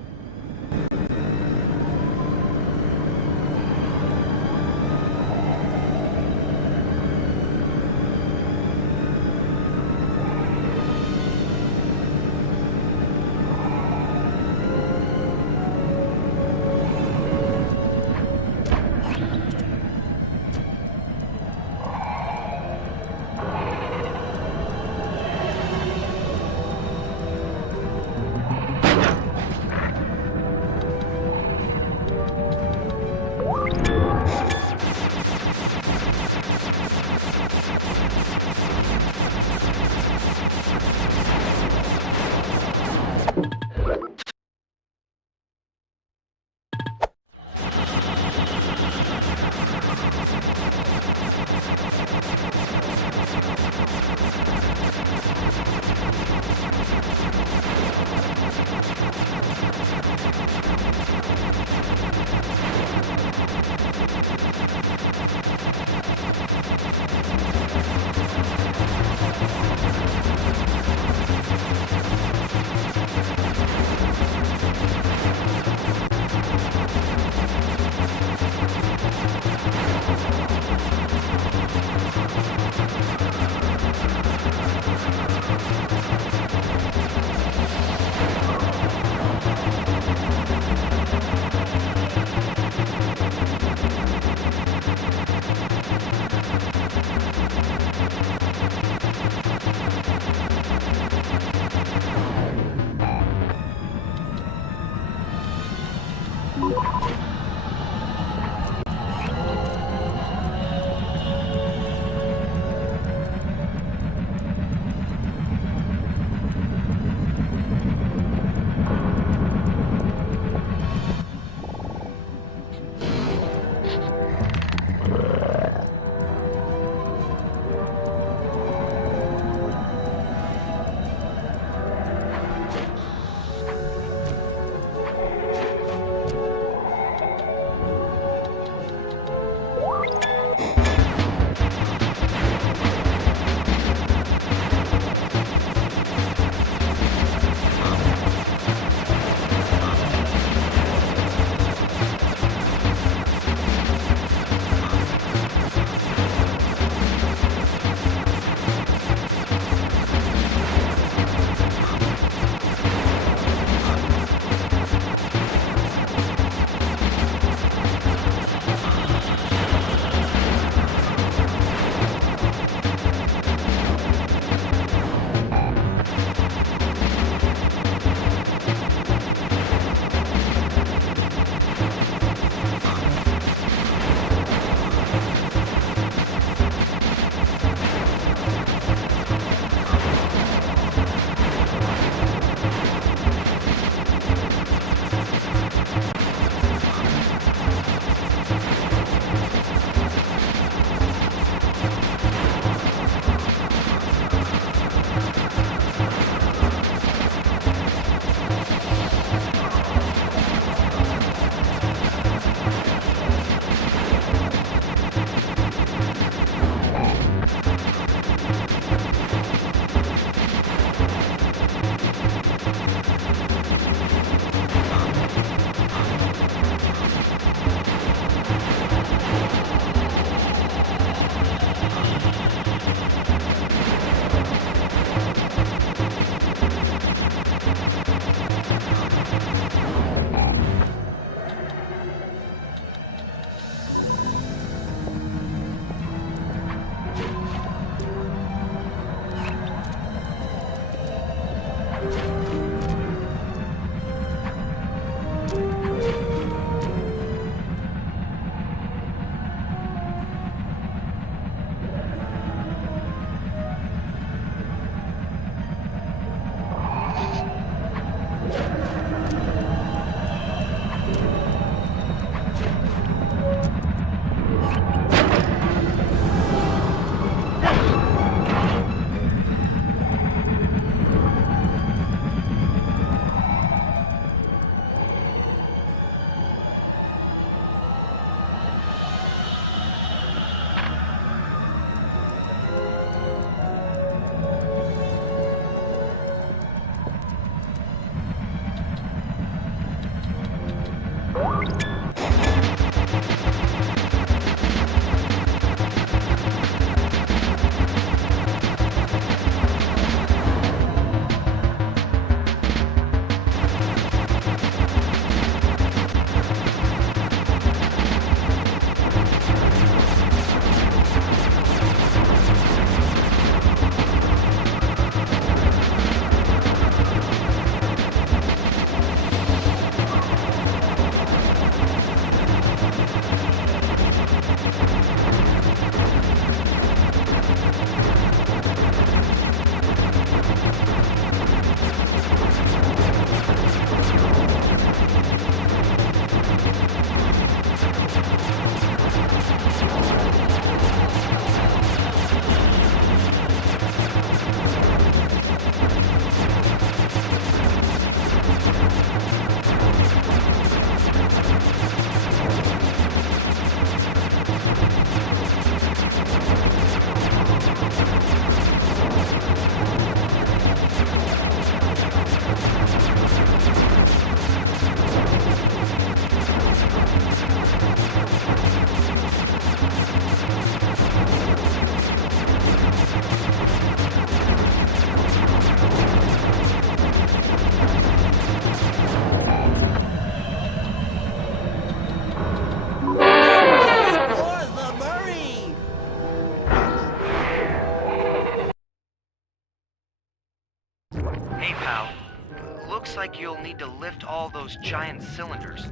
like you'll need to lift all those giant cylinders.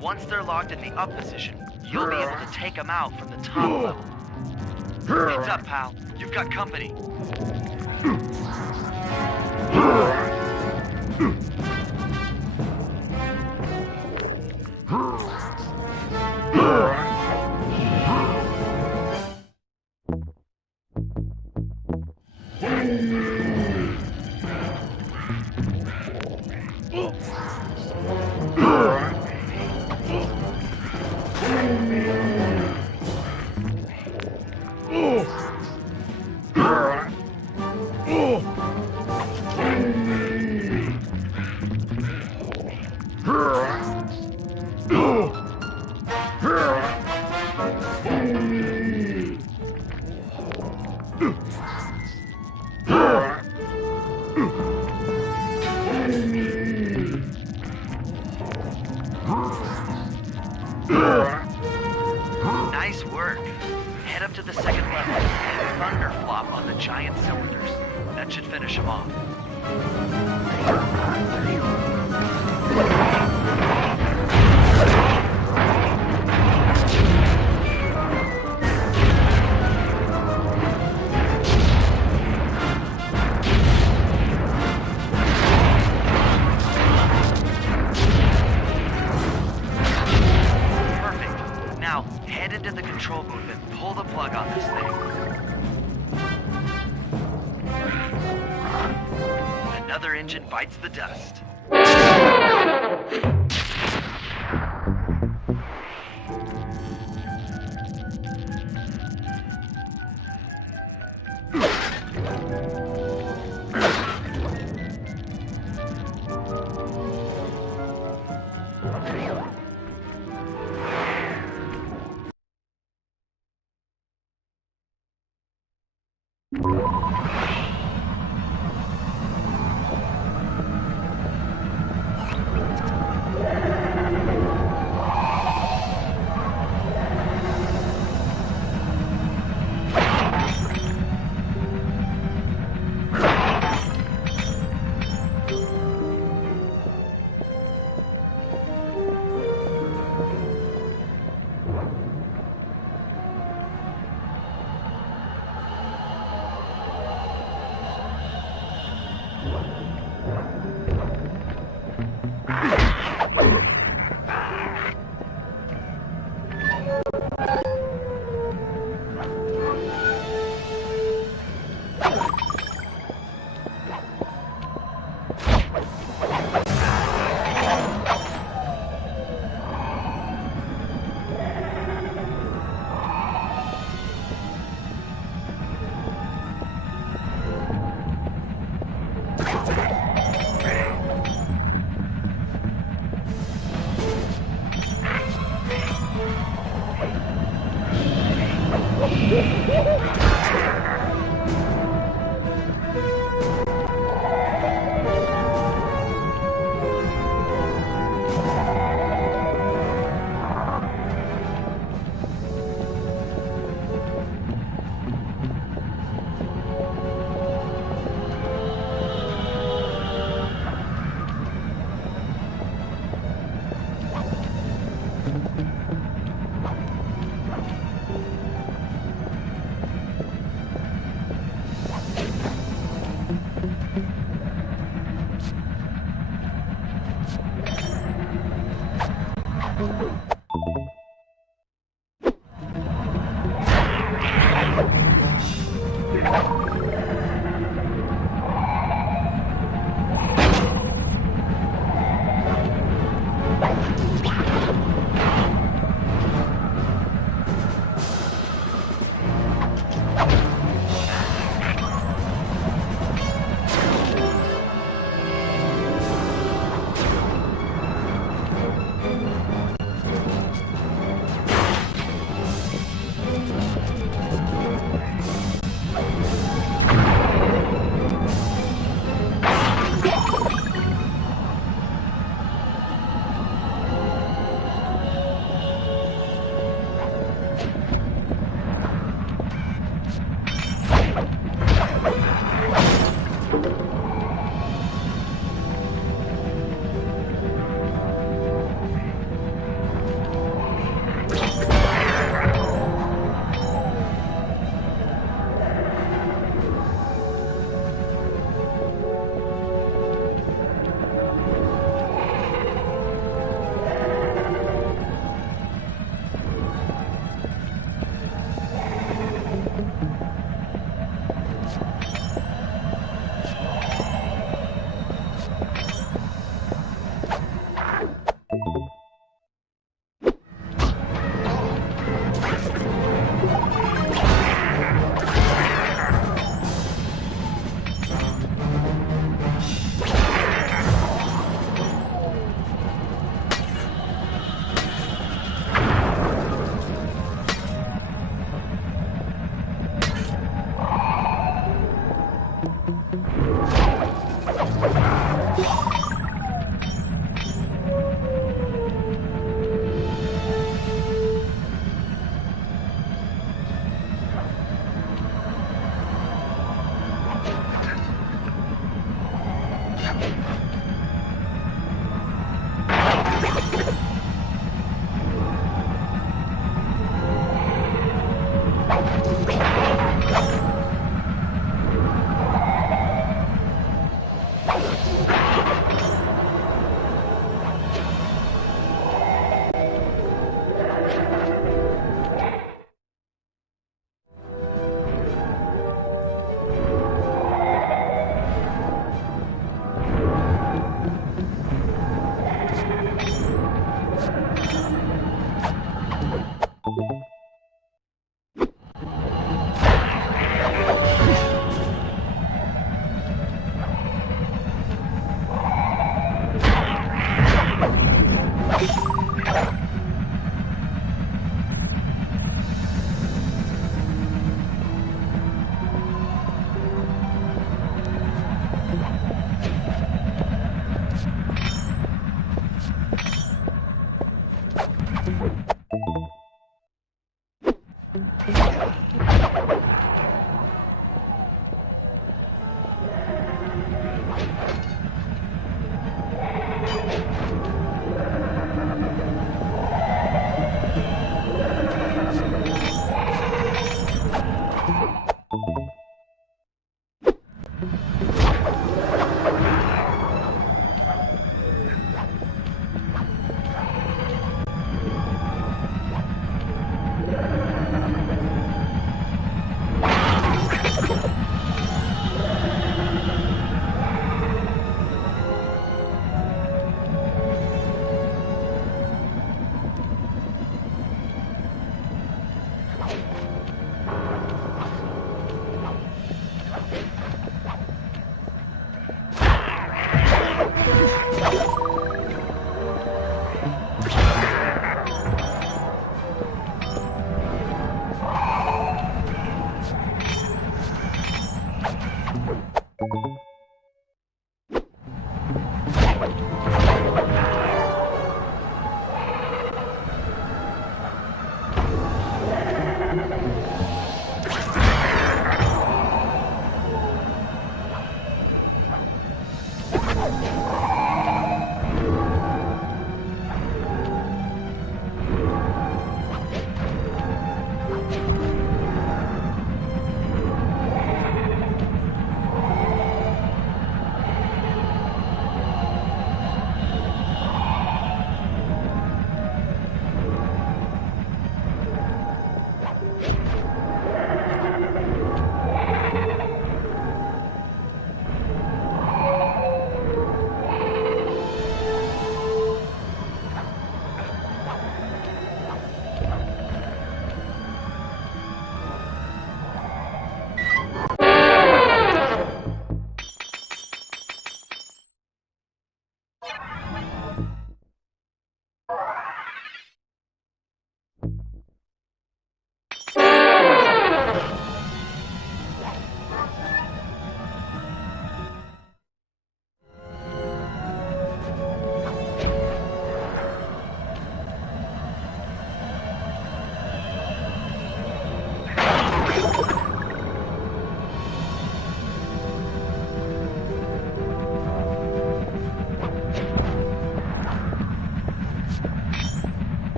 Once they're locked in the up position, you'll be able to take them out from the top level. Heads up, pal. You've got company. Nice work. Head up to the second level and thunderflop on the giant cylinders. That should finish them off. Perfect. Now, head into the control booth and pull the plug on this thing. Another engine bites the dust.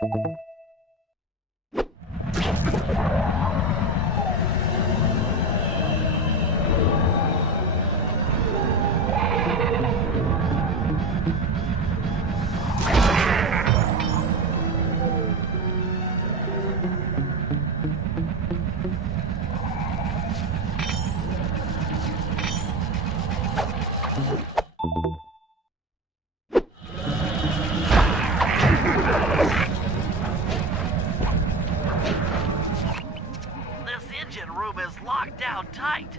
This engine room is locked down tight.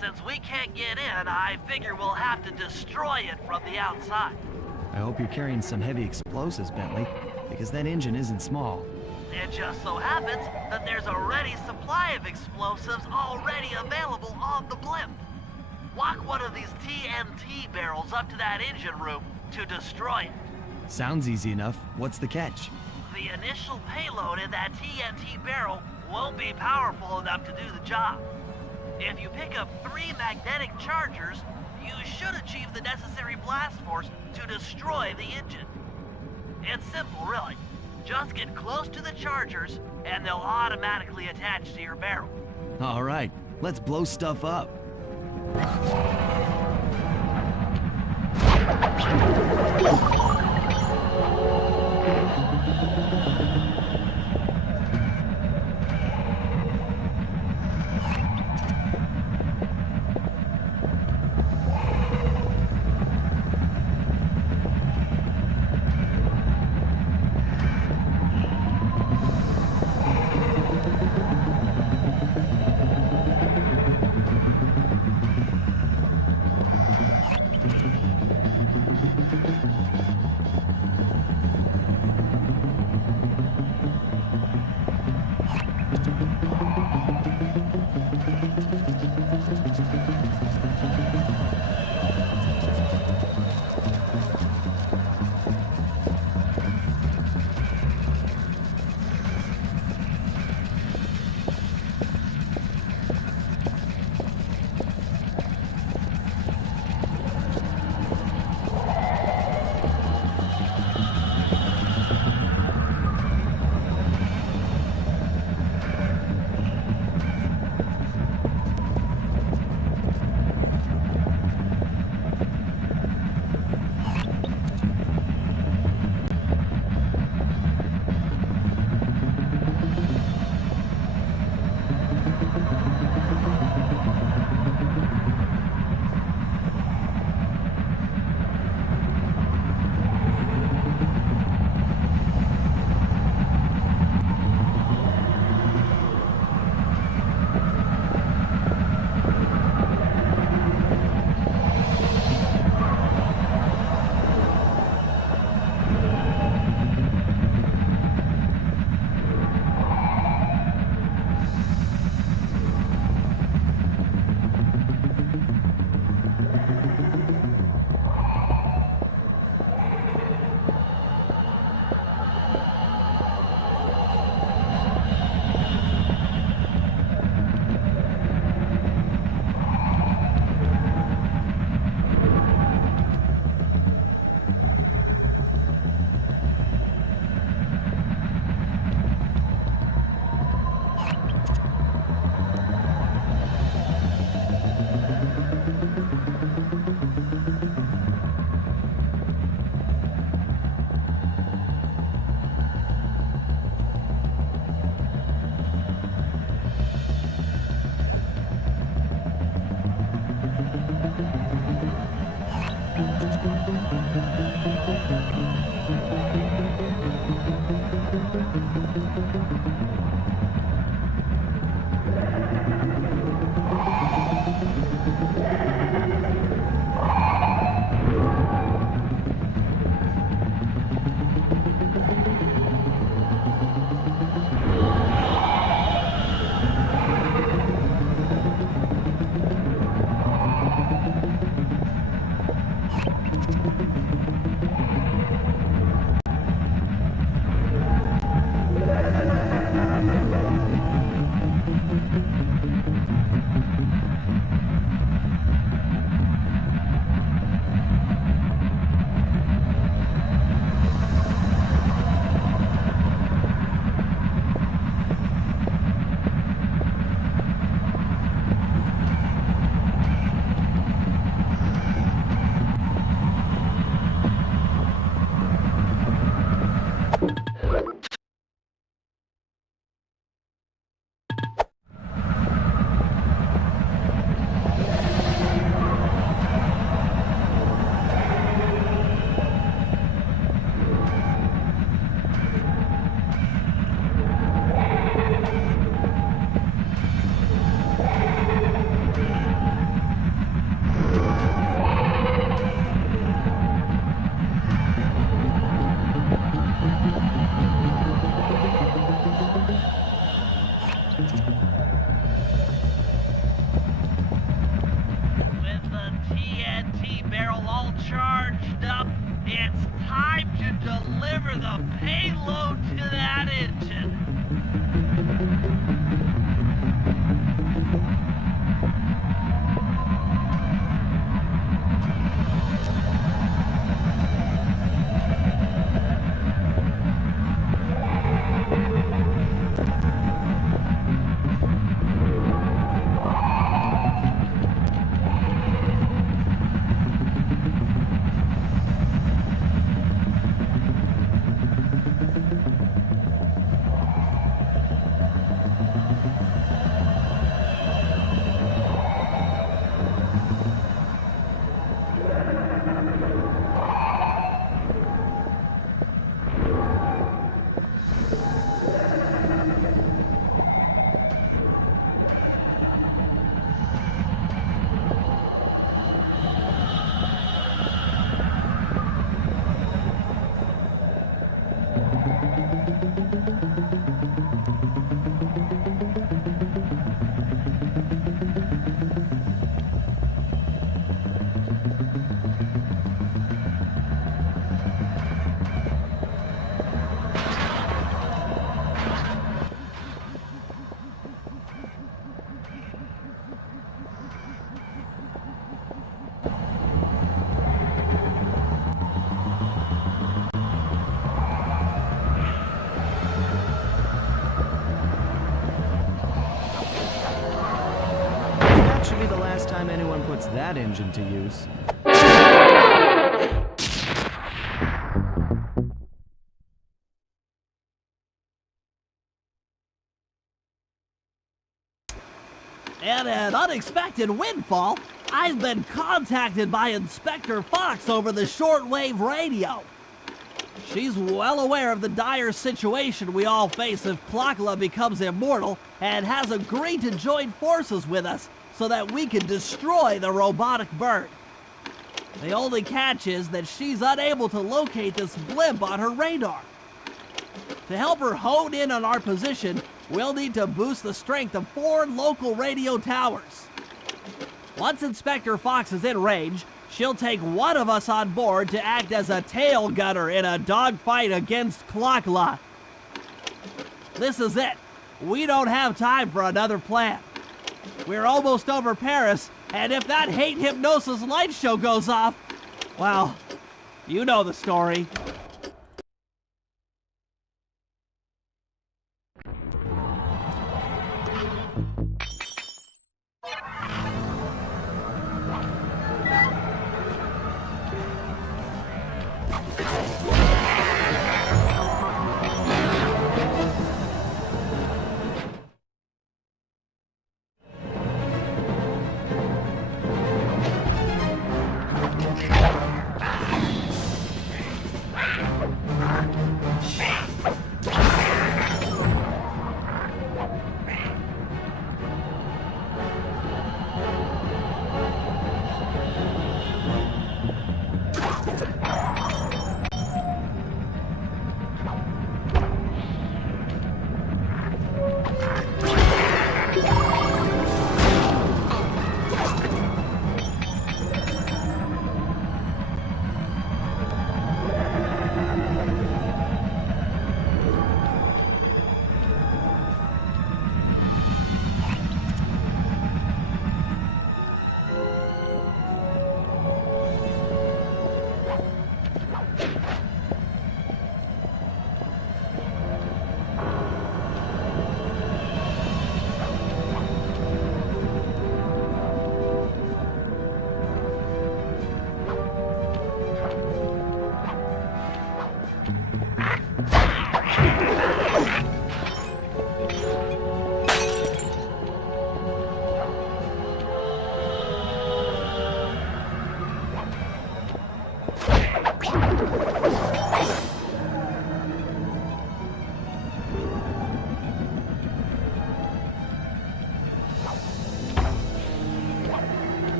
Since we can't get in, I figure we'll have to destroy it from the outside. I hope you're carrying some heavy explosives, Bentley, because that engine isn't small. It just so happens that there's a ready supply of explosives already available on the blimp. Walk one of these TNT barrels up to that engine room to destroy it. Sounds easy enough. What's the catch? The initial payload in that TNT barrel won't be powerful enough to do the job. If you pick up 3 magnetic chargers, you should achieve the necessary blast force to destroy the engine. It's simple, really. Just get close to the chargers, and they'll automatically attach to your barrel. All right, let's blow stuff up. be the last time anyone puts that engine to use. And an unexpected windfall, I've been contacted by Inspector Fox over the shortwave radio. She's well aware of the dire situation we all face if Clockla becomes immortal and has agreed to join forces with us so that we can destroy the robotic bird. The only catch is that she's unable to locate this blimp on her radar. To help her hone in on our position, we'll need to boost the strength of 4 local radio towers. Once Inspector Fox is in range, she'll take one of us on board to act as a tail gunner in a dogfight against Clockla. This is it. We don't have time for another plan. We're almost over Paris, and if that hate hypnosis light show goes off, well, you know the story.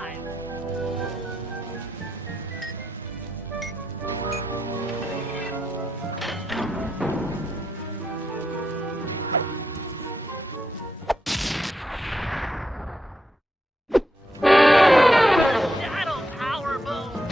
alive. Shadow power boom.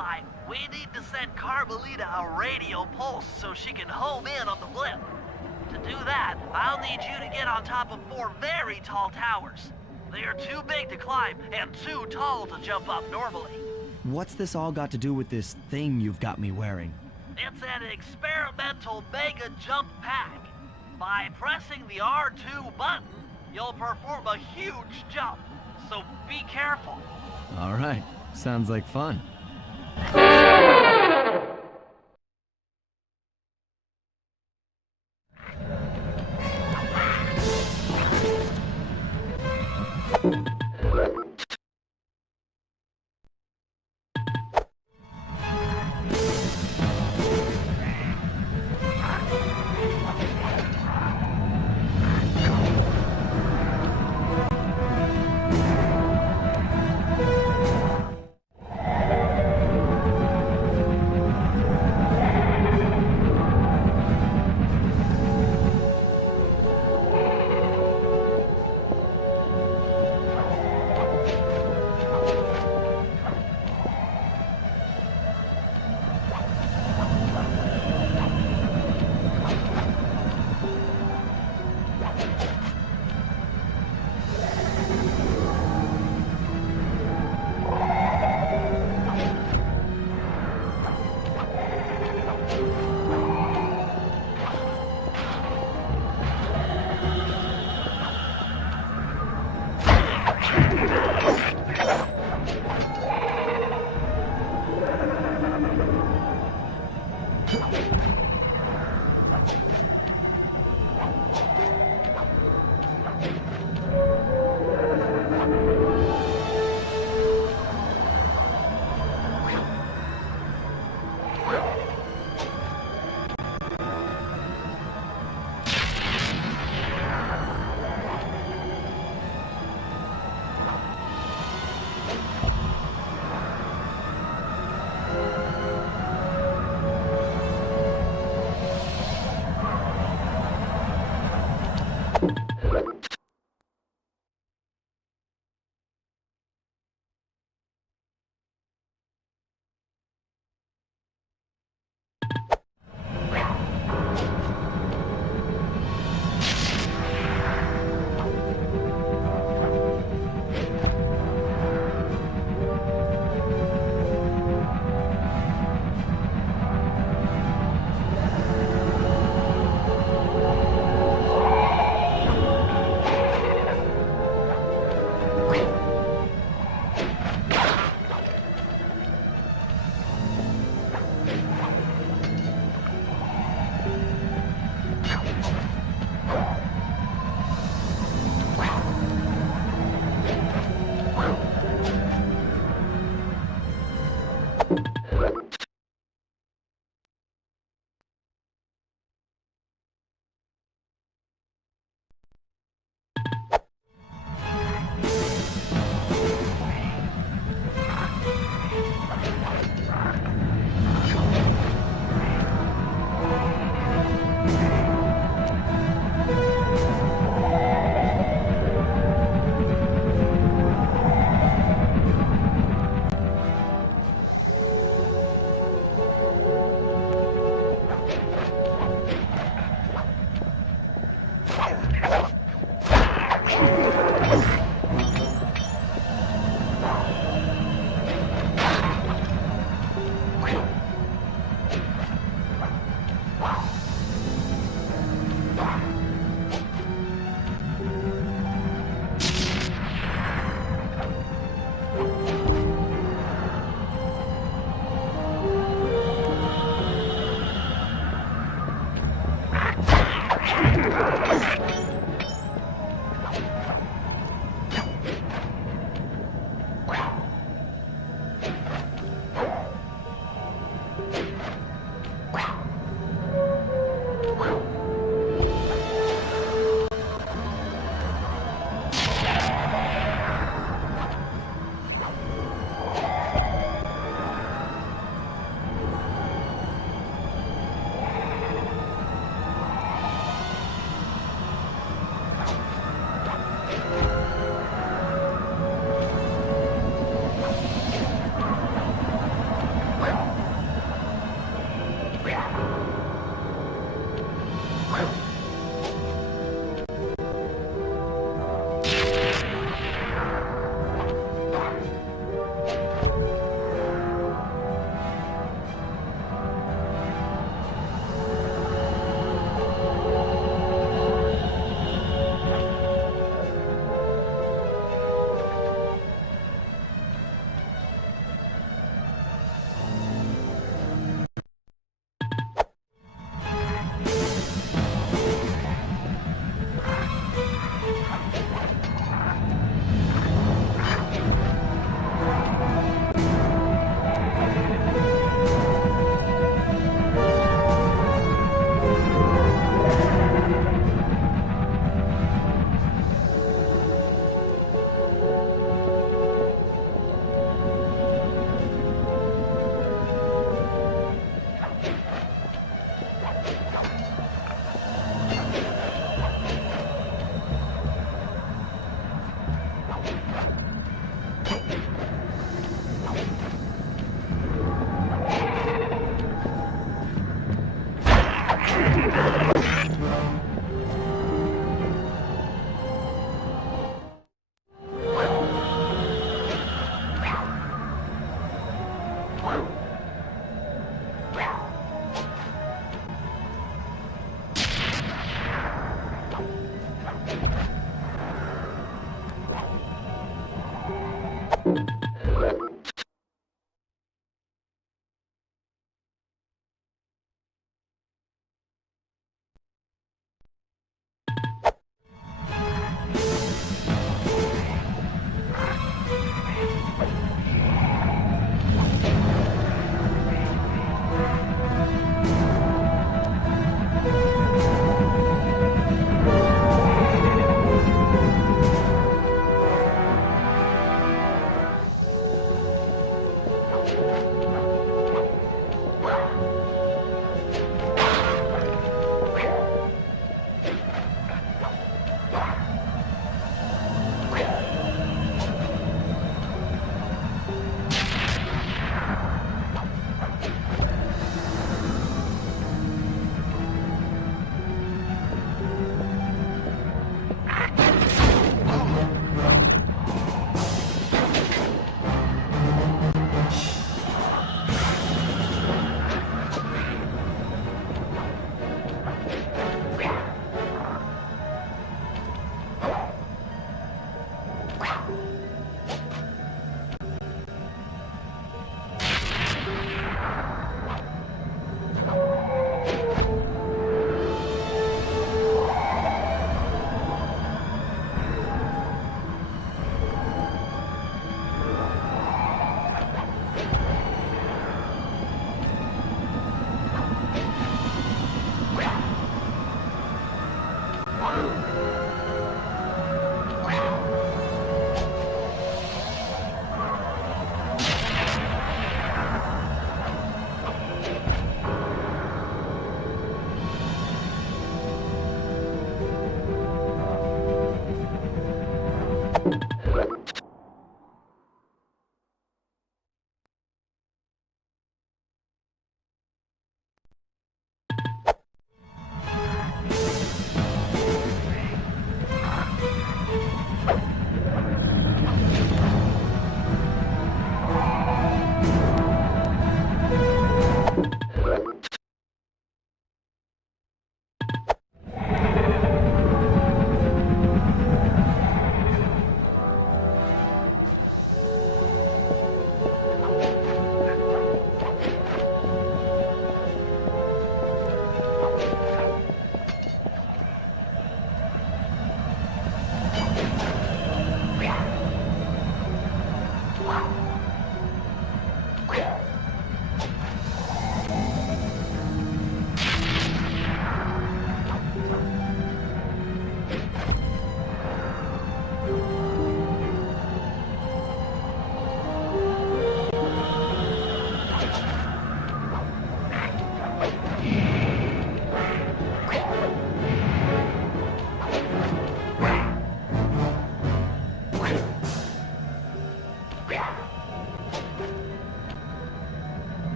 climb, we need to send Carmelita a radio pulse so she can home in on the blip. To do that, I'll need you to get on top of 4 very tall towers. They are too big to climb and too tall to jump up normally. What's this all got to do with this thing you've got me wearing? It's an experimental mega jump pack. By pressing the R2 button, you'll perform a huge jump. So be careful. All right, sounds like fun.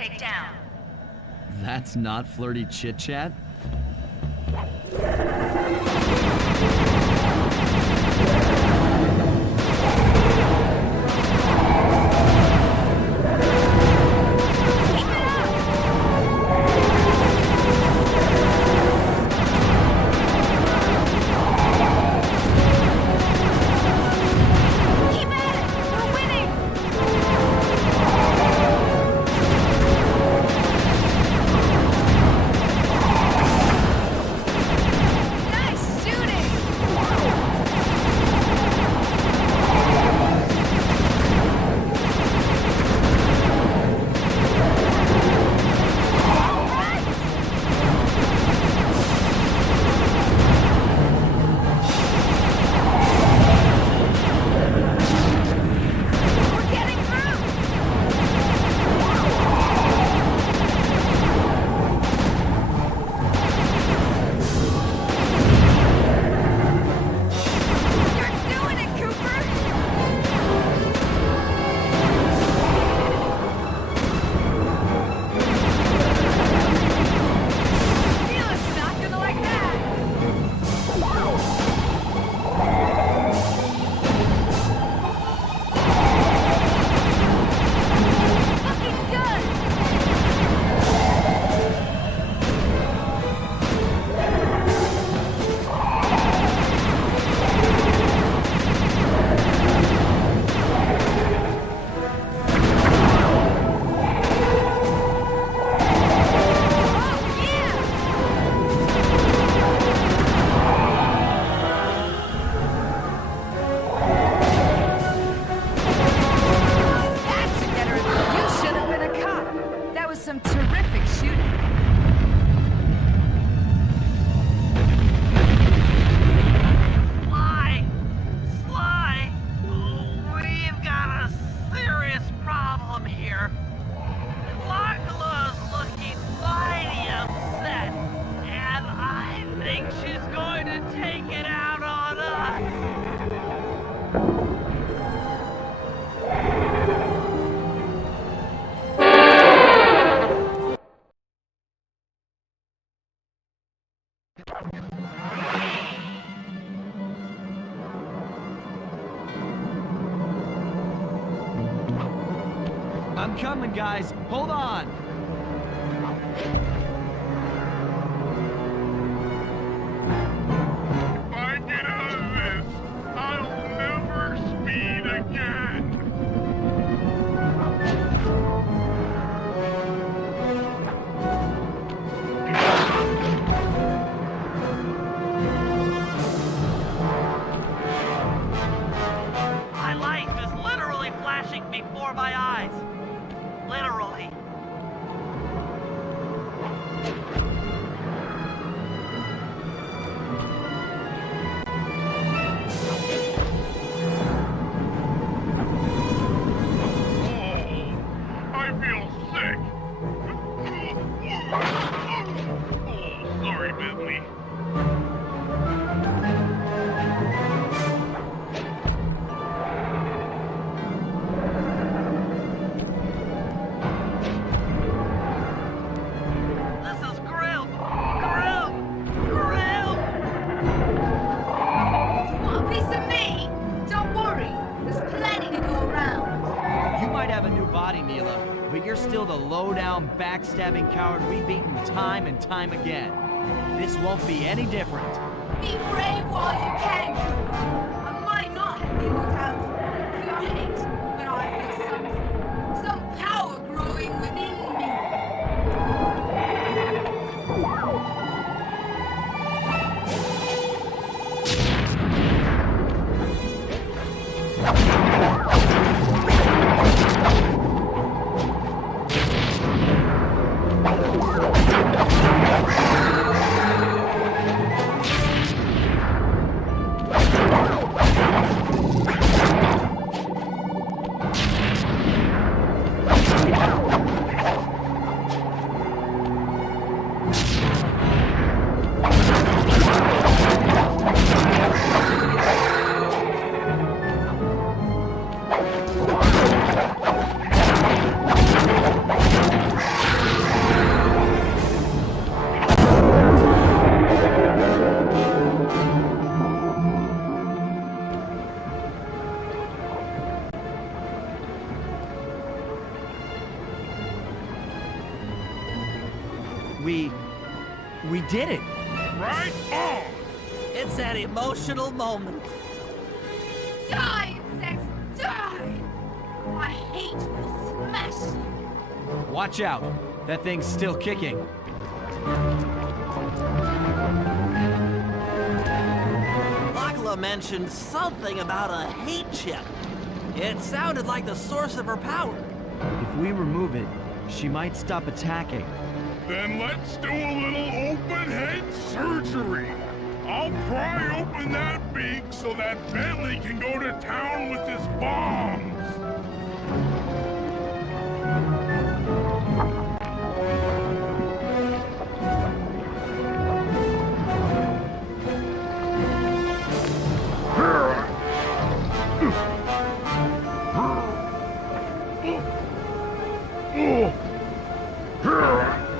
take down. That's not flirty chit-chat? I'm coming, guys. Hold on. If I get out of this, I'll never speed again. My life is literally flashing before my eyes. Literally. I feel sick. Oh, sorry, Bentley. This is Grill. Grill. Grill. Want a piece of me? Don't worry, there's plenty to go around. You might have a new body, Mila, but you're still the low-down, backstabbing coward we've beaten time and time again. This won't be any different. Be brave while you can. I might not have been looked out for your hate, but I feel something. Some power growing within me. We did it. Right on! It's an emotional moment. Die, insects, die! I hate will smash you. Watch out. That thing's still kicking. Lachla mentioned something about a hate chip. It sounded like the source of her power. If we remove it, she might stop attacking. Then let's do a little open head surgery. I'll pry open that beak so that Bentley can go to town with his bombs.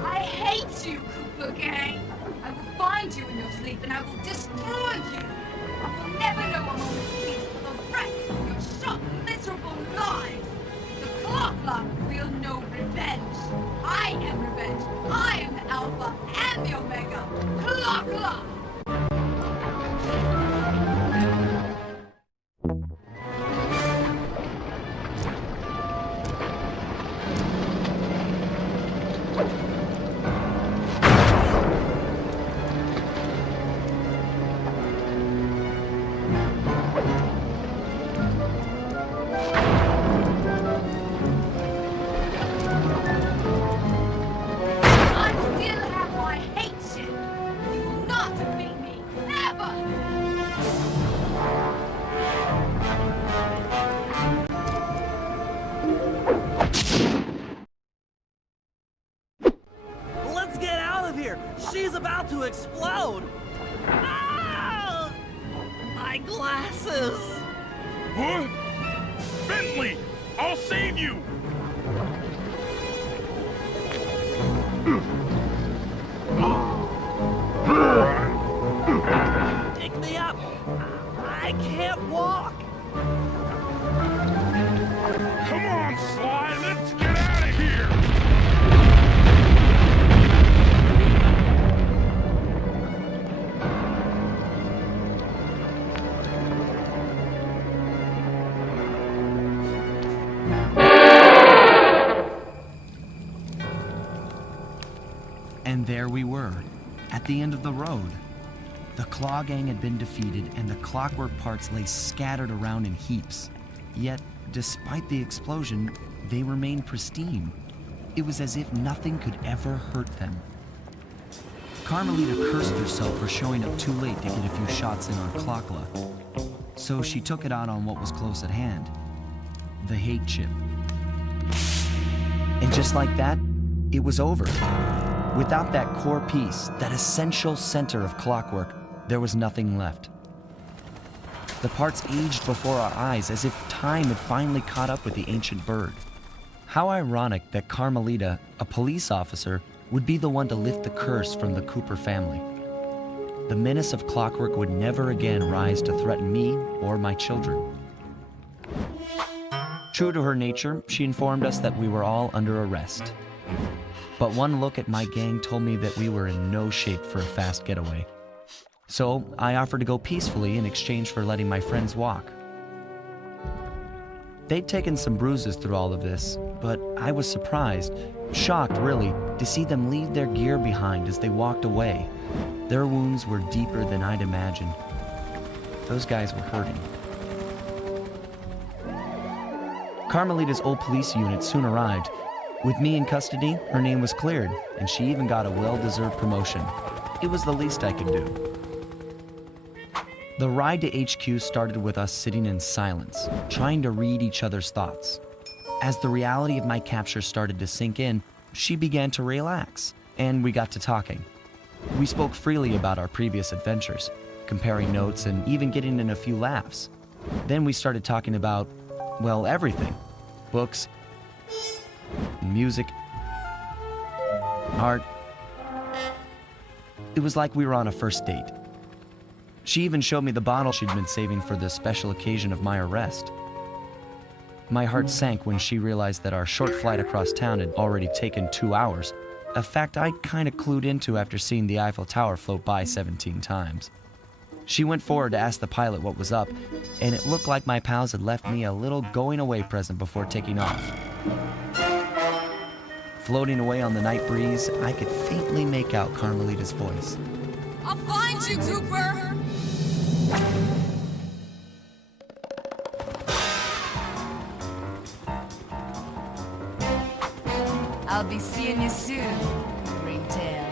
I hate you, Cooper Gang. I will find you in your sleep and I will destroy you. You will never know a moment's peace for the rest of your short, miserable lives. The clock lock will feel no revenge. I am revenge. I am the Alpha and the Omega. Clock lock! I still have my hate shit. You will not defeat me. Never! Let's get out of here. She's about to explode. Ah! My glasses. What? Bentley, I'll save you! Pick me up. I can't walk. Come on, Sly, let's get out of here! And there we were, at the end of the road. The Claw Gang had been defeated, and the clockwork parts lay scattered around in heaps. Yet, despite the explosion, they remained pristine. It was as if nothing could ever hurt them. Carmelita cursed herself for showing up too late to get a few shots in on Clockla. So she took it out on what was close at hand, the hate chip. And just like that, it was over. Without that core piece, that essential center of clockwork, there was nothing left. The parts aged before our eyes as if time had finally caught up with the ancient bird. How ironic that Carmelita, a police officer, would be the one to lift the curse from the Cooper family. The menace of clockwork would never again rise to threaten me or my children. True to her nature, she informed us that we were all under arrest. But one look at my gang told me that we were in no shape for a fast getaway. So I offered to go peacefully in exchange for letting my friends walk. They'd taken some bruises through all of this, but I was surprised, shocked really, to see them leave their gear behind as they walked away. Their wounds were deeper than I'd imagined. Those guys were hurting. Carmelita's old police unit soon arrived. With me in custody, her name was cleared, and she even got a well-deserved promotion. It was the least I could do. The ride to HQ started with us sitting in silence, trying to read each other's thoughts. As the reality of my capture started to sink in, she began to relax, and we got to talking. We spoke freely about our previous adventures, comparing notes and even getting in a few laughs. Then we started talking about, well, everything. Books, music, art. It was like we were on a first date. She even showed me the bottle she'd been saving for the special occasion of my arrest. My heart sank when she realized that our short flight across town had already taken 2 hours, a fact I kinda clued into after seeing the Eiffel Tower float by 17 times. She went forward to ask the pilot what was up, and it looked like my pals had left me a little going-away present before taking off. Floating away on the night breeze, I could faintly make out Carmelita's voice. I'll find you, Cooper! I'll be seeing you soon, Ringtail.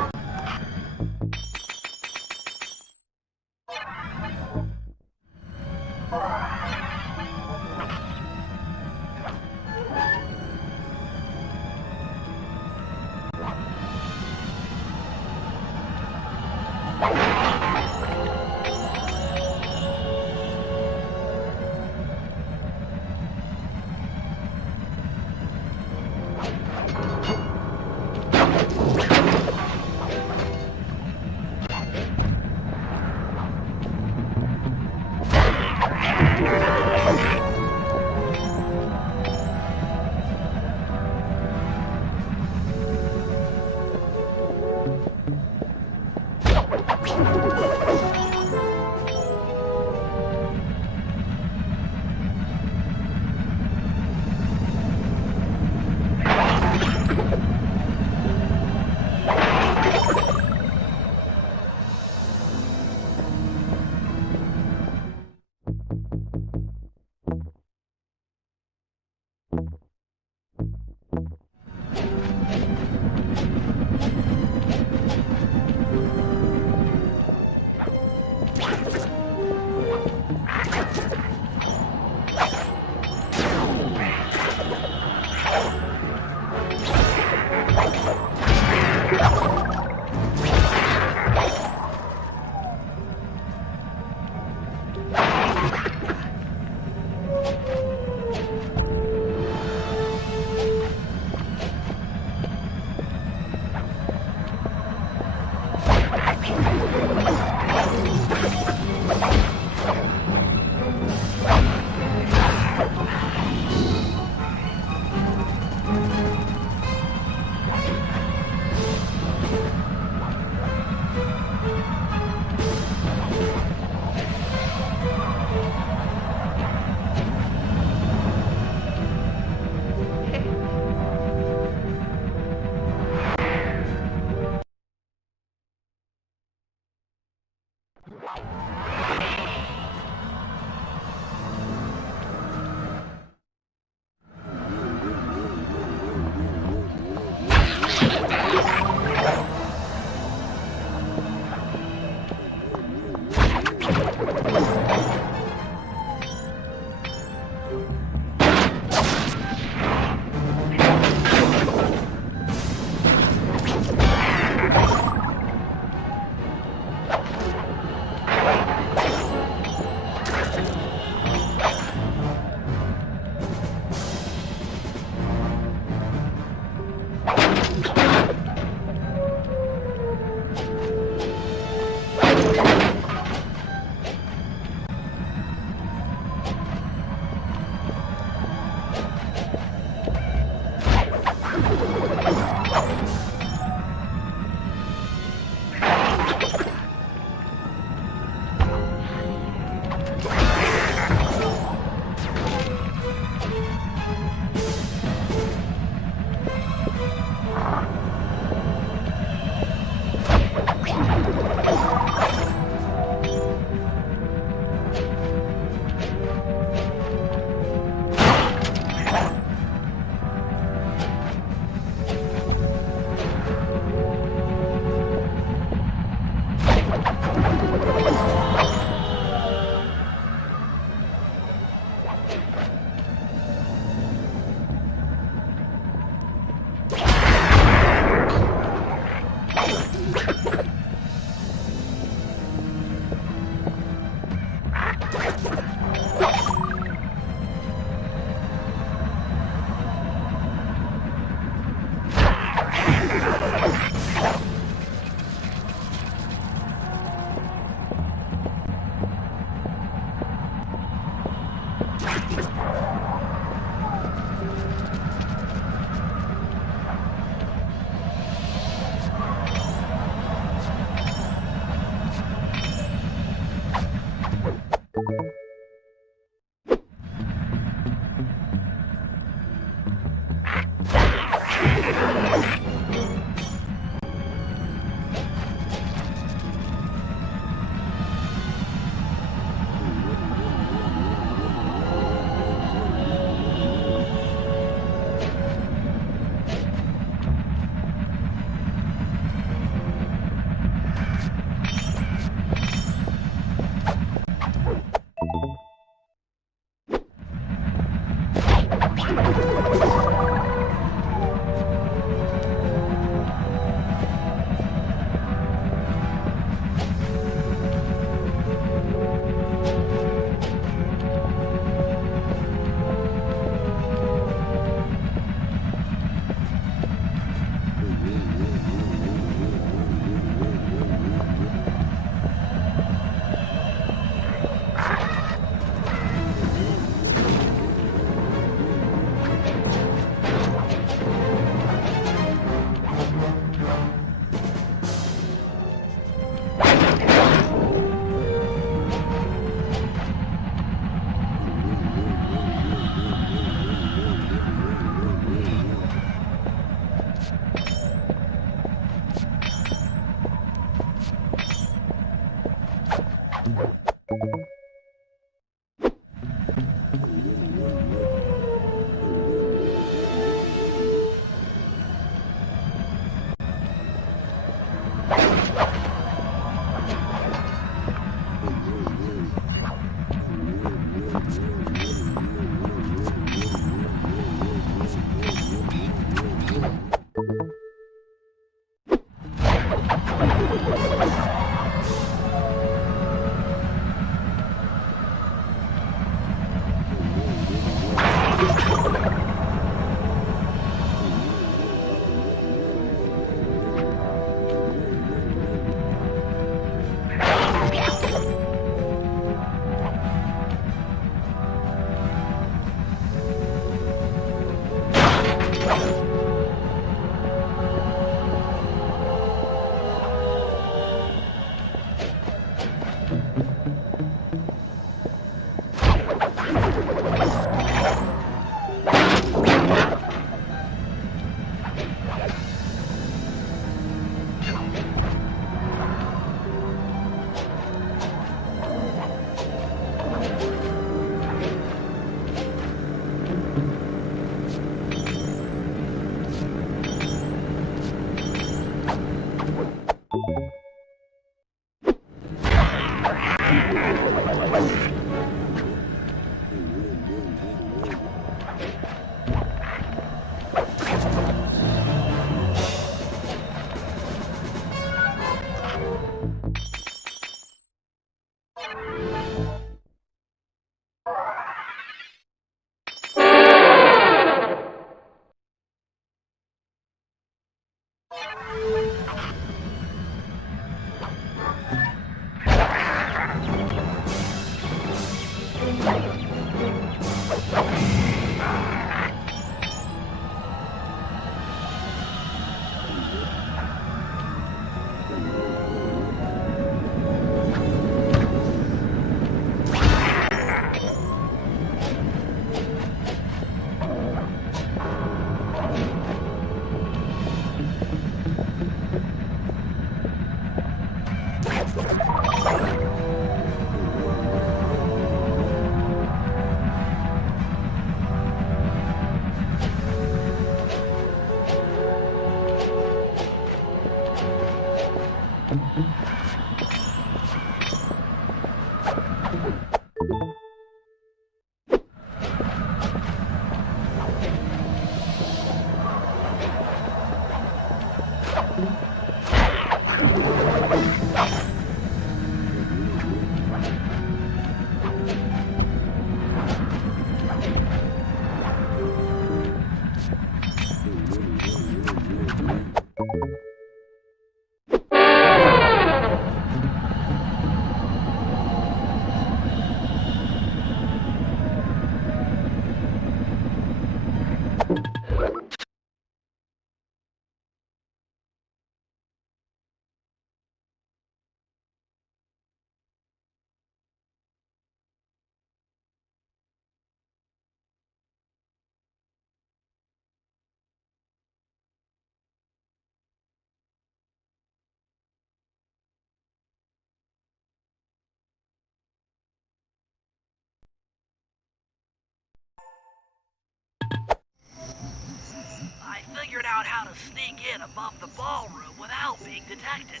figured out how to sneak in above the ballroom without being detected.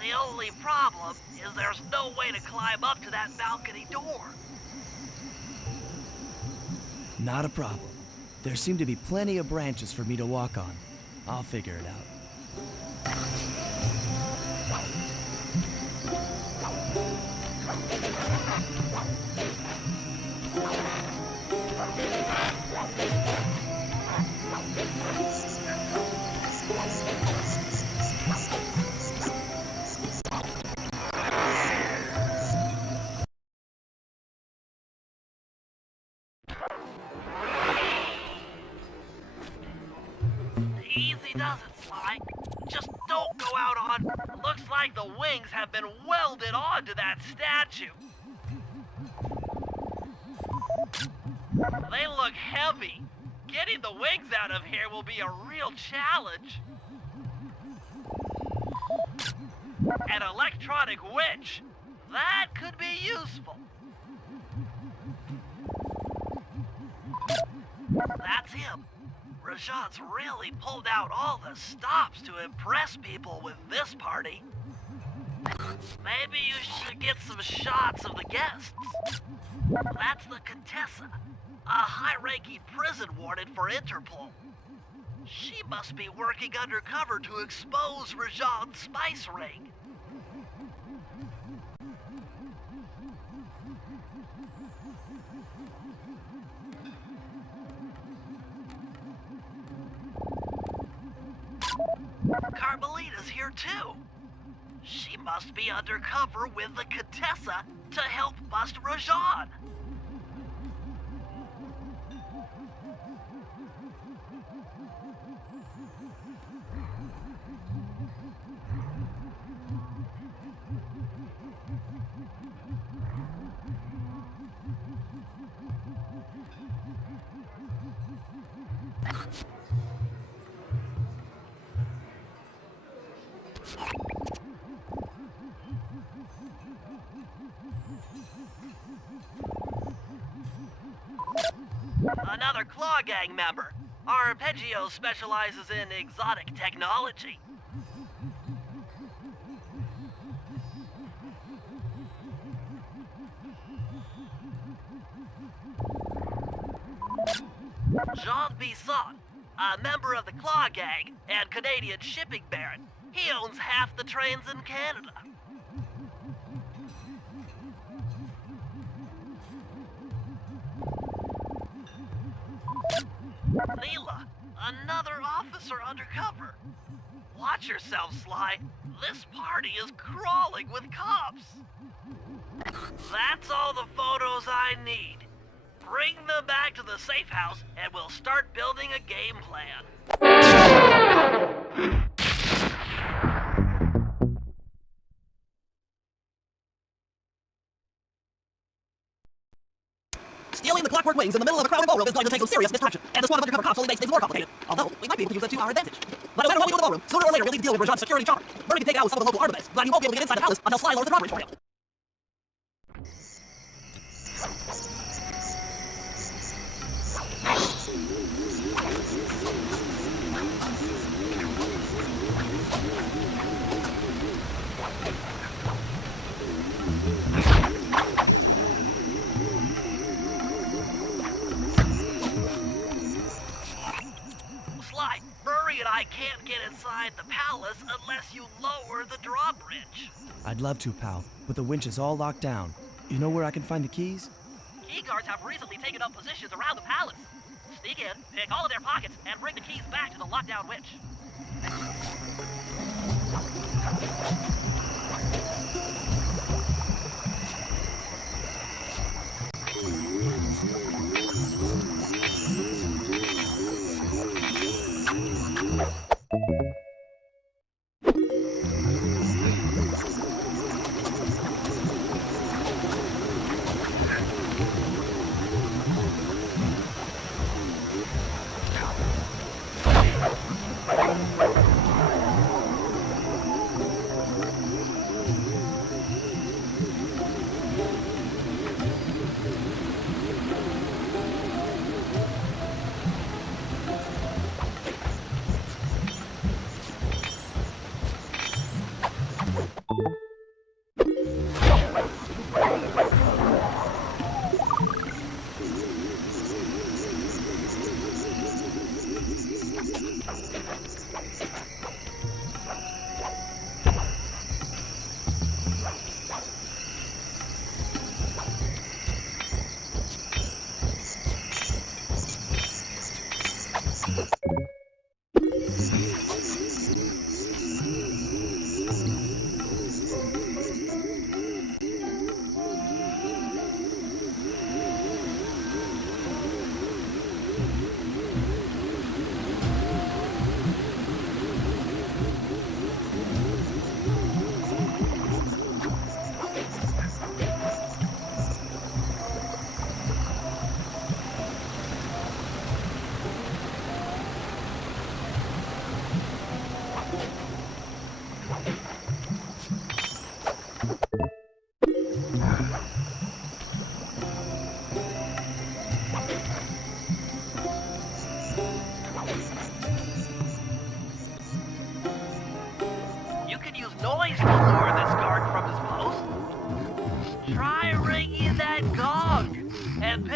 The only problem is there's no way to climb up to that balcony door. Not a problem. There seem to be plenty of branches for me to walk on. I'll figure it out. Easy does it, Sly. Just don't go out on... Looks like the wings have been welded onto that statue. They look heavy. Getting the wings out of here will be a real challenge. An electronic winch. That could be useful. That's him. Rajan's really pulled out all the stops to impress people with this party. Maybe you should get some shots of the guests. That's the Contessa, a high-ranking prison warden for Interpol. She must be working undercover to expose Rajan's spice ring. Carmelita's here too. She must be undercover with the Contessa to help bust Rajan. Another Claw Gang member. Arpeggio specializes in exotic technology. Jean Bisson, a member of the Claw Gang and Canadian shipping baron. He owns half the trains in Canada. Neela, another officer undercover. Watch yourself, Sly. This party is crawling with cops. That's all the photos I need. Bring them back to the safe house and we'll start building a game plan. Stealing the clockwork wings in the middle of a crowded ballroom is going to take some serious distraction, and the squad of undercover cops only makes things more complicated. Although, we might be able to use that to our advantage. But no matter what we do in the ballroom, sooner or later we'll need to deal with Rajan's security chopper. Murray can take it out with some of the local armaments, but you won't be able to get inside the palace until Sly lowers the drawbridge for you. Sly, Murray and I can't get inside the palace unless you lower the drawbridge. I'd love to, pal, but the winch is all locked down. You know where I can find the keys? Key guards have recently taken up positions around the palace. Sneak in, pick all of their pockets, and bring the keys back to the lockdown winch.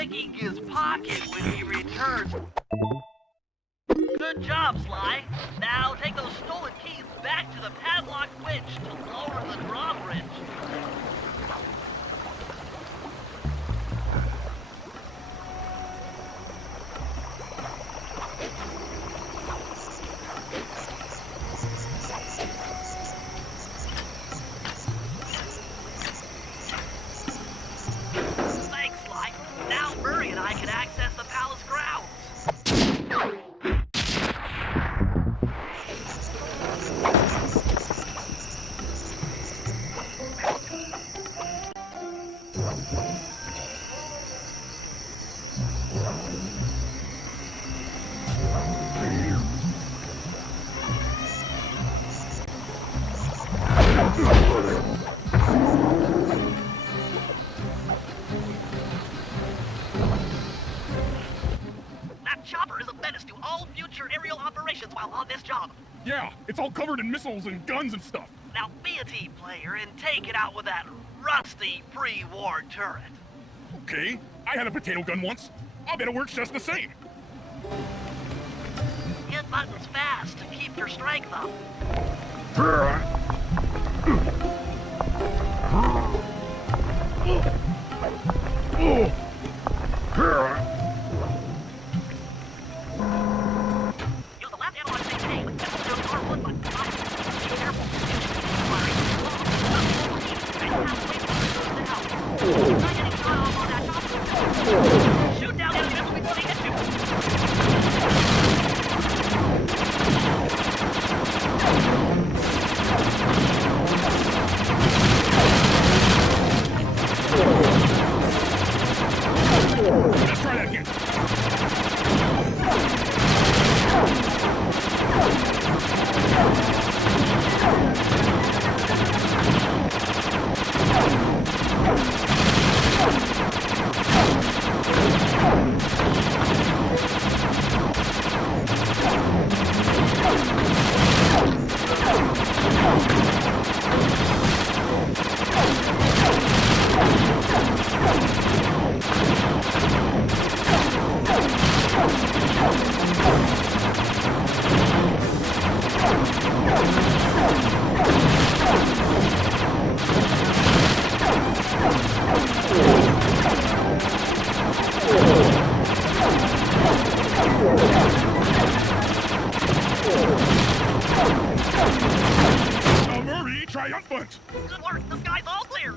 picking his pocket when he returns. Good job, Sly. Now take those stolen keys back to the padlocked winch to lower the drawbridge. Thanks, Sly. Now Murray and I can access the palace grounds. That chopper is a menace to all future aerial operations while on this job. Yeah, it's all covered in missiles and guns and stuff. Now be a team player and take it out with that rusty pre-war turret. Okay, I had a potato gun once. I bet it works just the same. Hit buttons fast to keep your strength up. Use the left analog stick to aim and hold down the R1 button. Be careful. Try getting shot off on that chopper. Shoot down the enemies before they hit you. Let's try that again. Murray, triumphant! Good work. The sky's all clear.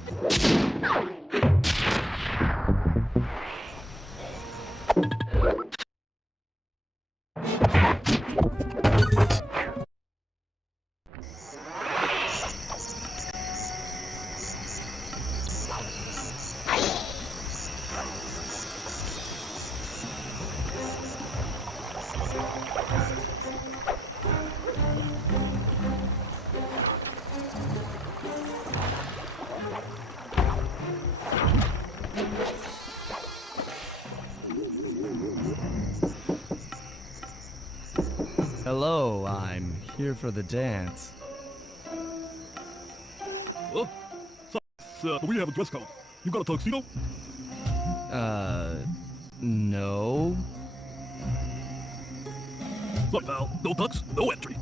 Hello, I'm here for the dance. Oh, we have a dress code. You got a tuxedo? No. Look, pal, no tux, no entry.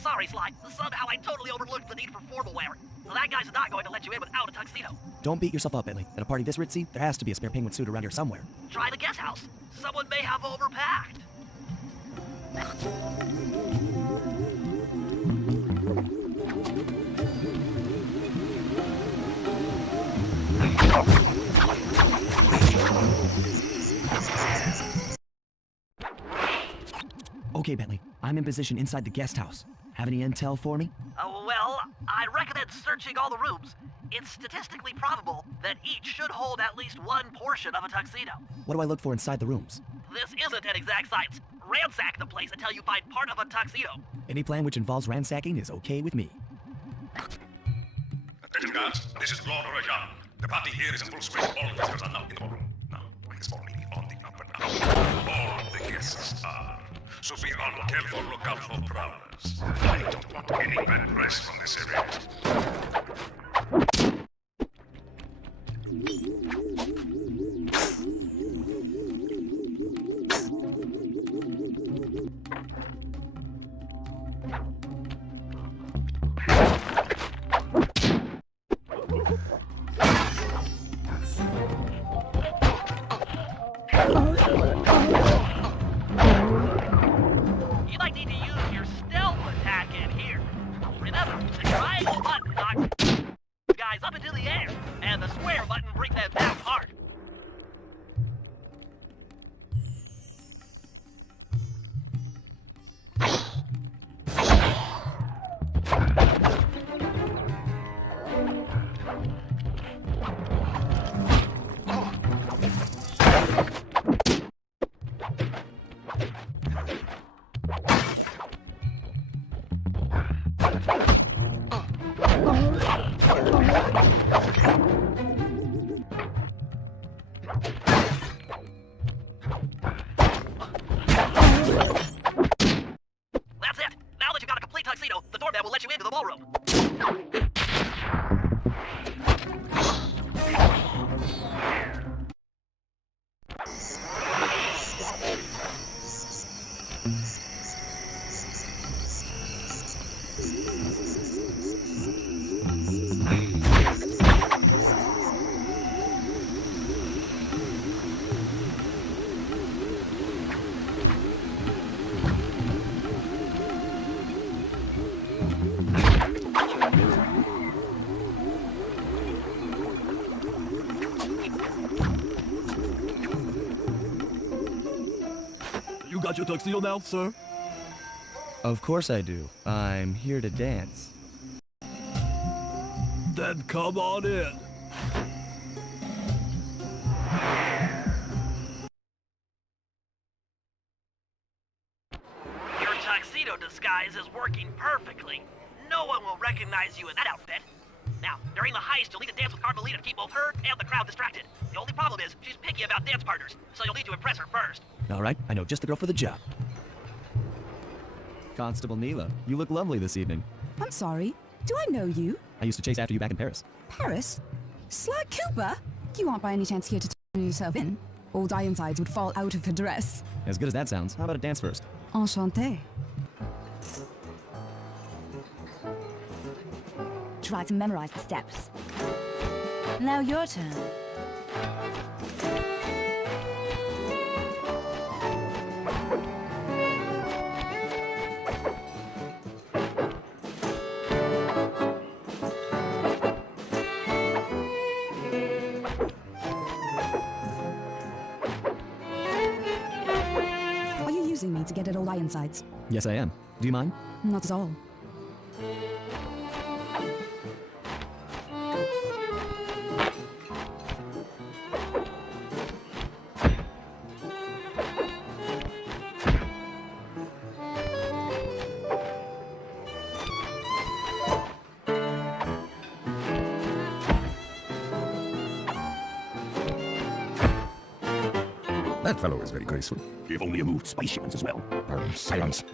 Sorry, Sly. Somehow I totally overlooked the need for formal wear. That guy's not going to let you in without a tuxedo. Don't beat yourself up, Bentley. At a party this ritzy, there has to be a spare penguin suit around here somewhere. Try the guest house. Someone may have overpacked. Okay, Bentley. I'm in position inside the guest house. Have any intel for me? Well, I recommend searching all the rooms. It's statistically probable that each should hold at least one portion of a tuxedo. What do I look for inside the rooms? This isn't an exact science. Ransack the place until you find part of a tuxedo. Any plan which involves ransacking is okay with me. Attention guards, this is Lord Rajan. The party here is in full swing. All visitors are now in the ballroom. Now, it's for me on the up and up. All the guests are. So be on careful lookout for prowlers. I don't want any bad press from this event. You might need to use your stealth attack in here. Remember, the triangle button knocks guys up into the air, and the square button brings them down hard. That's it. Now that you've got a complete tuxedo, the doorman will let you into the ballroom. You got your tuxedo now, sir? Of course I do. I'm here to dance. Then come on in. Your tuxedo disguise is working perfectly. No one will recognize you in that outfit. Now, during the heist, you'll need to dance with Carmelita to keep both her and the crowd distracted. The only problem is, she's picky about dance partners, so you'll need to impress her first. All right, I know just the girl for the job. Constable Neela, you look lovely this evening. I'm sorry. Do I know you? I used to chase after you back in Paris. Paris? Sly Cooper? You aren't by any chance here to turn yourself in? Old Ironsides would fall out of her dress. As good as that sounds, how about a dance first? Enchanté. Try to memorize the steps. Now your turn. Are you using me to get at Old Ironsides? Yes, I am. Do you mind? Not at all. That fellow is very graceful. If only you moved spicy ones as well. Silence.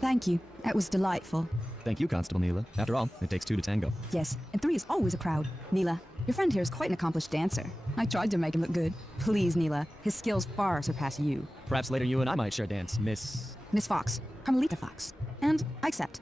Thank you. That was delightful. Thank you, Constable Neela. After all, it takes two to tango. Yes, and 3 is always a crowd. Neela, your friend here is quite an accomplished dancer. I tried to make him look good. Please, Neela, his skills far surpass you. Perhaps later you and I might share a dance, Miss... Miss Fox, Carmelita Fox. And I accept.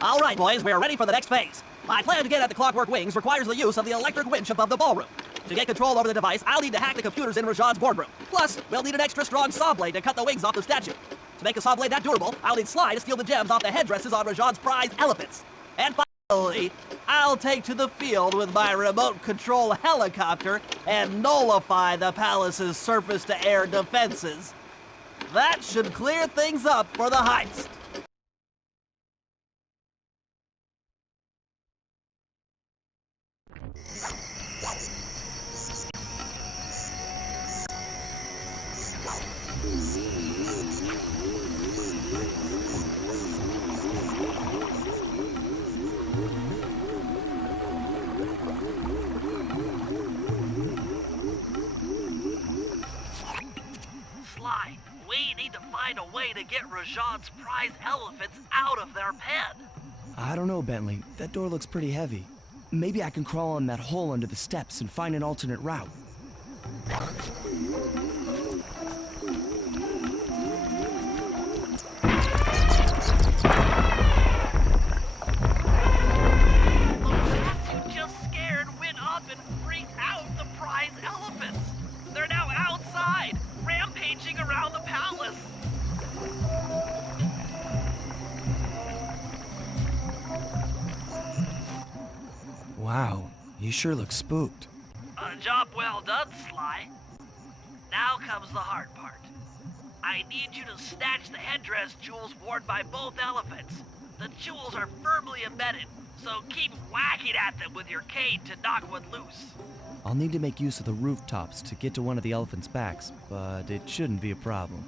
All right, boys, we're ready for the next phase. My plan to get at the Clockwork Wings requires the use of the electric winch above the ballroom. To get control over the device, I'll need to hack the computers in Rajan's boardroom. Plus, we'll need an extra strong saw blade to cut the wings off the statue. To make a saw blade that durable, I'll need Sly to steal the gems off the headdresses on Rajan's prize elephants. And finally, I'll take to the field with my remote control helicopter and nullify the palace's surface-to-air defenses. That should clear things up for the heist. get Rajan's prize elephants out of their pen. I don't know, Bentley. That door looks pretty heavy. Maybe I can crawl on that hole under the steps and find an alternate route. Wow, you sure look spooked. A job well done, Sly. Now comes the hard part. I need you to snatch the headdress jewels worn by both elephants. The jewels are firmly embedded, so keep whacking at them with your cane to knock one loose. I'll need to make use of the rooftops to get to one of the elephants' backs, but it shouldn't be a problem.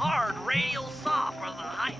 hard radial saw for the heist.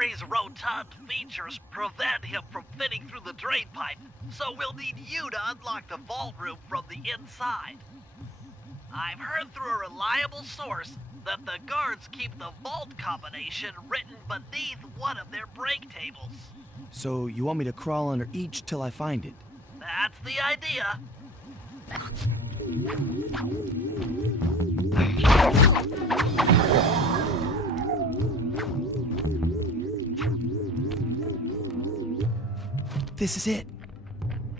Murray's rotund features prevent him from fitting through the drain pipe, so we'll need you to unlock the vault room from the inside. I've heard through a reliable source that the guards keep the vault combination written beneath one of their break tables. So you want me to crawl under each till I find it? That's the idea. This is it.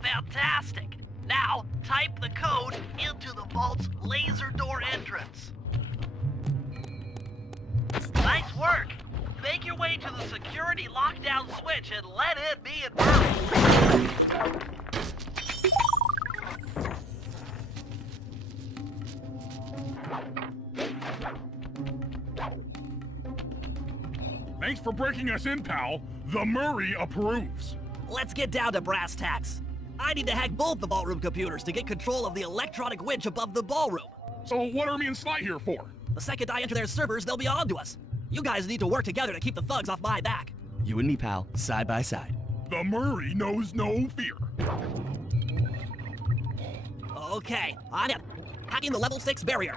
Fantastic. Now, type the code into the vault's laser door entrance. Nice work. Make your way to the security lockdown switch and let in me and Murray. Thanks for breaking us in, pal. The Murray approves. Let's get down to brass tacks. I need to hack both the ballroom computers to get control of the electronic winch above the ballroom. So what are me and Sly here for? The second I enter their servers, they'll be on to us. You guys need to work together to keep the thugs off my back. You and me, pal, side by side. The Murray knows no fear. Okay, on it. Hacking the level 6 barrier.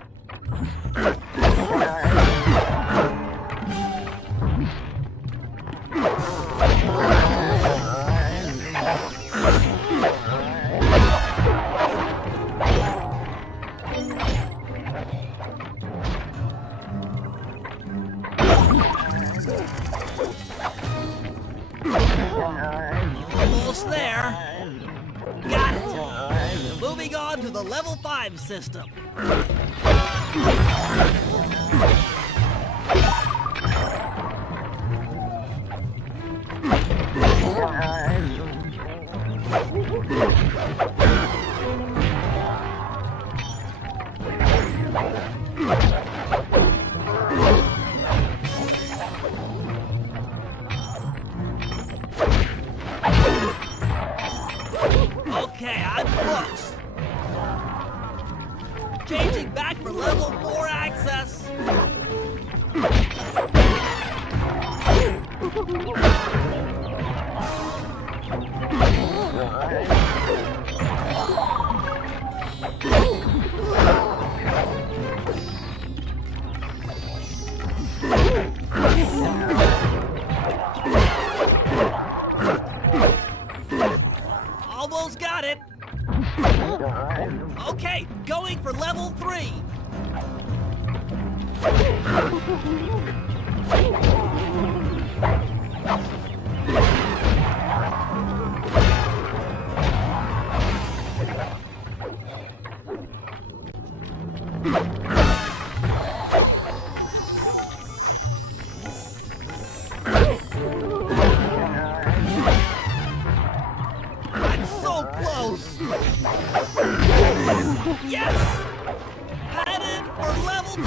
Almost there. Got it. Moving on to the level 5 system. Okay, I'm close. Changing back for level 4 access. Almost got it. Okay, going for level 3. I'm so close. Yes! Headed for level 2.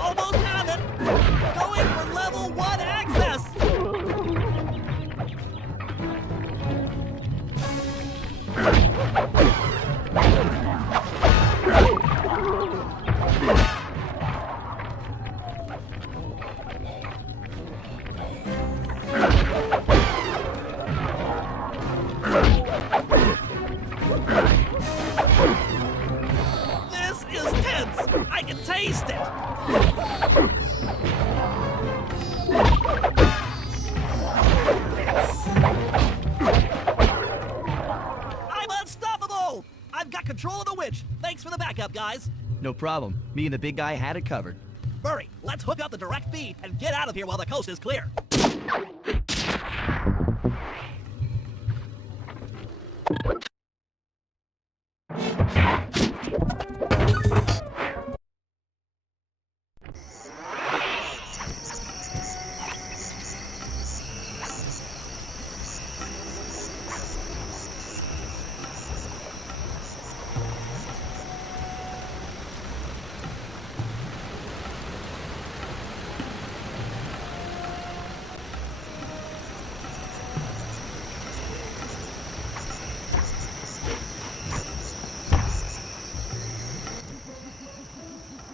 Almost have it. Going for level 1 access. This is tense. I can taste it. I'm unstoppable. I've got control of the witch. Thanks for the backup, guys. No problem. Me and the big guy had it covered. Hurry, let's hook up the direct feed and get out of here while the coast is clear.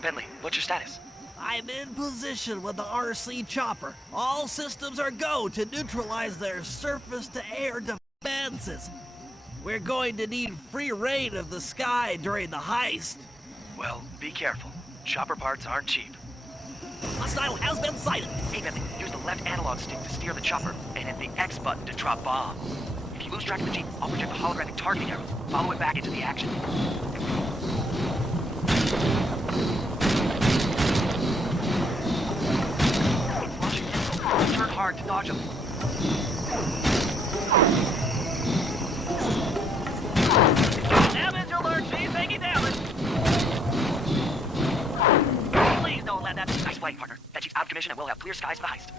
Bentley, what's your status? I'm in position with the RC chopper. All systems are go to neutralize their surface-to-air defenses. We're going to need free reign of the sky during the heist. Well, be careful. Chopper parts aren't cheap. Hostile has been sighted. Hey, Bentley, use the left analog stick to steer the chopper, and hit the X button to drop bombs. If you lose track of the Jeep, I'll project the holographic targeting arrows. Follow it back into the action. It's launching missiles. Turn hard to dodge them. Damage alert, she's taking damage. Please don't let that... Nice flight, partner. That Jeep's out of commission and we'll have clear skies for the heist.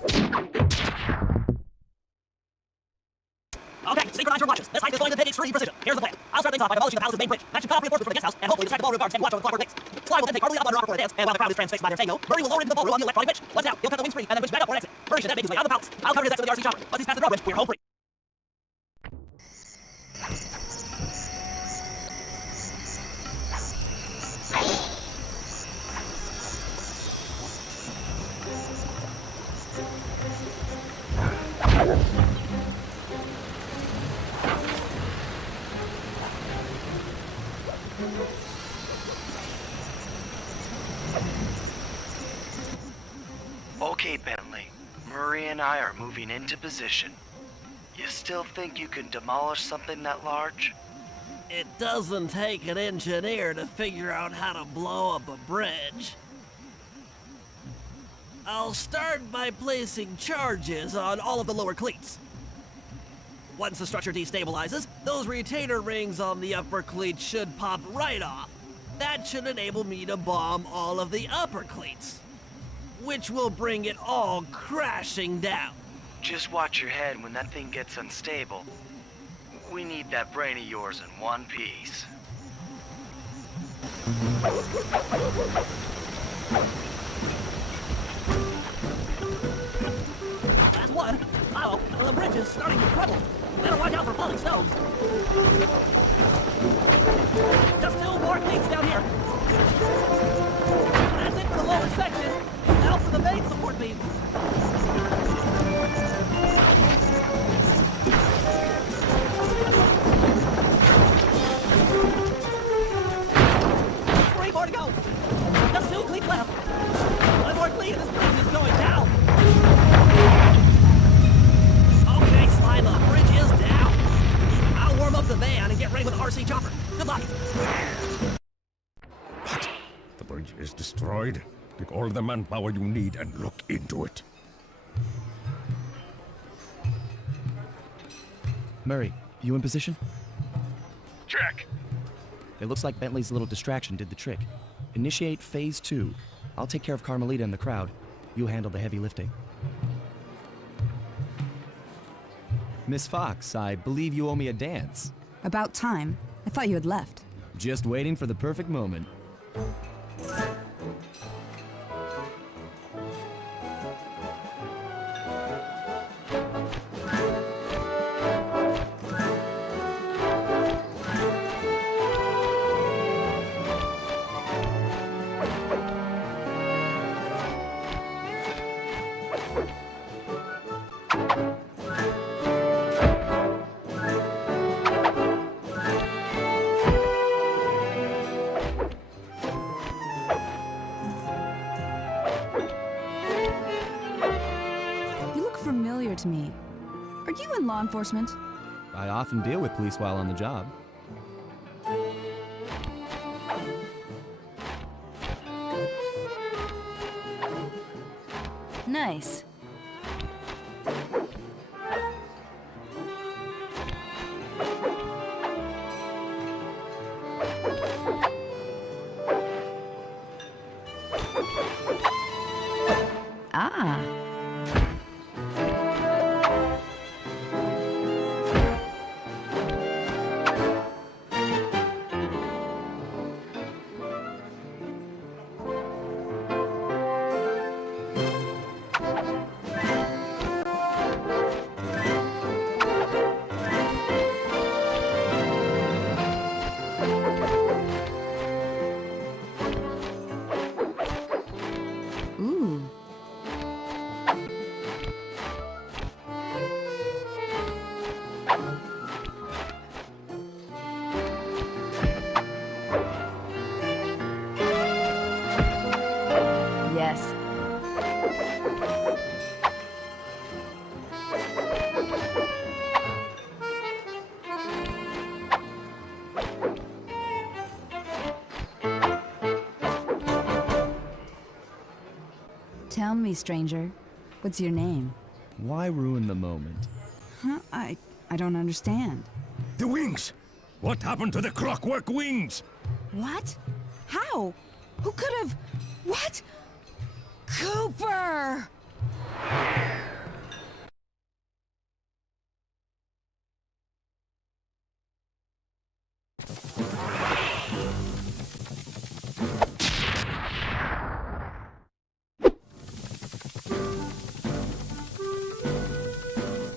Okay, synchronize your watches. This heist is going to take extreme precision. Here's the plan. I'll start things off by demolishing the palace's main bridge. That should cut off reinforcements for the guest house, and hopefully distract the ballroom guards and watch over the clockwork links. Sly will then take Harley up on her offer for the dance, and while the crowd is transfixed by their tango, Murray will lower into the ballroom on the electronic pitch. Once out, he'll cut the wings free, and then switch back up for an exit. Murray should then make his way out of the palace. I'll cover his exit with the RC chopper. Once he's past the drawbridge, we're home free. Okay, Bentley. Murray and I are moving into position. You still think you can demolish something that large? It doesn't take an engineer to figure out how to blow up a bridge. I'll start by placing charges on all of the lower cleats. Once the structure destabilizes, those retainer rings on the upper cleats should pop right off. That should enable me to bomb all of the upper cleats, which will bring it all crashing down. Just watch your head when that thing gets unstable. We need that brain of yours in one piece. Last one. Uh-oh, the bridge is starting to crumble. Better watch out for falling stones. Just 2 more cleats down here. That's it for the lower section. Now for the main support beams. 3 more to go. Just 2 cleats left. One more cleat and this bridge is going down. Okay, Sly, the bridge is down. I'll warm up the van and get ready with the RC chopper. Good luck. What? The bridge is destroyed? Take all the manpower you need and look into it. Murray, you in position? Check. It looks like Bentley's little distraction did the trick. Initiate phase 2. I'll take care of Carmelita and the crowd. You handle the heavy lifting. Miss Fox, I believe you owe me a dance. About time. I thought you had left. Just waiting for the perfect moment. Familiar to me. Are you in law enforcement? I often deal with police while on the job. Nice. Ah. Ooh. Yes. Tell me, stranger, what's your name? Why ruin the moment? Huh? I don't understand. The wings! What happened to the clockwork wings? What? How? Who could have... What? Cooper!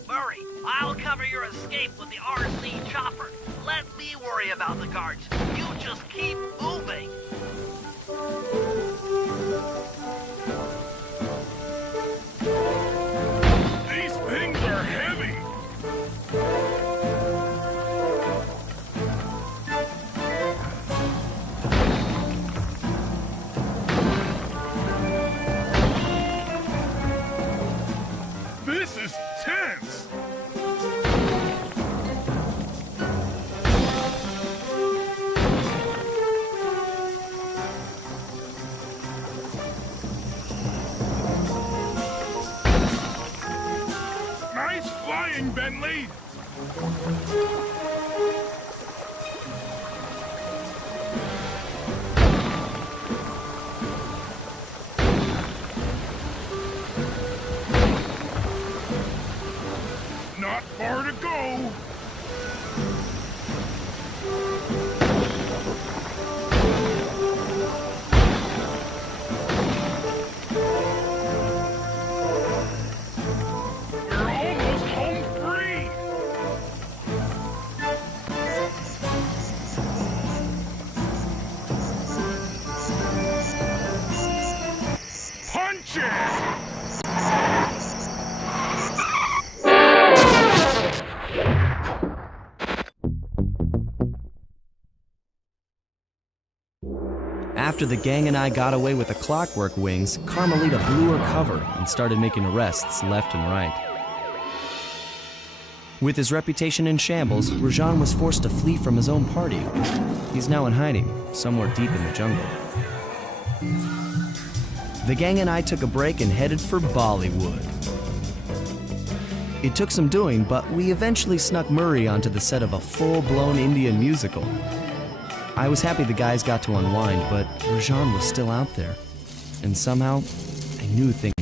Murray, I'll cover your escape with the RC chopper. Let me worry about the guards. You just keep moving. These things are heavy. After the gang and I got away with the clockwork wings, Carmelita blew her cover and started making arrests left and right. With his reputation in shambles, Rajan was forced to flee from his own party. He's now in hiding, somewhere deep in the jungle. The gang and I took a break and headed for Bollywood. It took some doing, but we eventually snuck Murray onto the set of a full-blown Indian musical. I was happy the guys got to unwind, but Rajan was still out there. And somehow, I knew things.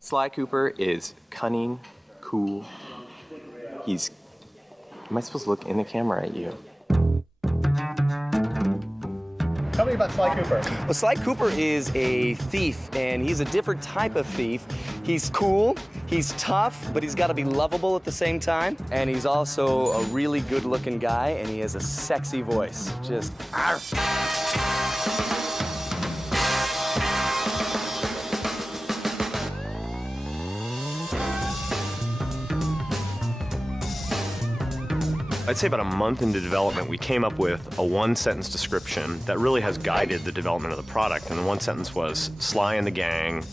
Sly Cooper is cunning, cool. He's... Am I supposed to look in the camera at you? Tell me about Sly Cooper. Well, Sly Cooper is a thief, and he's a different type of thief. He's cool, he's tough, but he's got to be lovable at the same time. And he's also a really good-looking guy, and he has a sexy voice. Just... arf. I'd say about a month into development, we came up with a one-sentence description that really has guided the development of the product. And the one sentence was, Sly and the gang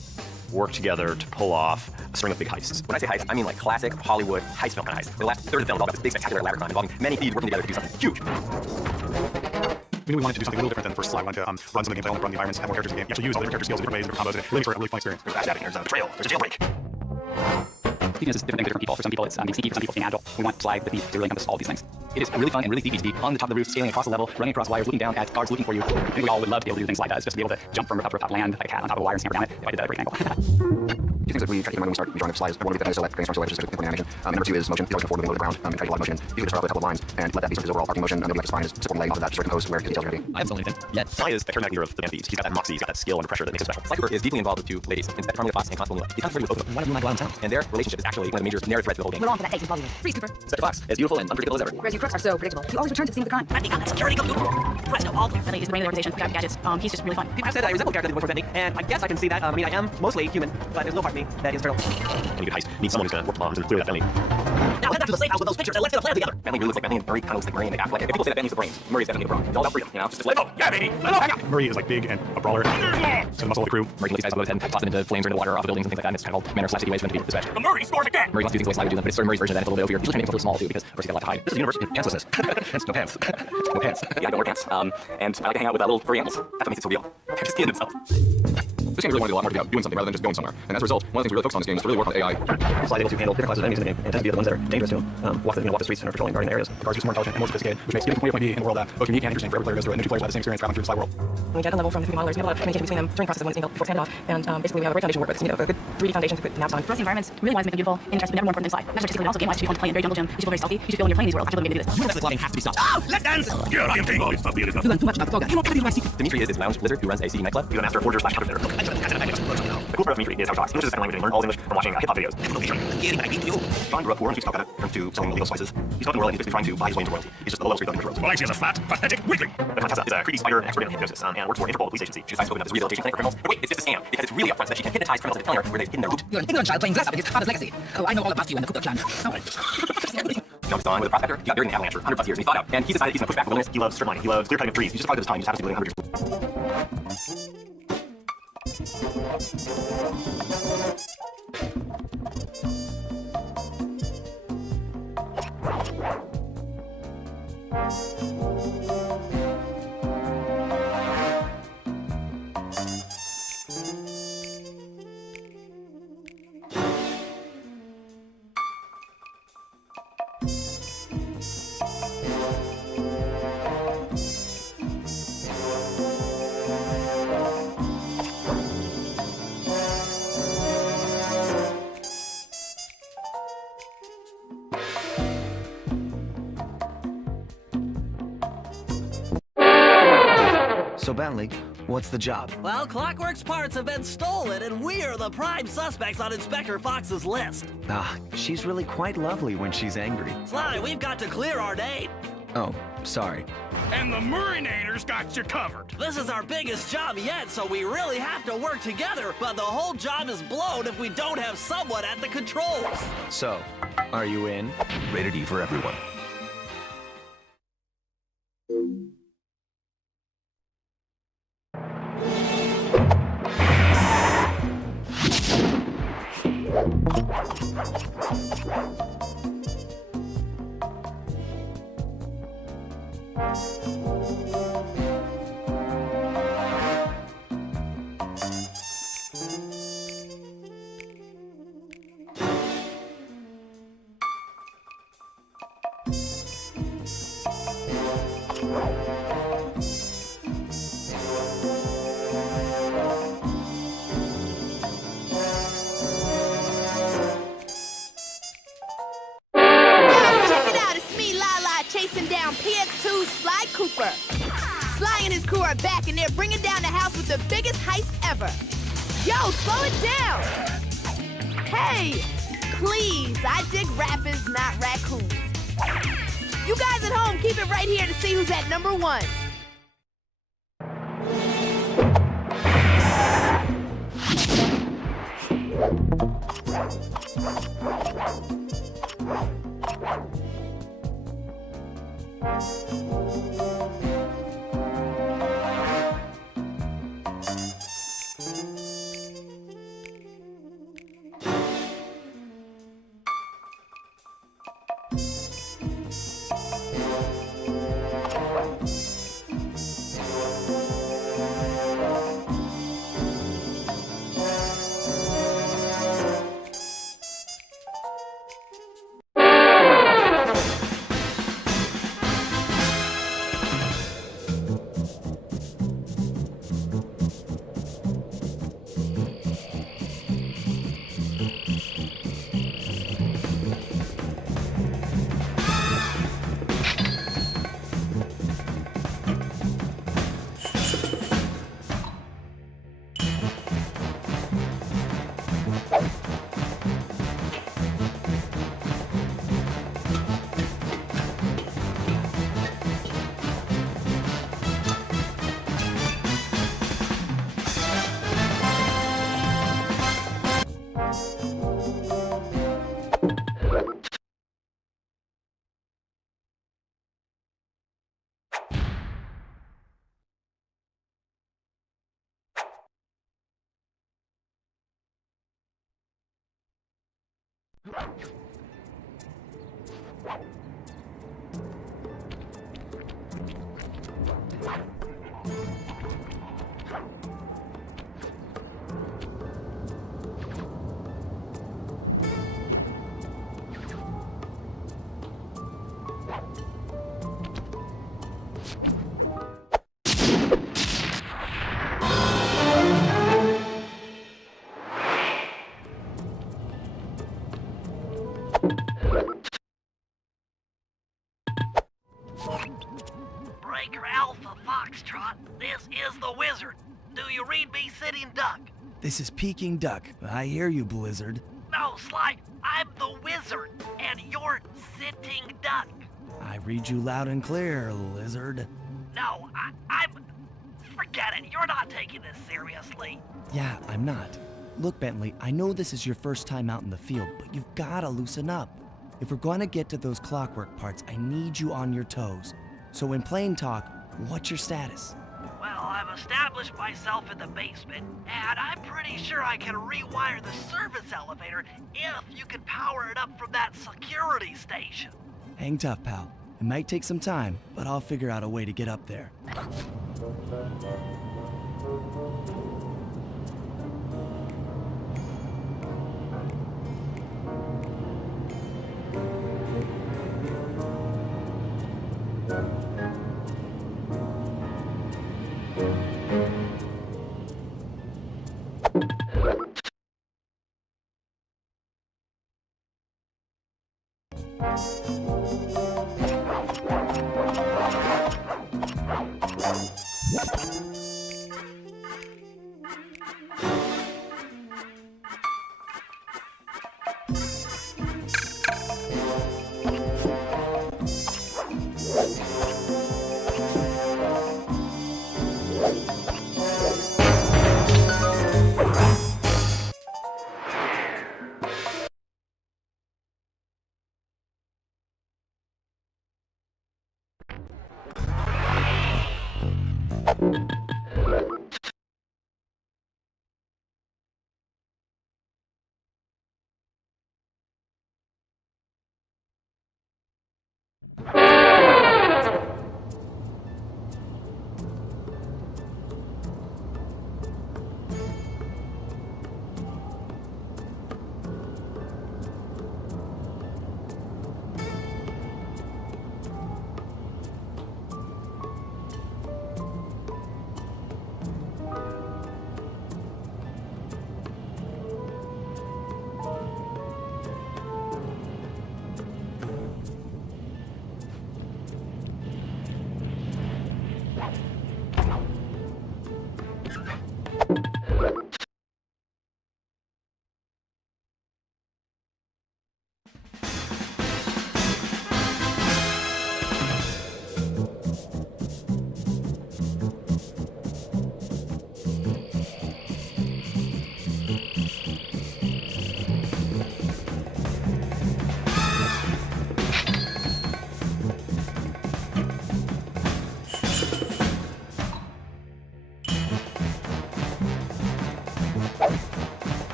work together to pull off a string of big heists. When I say heist, I mean like classic Hollywood heist film kind of heist. The last third of the film is all about this big, spectacular, elaborate crime involving many thieves working together to do something huge. We knew we wanted to do something a little different than the first Sly. We wanted to run some of the gameplay, run the environments, have more characters in the game. You actually use all the different character skills in different ways, different combos, and it really makes for a really fun experience. There's backstabbing, there's a betrayal, there's a jailbreak. Thieves is different things to different people. For some people, it's being sneaky. For some people, it's being agile. We want Sly the Thief to really encompass all these things. It is really fun and really thiefy to be on the top of the roof, scaling across the level, running across wires, looking down at guards looking for you. I think we all would love to be able to do things Sly does, just to be able to jump from rooftop to rooftop, land like a cat on top of a wire and scamper down it if I did that at a break angle. Two things that we try to keep in mind when we start drawing Sly is, number one, we get that so that brainstorm so just simple animation. Number two is motion. He's always forward moving over the ground and try to do a lot of motion. You can start off with a couple of lines and let that be sort of his overall arcing motion. Maybe like his spine is supporting leg off of that to sort of compose where his details are going to be. I haven't told anything yet. Sly is the charismatic leader of the band Thieves. He's got that moxie, he's got that skill under pressure that makes him special. Sly Cooper is deeply involved with two ladies, Carmelita Fox and Constable Neela. He's not flirting with both of them. Why don't you not go out in town? And their relationship is actually one of the major narrative threads of the whole game. We're on for that taste in Bollywood. Freeze, Cooper. Inspector Fox, as beautiful and unpredictable as ever. Where's your crow? quirks are so predictable. He always returns to the scene of the crime. I think I'm the security guard. Presto, all clear. Bentley is the brain of the organization. The guy with gadgets. He's just really fun. People have said that I resemble characters before Bentley, and I guess I can see that. I mean, I am mostly human, but there's no part of me that is turtle. And you could heist. Need someone who's gonna work bombs and clear that Bentley. Now head back to the safe house with those pictures and let's get a plan together. Bentley really looks like Bentley, and Murray kind of looks like Murray, and they act like if people say that Bentley's the brains, Murray's definitely the brawn. It's all about freedom, you know? Just let go. Yeah, baby. Let go. Hang on. Murray is like big and a brawler. So the muscle of the crew. Murray can lift his guys above his head and toss them into flames or into water or off of buildings and things like that. And it's kind of all manner of slapsticky ways for them to be dispatched. The Murray scores again! Murray wants to do things the way Sly would do them, but it's sort of Murray's version of that. It's a little bit over here. Usually trying to make him small too, because of course he's got a lot to hide. This is the universe of pantslessness. Hence no pants. No pants. Yeah, I don't wear pants. And I like to hang out with little furry animals. That's what makes it so real. They're just kidding themselves. This game really wanted to do a lot more to be out doing something rather than just going somewhere. And as a result, one of the things we really focused on in this game is to really work on AI. Sly's able to handle different classes of enemies in the game, and tends to be the ones that are dangerous to him. Walk the streets and are patrolling guarding areas. The guards are just more intelligent and more sophisticated, which makes getting from point A to point B in the world both unique and interesting for every player who goes through it, and the two players have the same experience traveling through the Sly world. We get a level from the 3D modelers. We have a lot of communication between them during process when it's being built before it's handed off. And basically we have a great foundation work with. You know, a good 3D foundation to put maps on. For us, the environments really wise to make them beautiful, interesting, but never more important than Sly. Not artistically, but also game-wise, to be fun to play in very jungle gym. You should feel very stealthy. You should feel when you're playing these worlds. Actually, let me do this. Universal logging has to be stopped. Oh, let's dance! Yeah, I am taking all your stuff. You learn too much about the Frog Guy. You know what? My secret. Dimitri is this lounge blizzard who runs a CD nightclub. You're the master forger / counterfeiter. The cool part of Dimitri is how he talks. English is the second language, and he learned all his English from watching hip-hop videos. John grew up poor and keeps Calcutta, turned to selling illegal spices. He's out in the world and he's basically trying to buy his way into royalty. He's just the low-level street royalty. Well, actually, has a fat, pathetic weakling. The Contessa is a creepy spider expert in hypnosis and works for Interpol, the police agency. She decides to open up this rehabilitation clinic for criminals. But wait, it's just a scam because it's really upfront so that she can hypnotize criminals into telling her where they've hidden their loot. You're an ignorant child playing dress up against father's legacy. Oh, I know all about you and the Cooper clan. John's on with a prospector. He got buried in an avalanche for 100+ years and he thought out. And he decided he's gonna push back the wilderness. He loves strip mining. He loves clear cutting of trees. He's just a product of his time. He just happens to be living 100 years. So Bentley, what's the job? Well, Clockwork's parts have been stolen, and we're the prime suspects on Inspector Fox's list. Ah, she's really quite lovely when she's angry. Sly, we've got to clear our name. Oh, sorry. And the Murrinators got you covered. This is our biggest job yet, so we really have to work together, but the whole job is blown if we don't have someone at the controls. So, are you in? Rated E for everyone. Chasing down PS2 Sly Cooper. Sly and his crew are back and they're bringing down the house with the biggest heist ever. Yo, slow it down. Hey, please, I dig rappers, not raccoons. You guys at home, keep it right here to see who's at number 1. Breaker Alpha Foxtrot, this is the Wizard. Do you read me, Sitting Duck? This is Peking Duck. I hear you, Blizzard. No, Sly, I'm the Wizard, and you're Sitting Duck. I read you loud and clear, Lizard. No, I'm... Forget it, you're not taking this seriously. Yeah, I'm not. Look, Bentley, I know this is your first time out in the field, but you've gotta loosen up. If we're going to get to those clockwork parts, I need you on your toes. So in plain talk, what's your status? Well, I've established myself in the basement, and I'm pretty sure I can rewire the service elevator if you can power it up from that security station. Hang tough, pal. It might take some time, but I'll figure out a way to get up there.